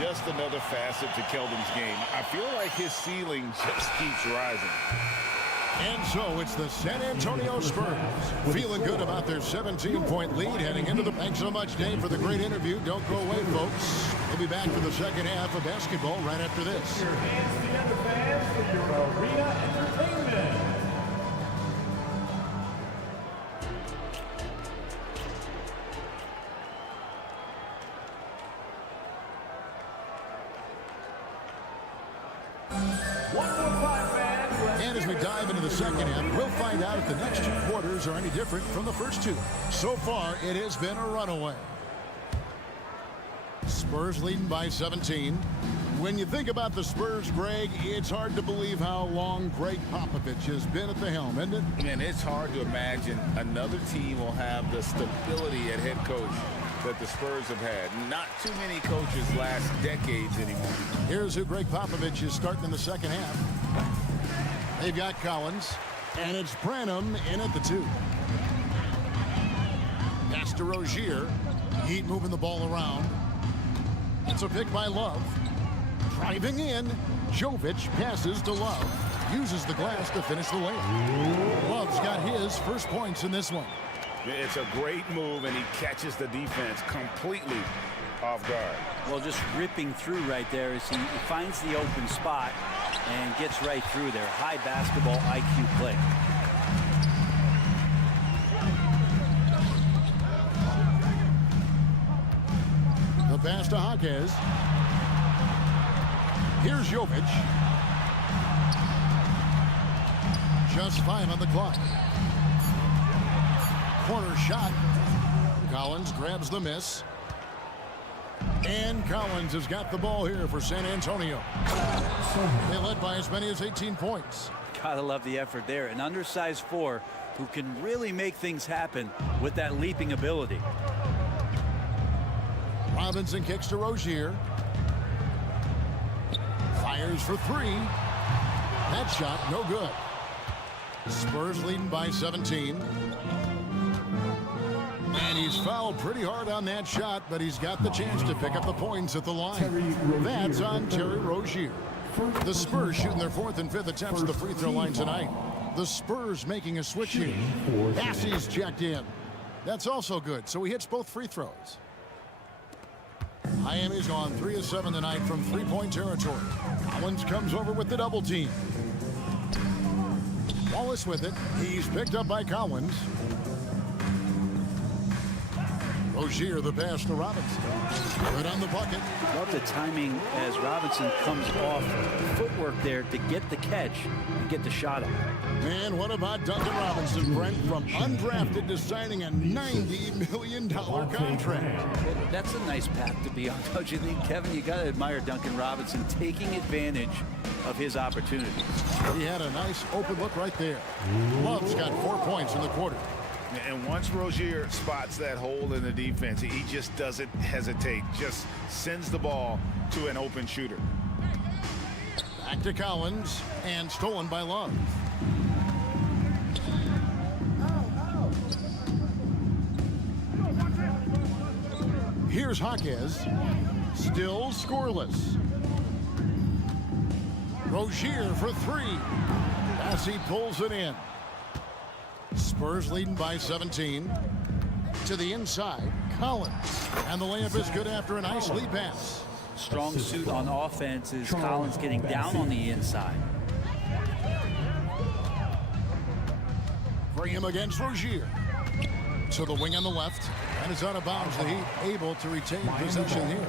Just another facet to Keldon's game. I feel like his ceiling just keeps rising. And so it's the San Antonio Spurs feeling good about their 17-point lead heading into the... Thanks so much, Dave, for the great interview. Don't go away, folks. We'll be back for the second half of basketball right after this. Your hands together, fans, for your arena entertainment. And as we dive into the second half, we'll find out if the next 2 quarters are any different from the first 2. So far, it has been a runaway. Spurs leading by 17. When you think about the Spurs, Greg, it's hard to believe how long Greg Popovich has been at the helm, isn't it? And it's hard to imagine another team will have the stability at head coach that the Spurs have had. Not too many coaches last decades anymore. Here's who Greg Popovich is starting in the second half. They've got Collins, and it's Branham in at the 2. Pass to Rozier. Heat moving the ball around. It's a pick by Love. Driving in. Jovic passes to Love. Uses the glass to finish the layup. Love's got his first points in this one. It's a great move, and he catches the defense completely off guard. Well, just ripping through right there as he finds the open spot and gets right through there. High basketball IQ play. The pass to Jaquez. Here's Jovic. Just 5 on the clock. Corner shot. Collins grabs the miss. And Collins has got the ball here for San Antonio. They led by as many as 18 points. Gotta love the effort there. An undersized 4 who can really make things happen with that leaping ability. Robinson kicks to Rozier. Fires for 3. That shot, no good. Spurs leading by 17. And he's fouled pretty hard on that shot, but he's got the chance to pick up the points at the line. That's on Terry Rozier. The Spurs shooting their 4th and 5th attempts at the free throw line tonight. The Spurs making a switch here. Bassey's checked in. That's also good, so he hits both free throws. Miami's gone 3 of 7 tonight from 3-point territory. Collins comes over with the double team. Wallace with it. He's picked up by Collins. Rozier, the pass to Robinson. Good on the bucket. Love the timing as Robinson comes off footwork there to get the catch and get the shot up. And what about Duncan Robinson, Brent, from undrafted to signing a $90 million contract? Well, that's a nice path to be on, don't you think, Kevin? You got to admire Duncan Robinson taking advantage of his opportunity. He had a nice open look right there. Love's got 4 points in the quarter. And once Rozier spots that hole in the defense, he just doesn't hesitate, just sends the ball to an open shooter. Back to Collins, and stolen by Love. Here's Jaquez, still scoreless. Rozier for three, as he pulls it in. Spurs leading by 17. To the inside, Collins. And the layup is good after a nice lead pass. Strong suit on offense is Collins getting down on the inside. Bring him against Rozier. To the wing on the left. And it's out of bounds. The Heat able to retain possession here.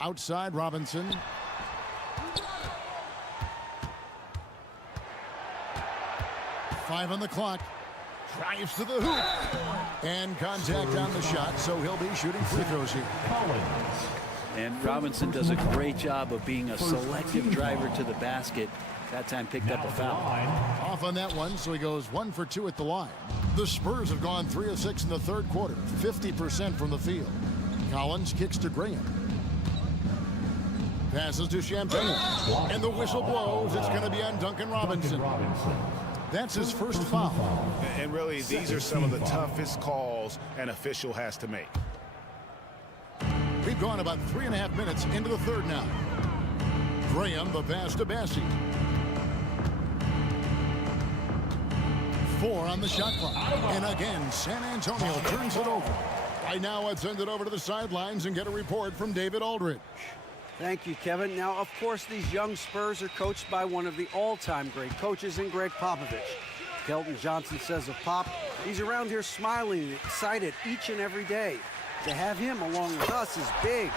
Outside, Robinson. Five on the clock. Drives to the hoop. And contact on the shot, so he'll be shooting free throws here. And Robinson does a great job of being a selective driver to the basket. That time picked up a foul. Off on that one, so he goes 1 for 2 at the line. The Spurs have gone 3 of 6 in the third quarter, 50% from the field. Collins kicks to Graham. Passes to Champagne. And the whistle blows. It's going to be on Duncan Robinson. That's his first foul. And really, these are some of the toughest calls an official has to make. We've gone about 3.5 minutes into the third now. Graham, the pass to Bassi. 4 on the shot clock. And again, San Antonio turns it over. Right now, let's send it over to the sidelines and get a report from David Aldridge. Thank you, Kevin. Now, of course, these young Spurs are coached by one of the all-time great coaches in Greg Popovich. Kelton Johnson says of Pop, he's around here smiling and excited each and every day. To have him along with us is big.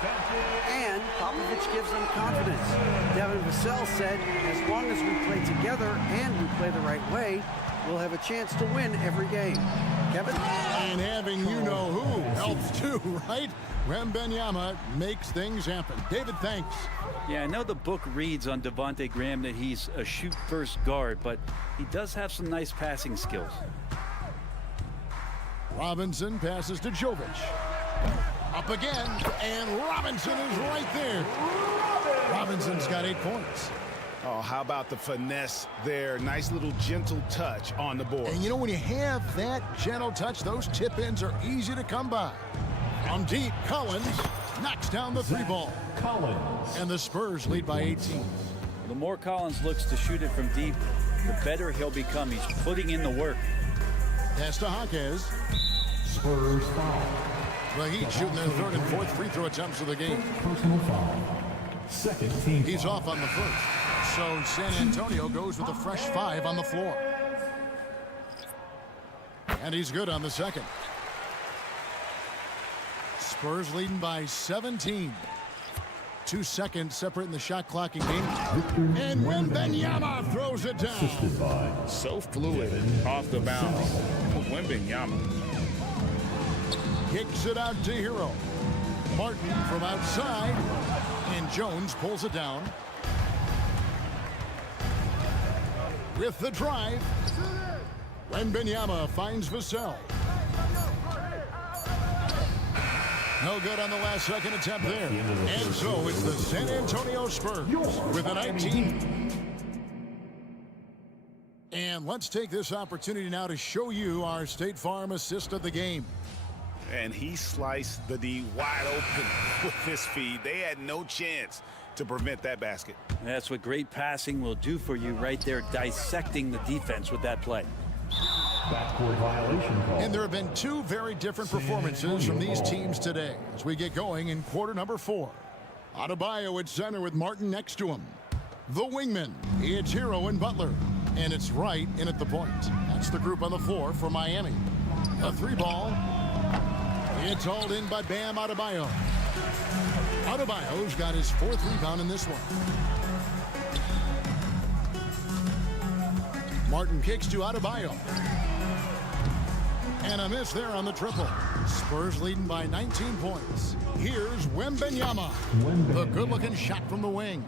And Popovich gives them confidence. Devin Vassell said, as long as we play together and we play the right way, we'll have a chance to win every game. Kevin? And having you-know-who helps too, right? Wembanyama makes things happen. David, thanks. Yeah, I know the book reads on Devontae Graham that he's a shoot-first guard, but he does have some nice passing skills. Robinson passes to Jovic. Up again, and Robinson is right there. Robinson's got 8 points. Oh, how about the finesse there? Nice little gentle touch on the board. And you know, when you have that gentle touch, those tip-ins are easy to come by. From deep, Collins knocks down the 3-ball. And the Spurs lead by 18. The more Collins looks to shoot it from deep, the better he'll become. He's putting in the work. Pass to Jaquez. Spurs foul. The Heat shooting their 3rd and 4th free throw attempts of the game. Personal foul. Second team. He's off on the first. So San Antonio goes with a fresh 5 on the floor. And he's good on the second. Spurs leading by 17. 2 seconds separating the shot clock and game. And Wembanyama throws it down. So fluid off the bounce. Wembanyama. Kicks it out to Hero. Martin from outside. And Jones pulls it down. With the drive. Wembanyama finds Vassell. No good on the last second attempt there. And so it's the San Antonio Spurs with a 19. And let's take this opportunity now to show you our State Farm assist of the game. And he sliced the D wide open with this feed. They had no chance to prevent that basket. That's what great passing will do for you right there, dissecting the defense with that play. Backcourt violation call. And there have been 2 very different performances from these teams today as we get going in quarter number 4. Adebayo at center with Martin next to him. The wingman, it's Hero and Butler. And it's right in at the point. That's the group on the floor for Miami. A 3-ball. It's hauled in by Bam Adebayo. Adebayo's got his 4th rebound in this one. Martin kicks to Adebayo. And a miss there on the triple. Spurs leading by 19 points. Here's Wembanyama. The good-looking shot from the wing.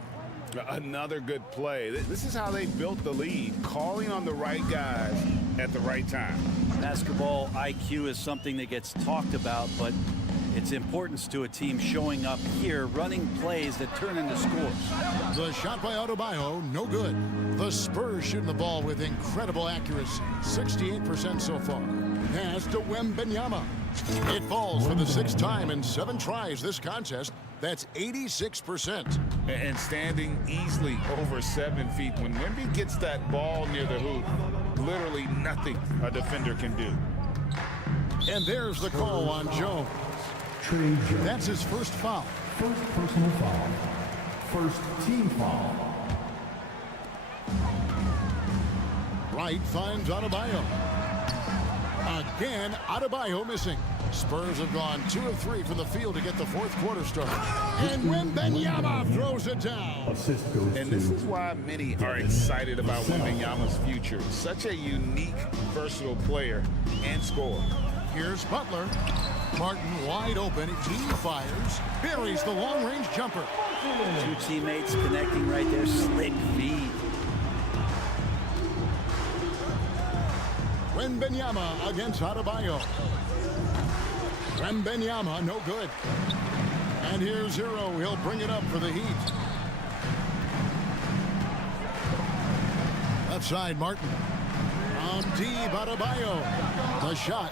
Another good play. This is how they built the lead, calling on the right guys at the right time. Basketball IQ is something that gets talked about, but its importance to a team showing up here, running plays that turn into scores. The shot by Adebayo, no good. The Spurs shooting the ball with incredible accuracy, 68% so far. Pass to Wembanyama. It falls for the 6th time in 7 tries this contest. That's 86%. And standing easily over 7 feet. When Wemby gets that ball near the hoop, literally nothing a defender can do. And there's the call on Jones. That's his 1st foul. First personal foul. First team foul. Wright finds Adebayo. Again, Adebayo missing. Spurs have gone 2 of 3 from the field to get the 4th quarter started. And Wembanyama throws it down. And this is why many are excited about Wembanyama's future. Such a unique, versatile player and scorer. Here's Butler. Martin wide open. He fires. Buries the long-range jumper. 2 teammates connecting right there. Slick feed. Wembanyama against Adebayo. Wembanyama, no good. And here's Hero. He'll bring it up for the Heat. Left side, Martin. On deep, Adebayo. The shot,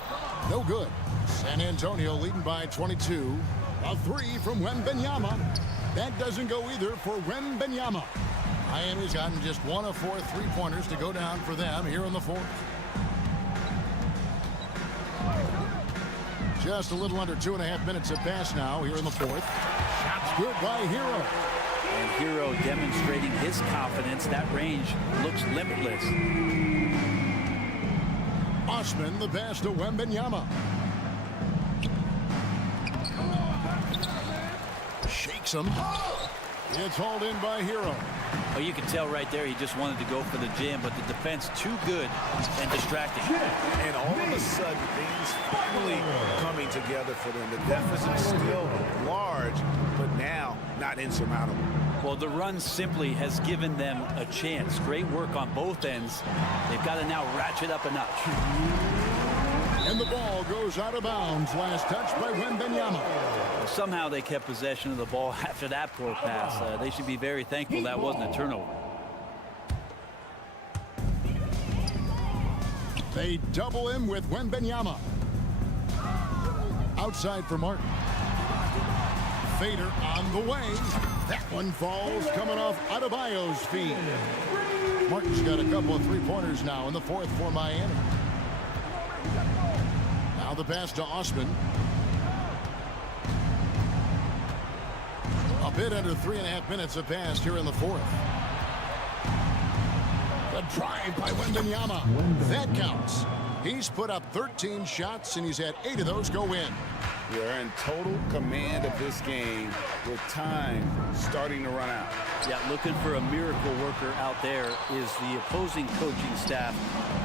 no good. San Antonio leading by 22. A 3 from Wembanyama. That doesn't go either for Wembanyama. Miami's gotten just 1 of 4 3-pointers to go down for them here in the 4th. Just a little under 2.5 minutes have passed now here in the 4th. Shots good by Hero. And Hero demonstrating his confidence. That range looks limitless. Osman the pass to Wembanyama. Shakes him. It's hauled in by Hero. Well, you can tell right there he just wanted to go for the jam, but the defense too good and distracting. And all of a sudden, things finally coming together for them. The deficit is still large, but now not insurmountable. Well, the run simply has given them a chance. Great work on both ends. They've got to now ratchet up a notch. And the ball goes out of bounds. Last touch by Wembanyama. Somehow they kept possession of the ball after that poor pass. They should be very thankful that wasn't a turnover. They double him with Wembanyama. Outside for Martin. Fader on the way. That one falls coming off Adebayo's feet. Martin's got a couple of 3-pointers now in the 4th for Miami. Now the pass to Osman. A bit under 3.5 minutes have passed here in the 4th. The drive by Wembanyama. That counts. He's put up 13 shots, and he's had 8 of those go in. They're in total command of this game with time starting to run out. Yeah, looking for a miracle worker out there is the opposing coaching staff.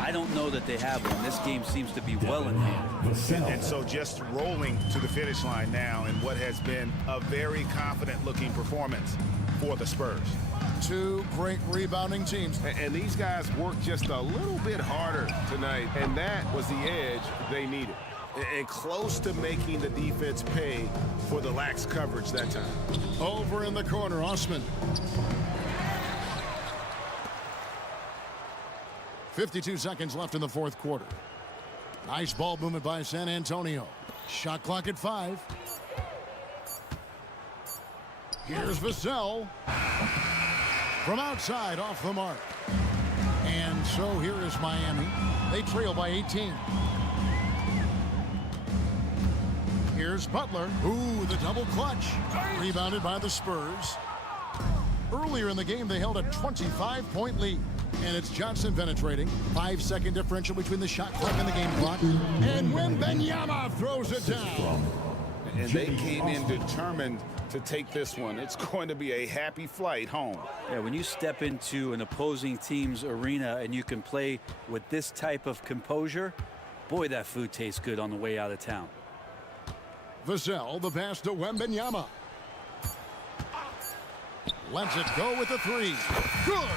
I don't know that they have one. This game seems to be well in hand. And so just rolling to the finish line now in what has been a very confident-looking performance for the Spurs. 2 great rebounding teams. And these guys worked just a little bit harder tonight, and that was the edge they needed. And close to making the defense pay for the lax coverage that time. Over in the corner, Osman. 52 seconds left in the 4th quarter. Nice ball movement by San Antonio. Shot clock at 5. Here's Vassell. From outside, off the mark. And so here is Miami. They trail by 18. Here's Butler. Ooh, the double clutch. Rebounded by the Spurs. Earlier in the game, they held a 25-point lead. And it's Johnson penetrating. 5-second differential between the shot clock and the game clock. And Wembanyama throws it down. And they came in determined to take this one. It's going to be a happy flight home. Yeah, when you step into an opposing team's arena and you can play with this type of composure, boy, that food tastes good on the way out of town. Vassell, the pass to Wembanyama. Lets it go with the three. Good.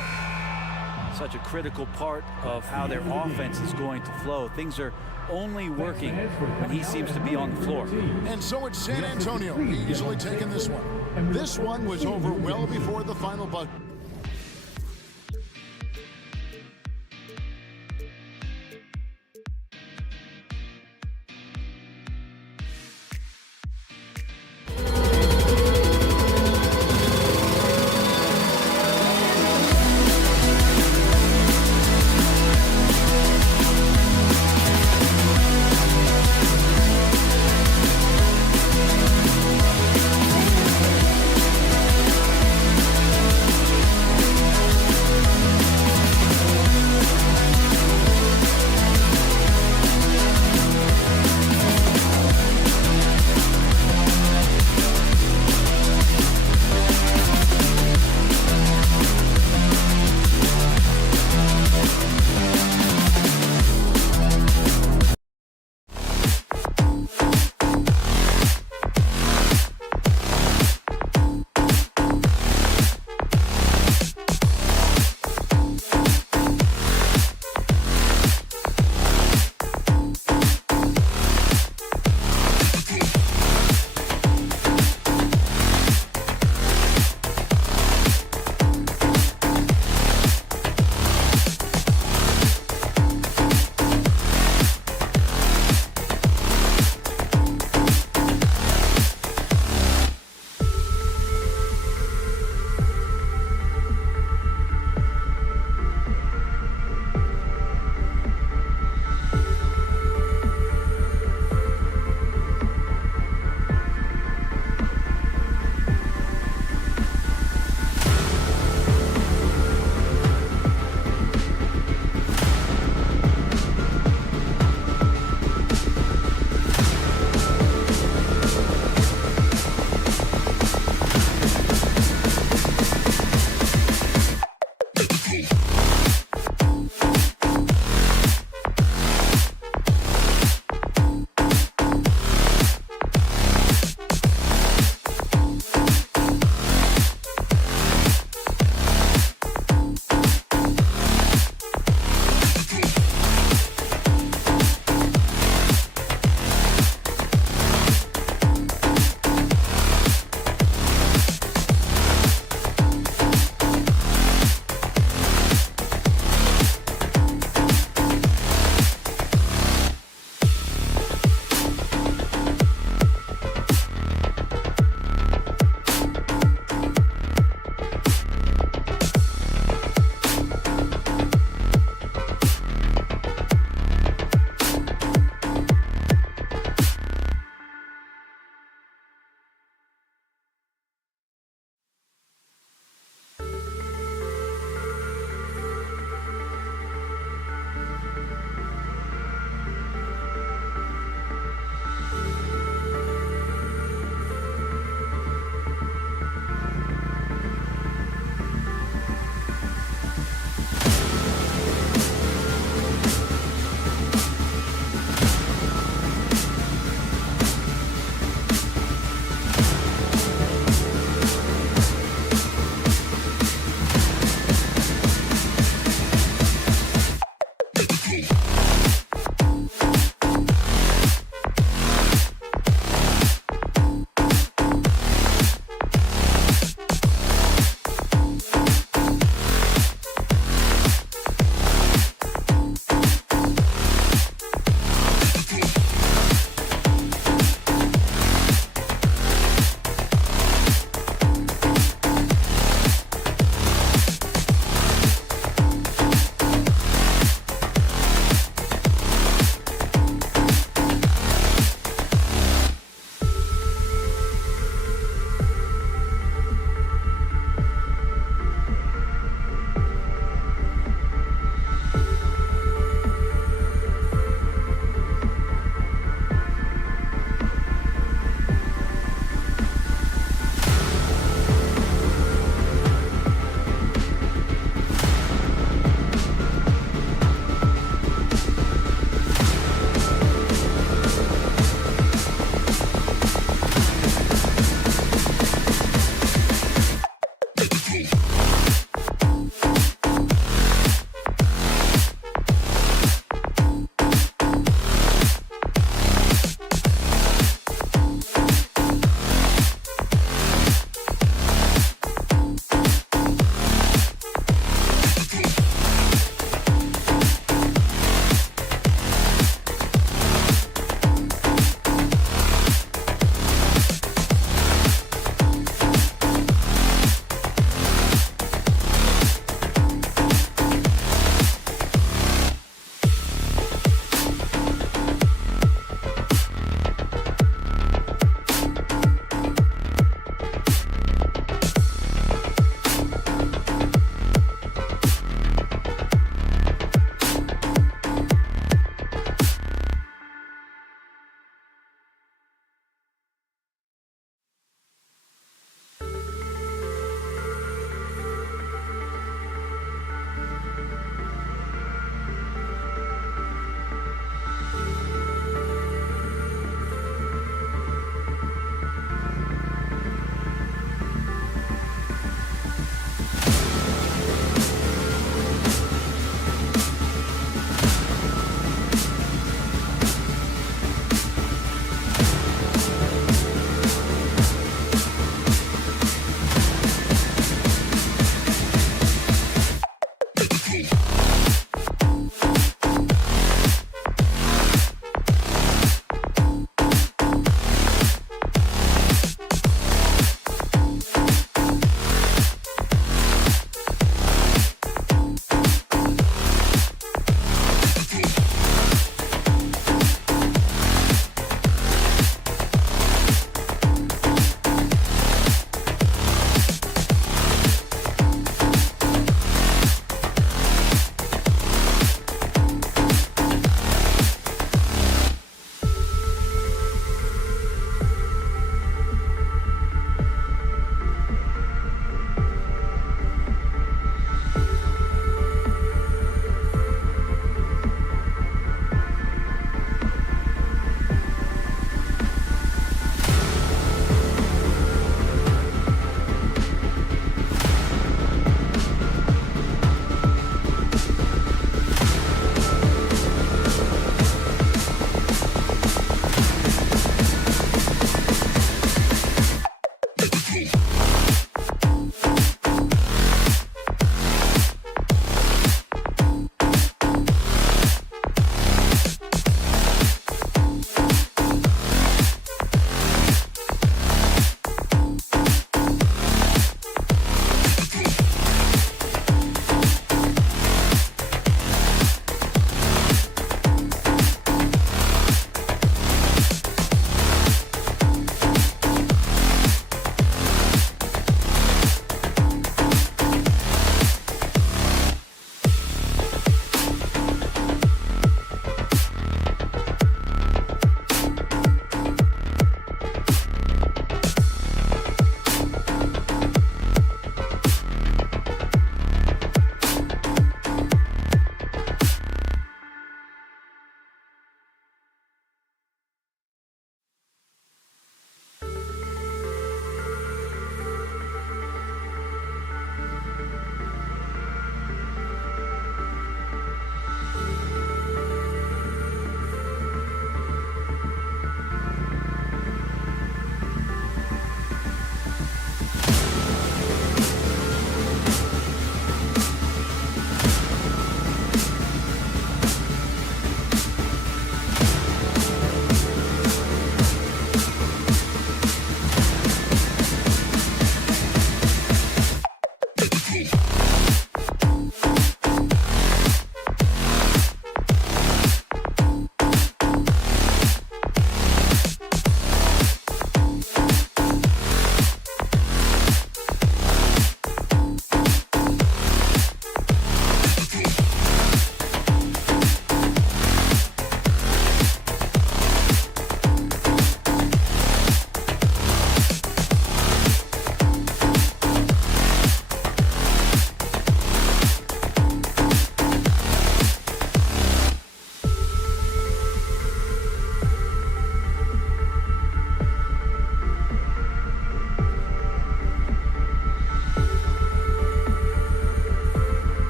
Such a critical part of how their offense is going to flow. Things are only working when he seems to be on the floor. And so it's San Antonio easily taking this one. This one was over well before the final buzzer.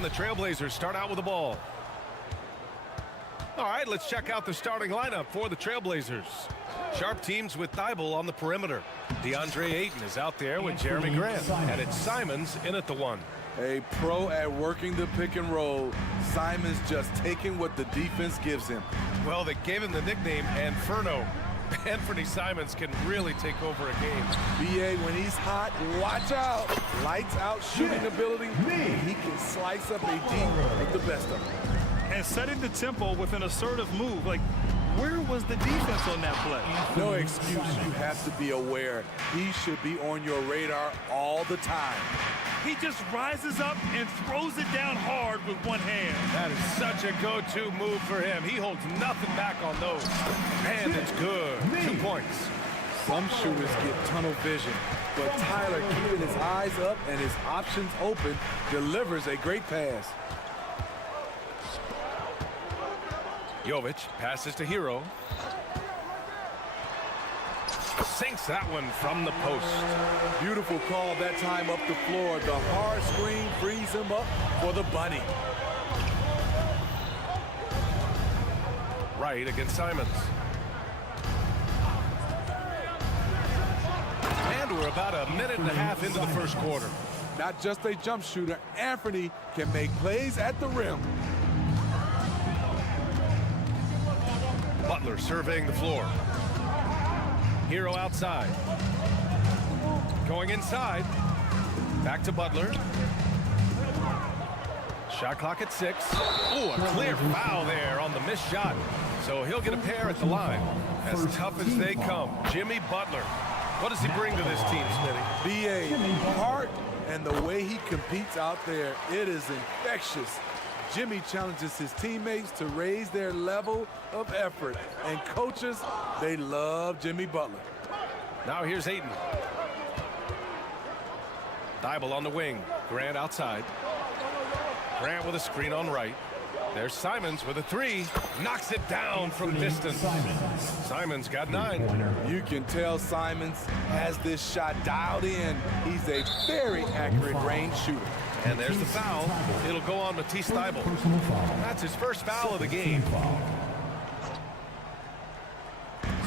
And the Trailblazers start out with the ball. All right, let's check out the starting lineup for the Trailblazers. Sharp teams with Thibault on the perimeter. DeAndre Ayton is out there with Jeremy Grant. And it's Simons in at the 1. A pro at working the pick and roll. Simons just taking what the defense gives him. Well, they gave him the nickname Inferno. Anthony Simons can really take over a game. BA, when he's hot, watch out. Lights out shooting ability. He can slice up a D with the best of them. And setting the tempo with an assertive move. Like, where was the defense on that play? No excuse. You have to be aware. He should be on your radar all the time. He just rises up and throws it down hard with one hand. That is such a go-to move for him. He holds nothing back on those. And it's good. 2 points. Some shooters get tunnel vision, but Tyler, keeping his eyes up and his options open, delivers a great pass. Jovic passes to Hero. Sinks that one from the post. Beautiful call that time up the floor. The hard screen frees him up for the bunny. Right against Simons. And we're about a minute and a half into the first quarter. Not just a jump shooter, Anthony can make plays at the rim. Butler surveying the floor. Hero outside. Going inside. Back to Butler. Shot clock at 6. Ooh, a clear foul there on the missed shot. So he'll get a pair at the line. As tough as they come. Jimmy Butler. What does he bring to this team, Smitty? BA, heart and the way he competes out there, it is infectious. Jimmy challenges his teammates to raise their level of effort. And coaches, they love Jimmy Butler. Now here's Ayton. Thibault on the wing. Grant outside. Grant with a screen on right. There's Simons with a 3. Knocks it down from distance. Simons got 9. You can tell Simons has this shot dialed in. He's a very accurate range shooter. And there's the foul. It'll go on Matisse Thibault. That's his first foul of the game.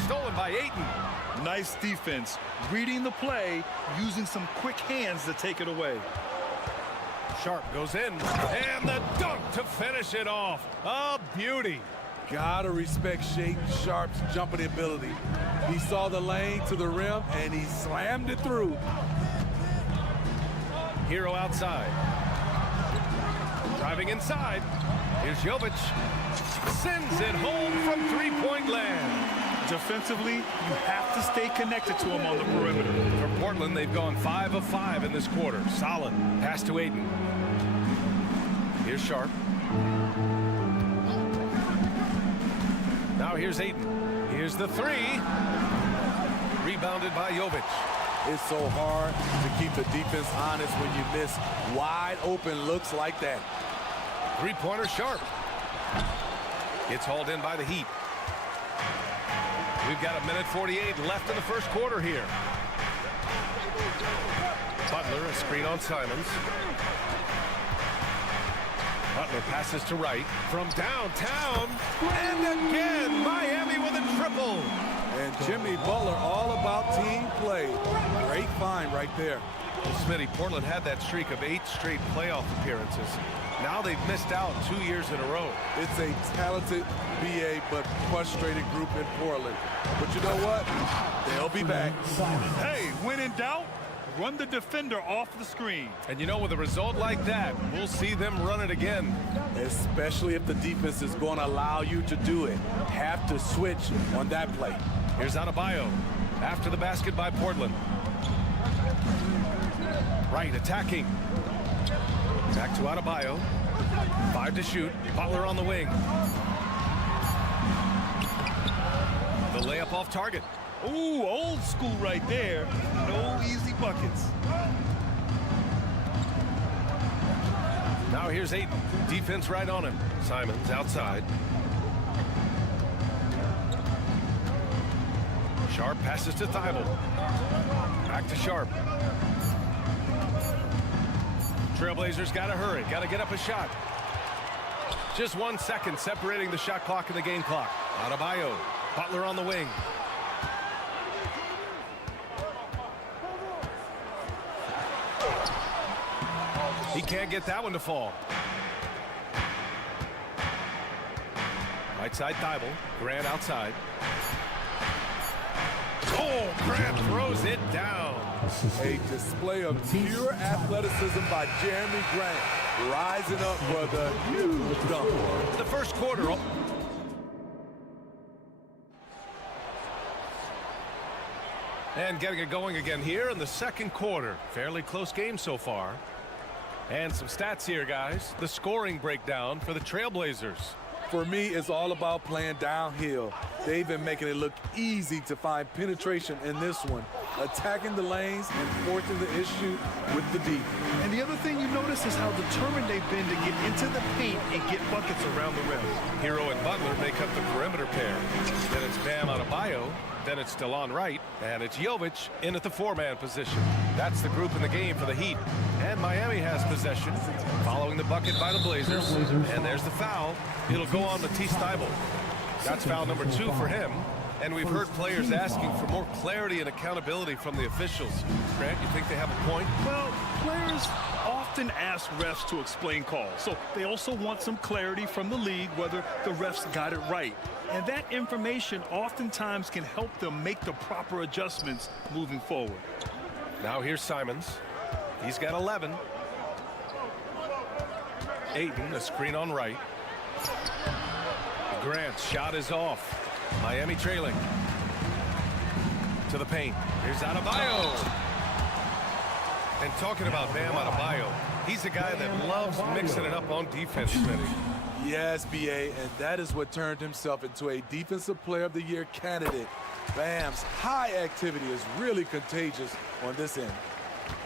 Stolen by Ayton. Nice defense. Reading the play, using some quick hands to take it away. Sharp goes in. And the dunk to finish it off. A beauty. Gotta respect Shake Sharp's jumping ability. He saw the lane to the rim, and he slammed it through. Hero outside. Driving inside. Here's Jovic. Sends it home from three-point land. Defensively, you have to stay connected to him on the perimeter. For Portland, they've gone 5 of 5 in this quarter. Solid. Pass to Ayton. Here's Sharp. Now here's Ayton. Here's the 3. Rebounded by Jovic. It's so hard to keep the defense honest when you miss wide open looks like that. Three-pointer Sharp. Gets hauled in by the Heat. We've got a minute 48 left in the first quarter here. Butler, a screen on Simons. Butler passes to right from downtown. And again, Miami with a triple. And Jimmy Butler all about team play. Great find right there. Well, Smitty, Portland had that streak of 8 straight playoff appearances. Now they've missed out 2 years in a row. It's a talented BA but frustrated group in Portland. But you know what? They'll be back. Hey, when in doubt, run the defender off the screen. And you know, with a result like that, we'll see them run it again. Especially if the defense is going to allow you to do it. Have to switch on that play. Here's Adebayo after the basket by Portland. Right, attacking. Back to Adebayo. 5 to shoot. Butler on the wing. The layup off target. Ooh, old school right there. No easy buckets. Now here's Ayton. Defense right on him. Simons outside. Sharp passes to Thibault. Back to Sharp. Trailblazers got to hurry. Got to get up a shot. Just 1 second separating the shot clock and the game clock. Adebayo. Butler on the wing. He can't get that one to fall. Right side Thibault. Grant outside. Oh, Grant throws it down. A display of pure athleticism by Jeremy Grant, rising up for the huge dunk. The first quarter. And getting it going again here in the second quarter. Fairly close game so far. And some stats here, guys. The scoring breakdown for the Trailblazers. For me, it's all about playing downhill. They've been making it look easy to find penetration in this one, attacking the lanes and forcing the issue with the D. And the other thing you notice is how determined they've been to get into the paint and get buckets around the rim. Hero and Butler make up the perimeter pair. Then it's Bam Adebayo. Then it's DeLon Wright. And it's Jovic in at the four-man position. That's the group in the game for the Heat. And Miami has possession, following the bucket by the Blazers. And there's the foul. It'll go on Matisse Thybulle. That's foul number 2 for him. And we've heard players asking for more clarity and accountability from the officials. Grant, you think they have a point? Well, players often ask refs to explain calls. So they also want some clarity from the league whether the refs got it right. And that information oftentimes can help them make the proper adjustments moving forward. Now here's Simons. He's got 11. Ayton, a screen on Wright. Grant's shot is off. Miami trailing. To the paint. Here's Adebayo. And talking about Bam Adebayo, he's a guy that loves mixing it up on defense, Smitty. Yes, BA, and that is what turned himself into a Defensive Player of the Year candidate. Bam's high activity is really contagious on this end.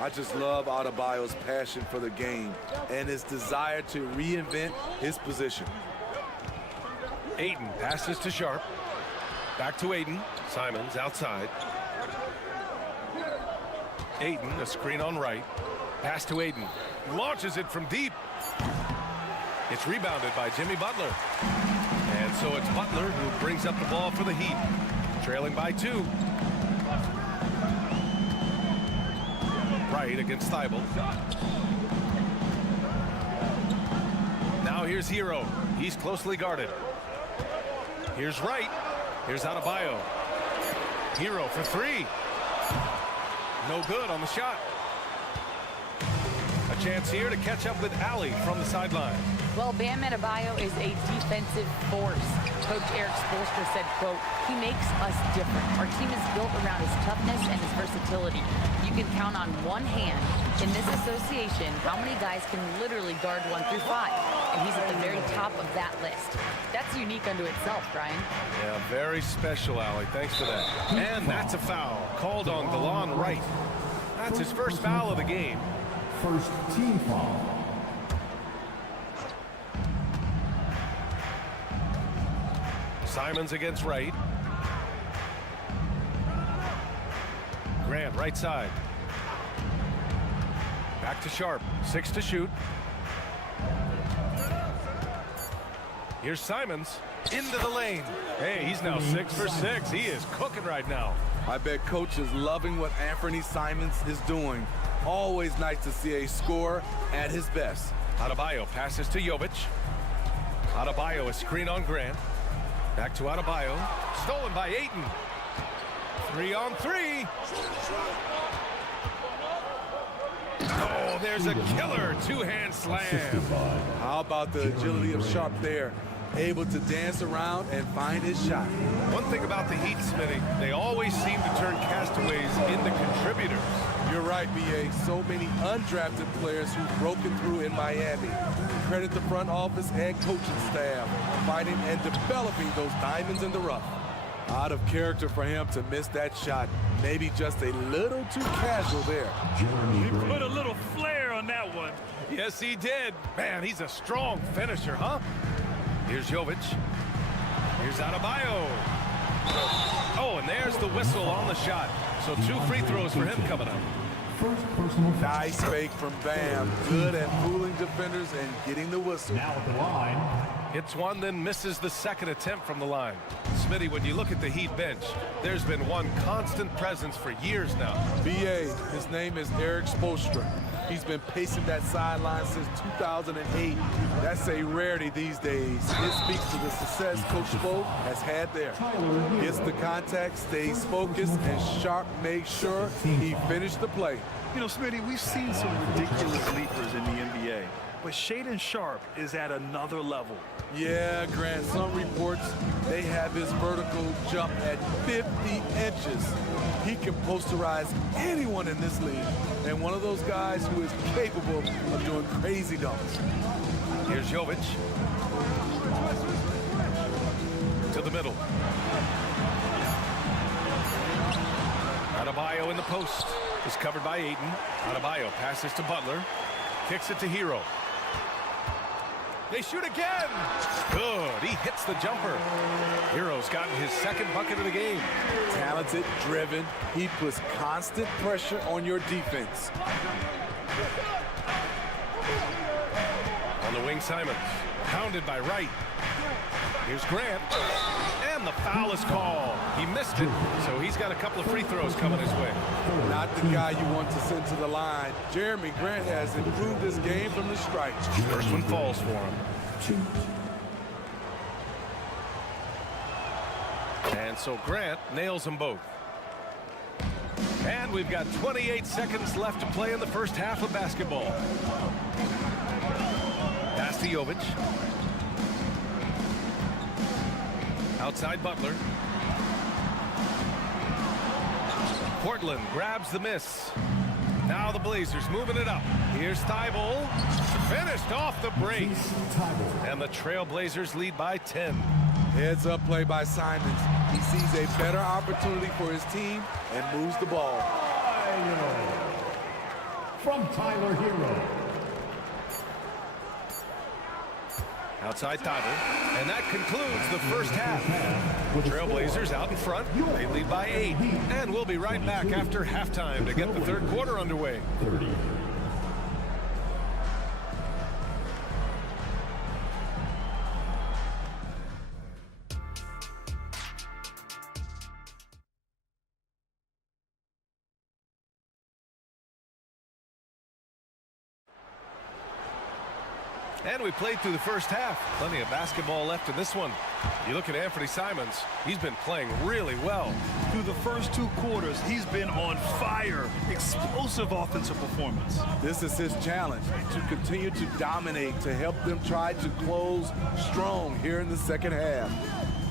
I just love Adebayo's passion for the game and his desire to reinvent his position. Ayton passes to Sharp. Back to Ayton. Simons outside. Ayton, a screen on Wright. Pass to Ayton. Launches it from deep. It's rebounded by Jimmy Butler. And so it's Butler who brings up the ball for the Heat. Trailing by 2. Wright against Thybulle. Now here's Hero. He's closely guarded. Here's Wright. Here's Adebayo. Hero for 3. No good on the shot. A chance here to catch up with Allie from the sideline. Well, Bam Adebayo is a defensive force. Coach Eric Spoelstra said, quote, "He makes us different. Our team is built around his toughness and his versatility. You can count on one hand in this association how many guys can literally guard 1 through 5. And he's at the very top of that list. That's unique unto itself, Brian." Yeah, very special, Allie. Thanks for that. And that's a foul called on DeLon Wright. That's his first foul of the game. First team foul. Simons against Wright. Grant, right side. Back to Sharp. 6 to shoot. Here's Simons into the lane. Hey, he's now 6 for 6. He is cooking right now. I bet Coach is loving what Anthony Simons is doing. Always nice to see a scorer at his best. Adebayo passes to Jovic. Adebayo, a screen on Grant. Back to Adebayo. Stolen by Ayton. 3 on 3. Oh, there's a killer 2-hand slam. How about the agility of Sharp there? Able to dance around and find his shot. One thing about the Heat, Smitty, they always seem to turn castaways into contributors. You're right, BA. So many undrafted players who've broken through in Miami. Credit the front office and coaching staff finding and developing those diamonds in the rough. Out of character for him to miss that shot. Maybe just a little too casual there. He put a little flair on that one. Yes, he did. Man, he's a strong finisher, huh? Here's Jovic. Here's Adebayo. Oh, and there's the whistle on the shot. So 2 free throws for him coming up. First personal foul. Nice fake from Bam. Good at fooling defenders and getting the whistle. Now at the line. Hits one, then misses the second attempt from the line. Smitty, when you look at the Heat bench, there's been one constant presence for years now. BA, his name is Eric Spoelstra. He's been pacing that sideline since 2008. That's a rarity these days. It speaks to the success Coach Spo has had there. Gets the contact, stays focused, and Sharp makes sure he finished the play. You know, Smitty, we've seen some ridiculous leapers in the NBA, but Shaedon Sharp is at another level. Yeah, Grant, some reports they have his vertical jump at 50 inches. He can posterize anyone in this league, and one of those guys who is capable of doing crazy dunks. Here's Jovic. To the middle. Adebayo in the post. Is covered by Ayton. Adebayo passes to Butler. Kicks it to Hero. They shoot again. Good. He hits the jumper. Hero's gotten his second bucket of the game. Talented, driven. He puts constant pressure on your defense. On the wing, Simons. Pounded by Wright. Here's Grant. And the foul is called. He missed it, so he's got a couple of free throws coming his way. Not the guy you want to send to the line. Jeremy Grant has improved his game from the stripe. First one falls for him. And so Grant nails them both. And we've got 28 seconds left to play in the first half of basketball. Pass to Jovic. Outside Butler. Portland grabs the miss. Now the Blazers moving it up. Here's Thibault. Finished off the break. And the Trailblazers lead by 10. Heads up play by Simons. He sees a better opportunity for his team and moves the ball. From Tyler Hero. Outside Thibault. And that concludes the first half. Trailblazers out in front. They lead by 8. And we'll be right back after halftime to get the third quarter underway. 30. And we played through the first half. Plenty of basketball left in this one. You look at Anthony Simons. He's been playing really well. Through the first 2 quarters, he's been on fire. Explosive offensive performance. This is his challenge, to continue to dominate, to help them try to close strong here in the second half.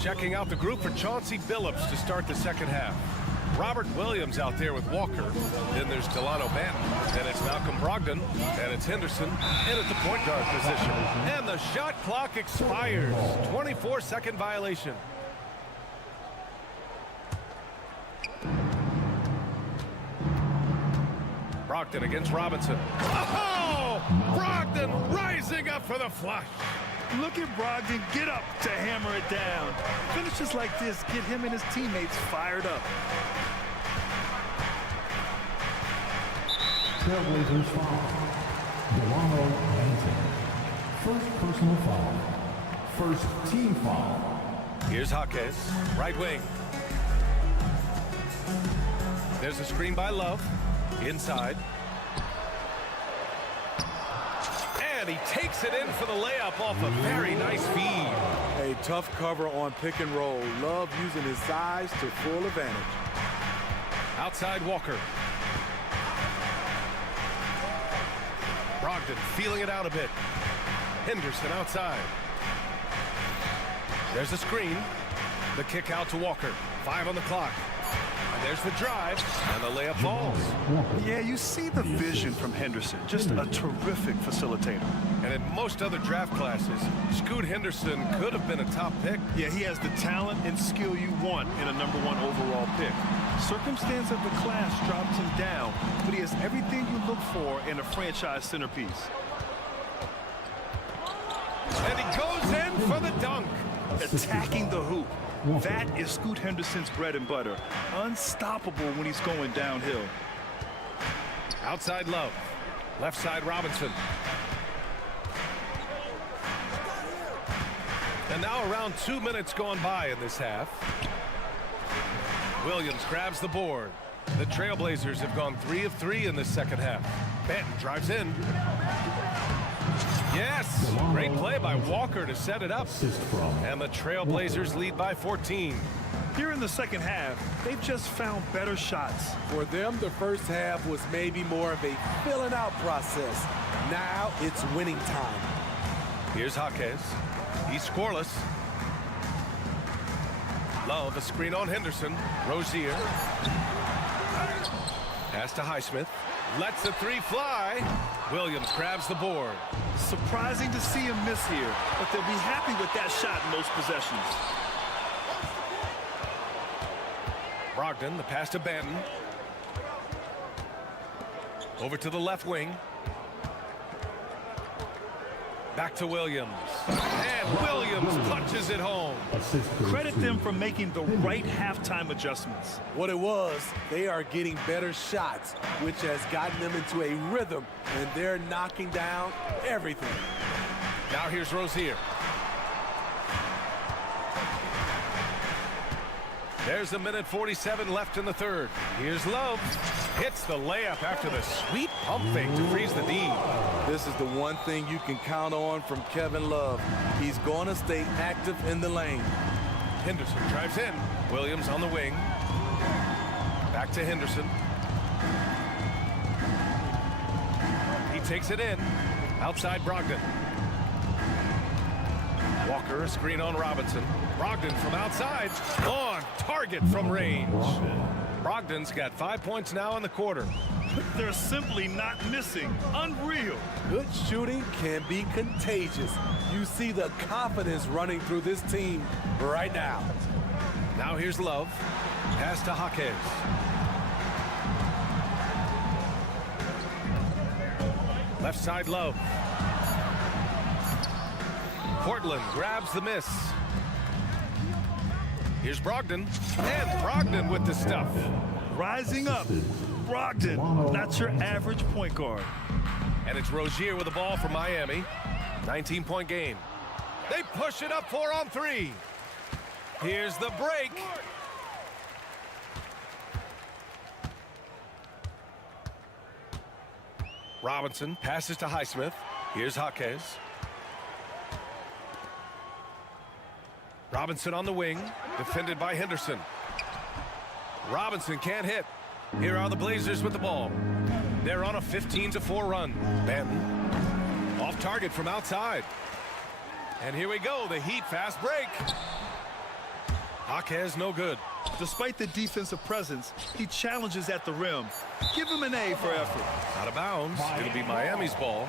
Checking out the group for Chauncey Billups to start the second half. Robert Williams out there with Walker. Then there's Delano Banton. Then it's Malcolm Brogdon. And it's Henderson in at the point guard position. And the shot clock expires. 24-second violation. Brogdon against Robinson. Oh! Brogdon rising up for the flush. Look at Brogdon get up to hammer it down. Finishes like this get him and his teammates fired up. Trailblazers foul. Delano Banton. First personal foul. First team foul. Here's Jaquez, right wing. There's a screen by Love. Inside. And he takes it in for the layup off a very nice feed. A tough cover on pick and roll. Love using his size to full advantage. Outside Walker. Brogdon feeling it out a bit. Henderson outside. There's a screen. The kick out to Walker. 5 on the clock. And there's the drive, and the layup falls. Yeah, you see the vision from Henderson. Just a terrific facilitator. And in most other draft classes, Scoot Henderson could have been a top pick. Yeah, he has the talent and skill you want in a #1 overall pick. Circumstance of the class drops him down, but he has everything you look for in a franchise centerpiece. And he goes in for the dunk. Attacking the hoop. That is Scoot Henderson's bread and butter. Unstoppable when he's going downhill. Outside Love. Left side Robinson. And now around 2 minutes gone by in this half. Williams grabs the board. The Trailblazers have gone 3 of 3 in this second half. Benton drives in. Yes, great play by Walker to set it up. And the Trailblazers lead by 14. Here in the second half, they've just found better shots. For them, the first half was maybe more of a filling out process. Now it's winning time. Here's Jaquez. He's scoreless. Love, a screen on Henderson. Rozier. Pass to Highsmith. Lets the three fly. Williams grabs the board. Surprising to see him miss here, but they'll be happy with that shot in most possessions. Brogdon, the pass to Benton. Over to the left wing. Back to Williams. And Williams punches it home. Credit them for making the right halftime adjustments. What it was, they are getting better shots, which has gotten them into a rhythm, and they're knocking down everything. Now here's Rozier. There's a minute 47 left in the third. Here's Love. Hits the layup after the sweet pump fake to freeze the D. This is the one thing you can count on from Kevin Love. He's going to stay active in the lane. Henderson drives in. Williams on the wing. Back to Henderson. He takes it in. Outside Brogdon. Walker, a screen on Robinson. Brogdon from outside. On target from range. Brogdon's got 5 points now in the quarter. They're simply not missing. Unreal. Good shooting can be contagious. You see the confidence running through this team right now. Now here's Love. Pass to Jaquez. Left side Love. Portland grabs the miss. Here's Brogdon. And Brogdon with the stuff. Rising up. Brogdon, not your average point guard. And it's Rozier with the ball for Miami. 19-point game. They push it up 4 on 3. Here's the break. Robinson passes to Highsmith. Here's Jaquez. Robinson on the wing, defended by Henderson. Robinson can't hit. Here are the Blazers with the ball. They're on a 15-4 run. Benton off target from outside. And here we go, the Heat fast break. Jaquez no good. Despite the defensive presence, he challenges at the rim. Give him an A for effort. Out of bounds. It'll be Miami's ball.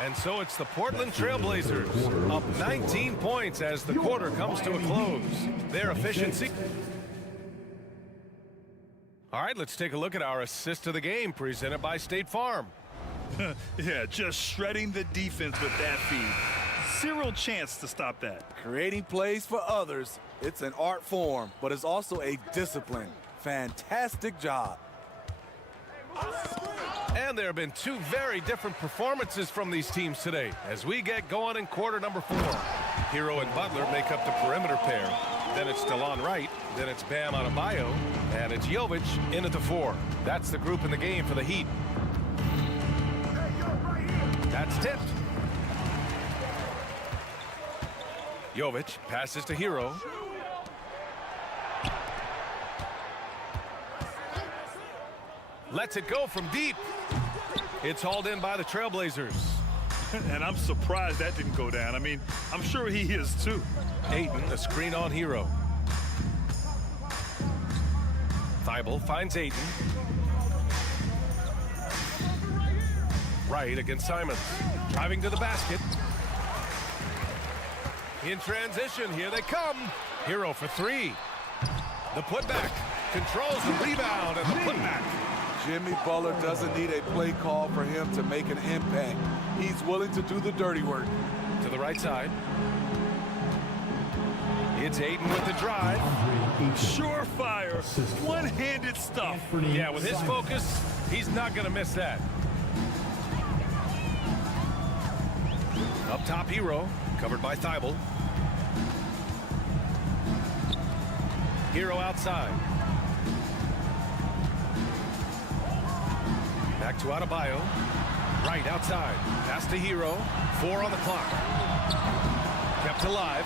And so it's the Portland Trailblazers up 19 points as the quarter comes to a close. Their efficiency. All right, let's take a look at our assist of the game presented by State Farm. Yeah, just shredding the defense with that feed. Zero chance to stop that. Creating plays for others, it's an art form, but it's also a discipline. Fantastic job. And there have been two very different performances from these teams today as we get going in quarter number 4. Hero and Butler make up the perimeter pair. Then it's DeLon Wright. Then it's Bam Adebayo. And it's Jovic in at the 4. That's the group in the game for the Heat. That's tipped. Jovic passes to Hero. Lets it go from deep. It's hauled in by the Trailblazers. And I'm surprised that didn't go down. I mean, I'm sure he is too. Ayton, a screen on Hero. Thibault finds Ayton. Wright against Simons. Driving to the basket. In transition, here they come. Hero for 3. The putback. Controls the rebound and the putback. Jimmy Butler doesn't need a play call for him to make an impact. He's willing to do the dirty work. To the right side. It's Aiden with the drive. Surefire, one-handed stuff. Yeah, with his focus, he's not going to miss that. Up top, Hero, covered by Thibault. Hero outside. Back to Adebayo. Right outside. Pass to Hero. 4 on the clock. Kept alive.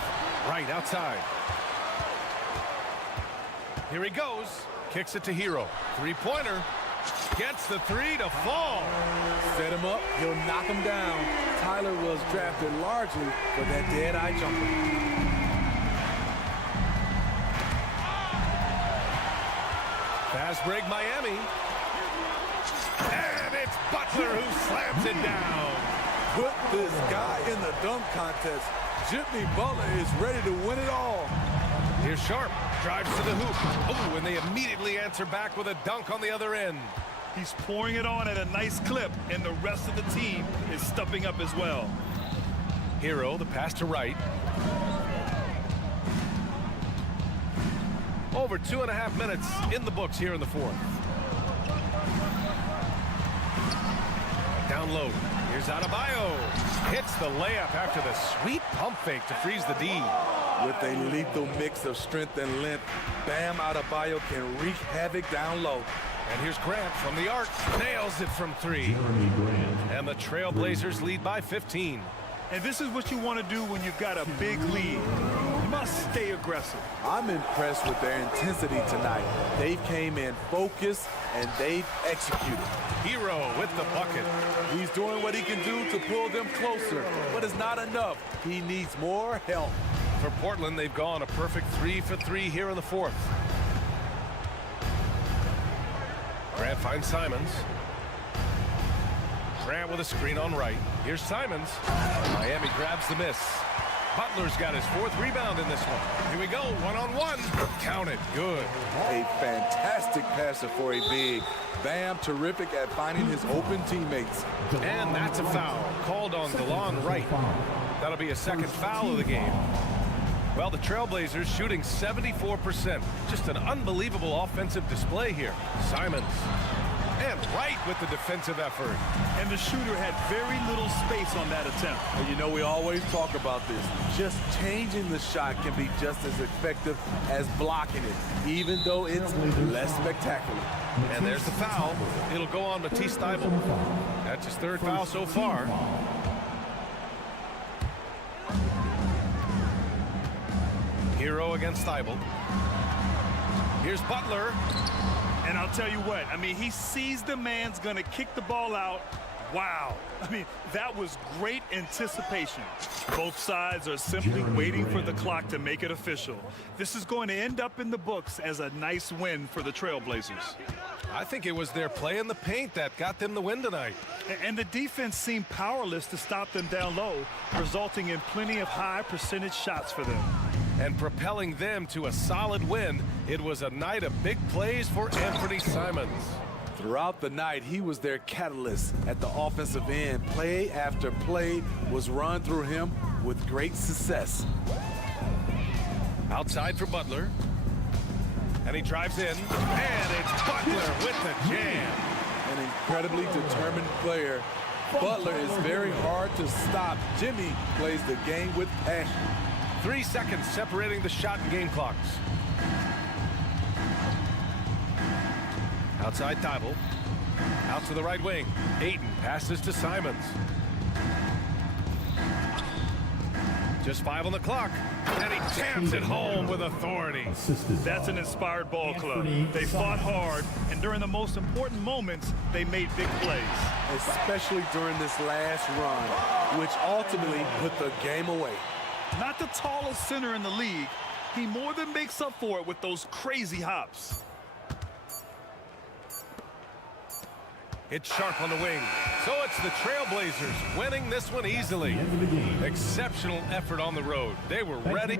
Right outside. Here he goes. Kicks it to Hero. Three-pointer. Gets the 3 to fall. Set him up. He'll knock him down. Tyler was drafted largely for that dead-eye jumper. Fast break, Miami. And it's Butler who slams it down. Put this guy in the dunk contest. Jimmy Butler is ready to win it all. Here's Sharp. Drives to the hoop. Oh, and they immediately answer back with a dunk on the other end. He's pouring it on at a nice clip, and the rest of the team is stepping up as well. Hero, the pass to Wright. Over 2.5 minutes in the books here in the fourth. Down low. Here's Adebayo. Hits the layup after the sweet pump fake to freeze the D. With a lethal mix of strength and length, Bam Adebayo can wreak havoc down low. And here's Grant from the arc. Nails it from 3. And the Trailblazers lead by 15. And this is what you want to do when you've got a big lead. You must stay aggressive. I'm impressed with their intensity tonight. They came in focused and they've executed. Hero with the bucket. He's doing what he can do to pull them closer, but it's not enough. He needs more help. For Portland, they've gone a perfect 3 for 3 here in the fourth. Grant finds Simons. Grant with a screen on right. Here's Simons. Miami grabs the miss. Butler's got his 4th rebound in this one. Here we go, one-on-one. Count it, good. A fantastic passer for a big. Bam, terrific at finding his open teammates. And that's a foul called on DeLon Wright. That'll be a second foul of the game. Well, the Trailblazers shooting 74%. Just an unbelievable offensive display here. Simons. And Wright with the defensive effort. And the shooter had very little space on that attempt. And you know, we always talk about this. Just changing the shot can be just as effective as blocking it, even though it's less spectacular. And there's the foul. It'll go on Matisse Thybulle. That's his 3rd foul so far. Hero against Thybulle. Here's Butler. And I'll tell you what, I mean, he sees the man's going to kick the ball out. Wow. I mean, that was great anticipation. Both sides are simply waiting for the clock to make it official. This is going to end up in the books as a nice win for the Trailblazers. I think it was their play in the paint that got them the win tonight. And the defense seemed powerless to stop them down low, resulting in plenty of high percentage shots for them. And propelling them to a solid win. It was a night of big plays for Anthony Simons. Throughout the night, he was their catalyst at the offensive end. Play after play was run through him with great success. Outside for Butler. And he drives in. And it's Butler with the jam. An incredibly determined player. Butler is very hard to stop. Jimmy plays the game with passion. 3 seconds separating the shot and game clocks. Outside Thybulle. Out to the right wing. Ayton passes to Simons. Just 5 on the clock. And he jams it home with authority. That's an inspired ball club. They fought hard, and during the most important moments, they made big plays. Especially during this last run, which ultimately put the game away. Not the tallest center in the league, he more than makes up for it with those crazy hops. It's Sharp on the wing. So it's the Trailblazers winning this one easily. Exceptional effort on the road. They were ready.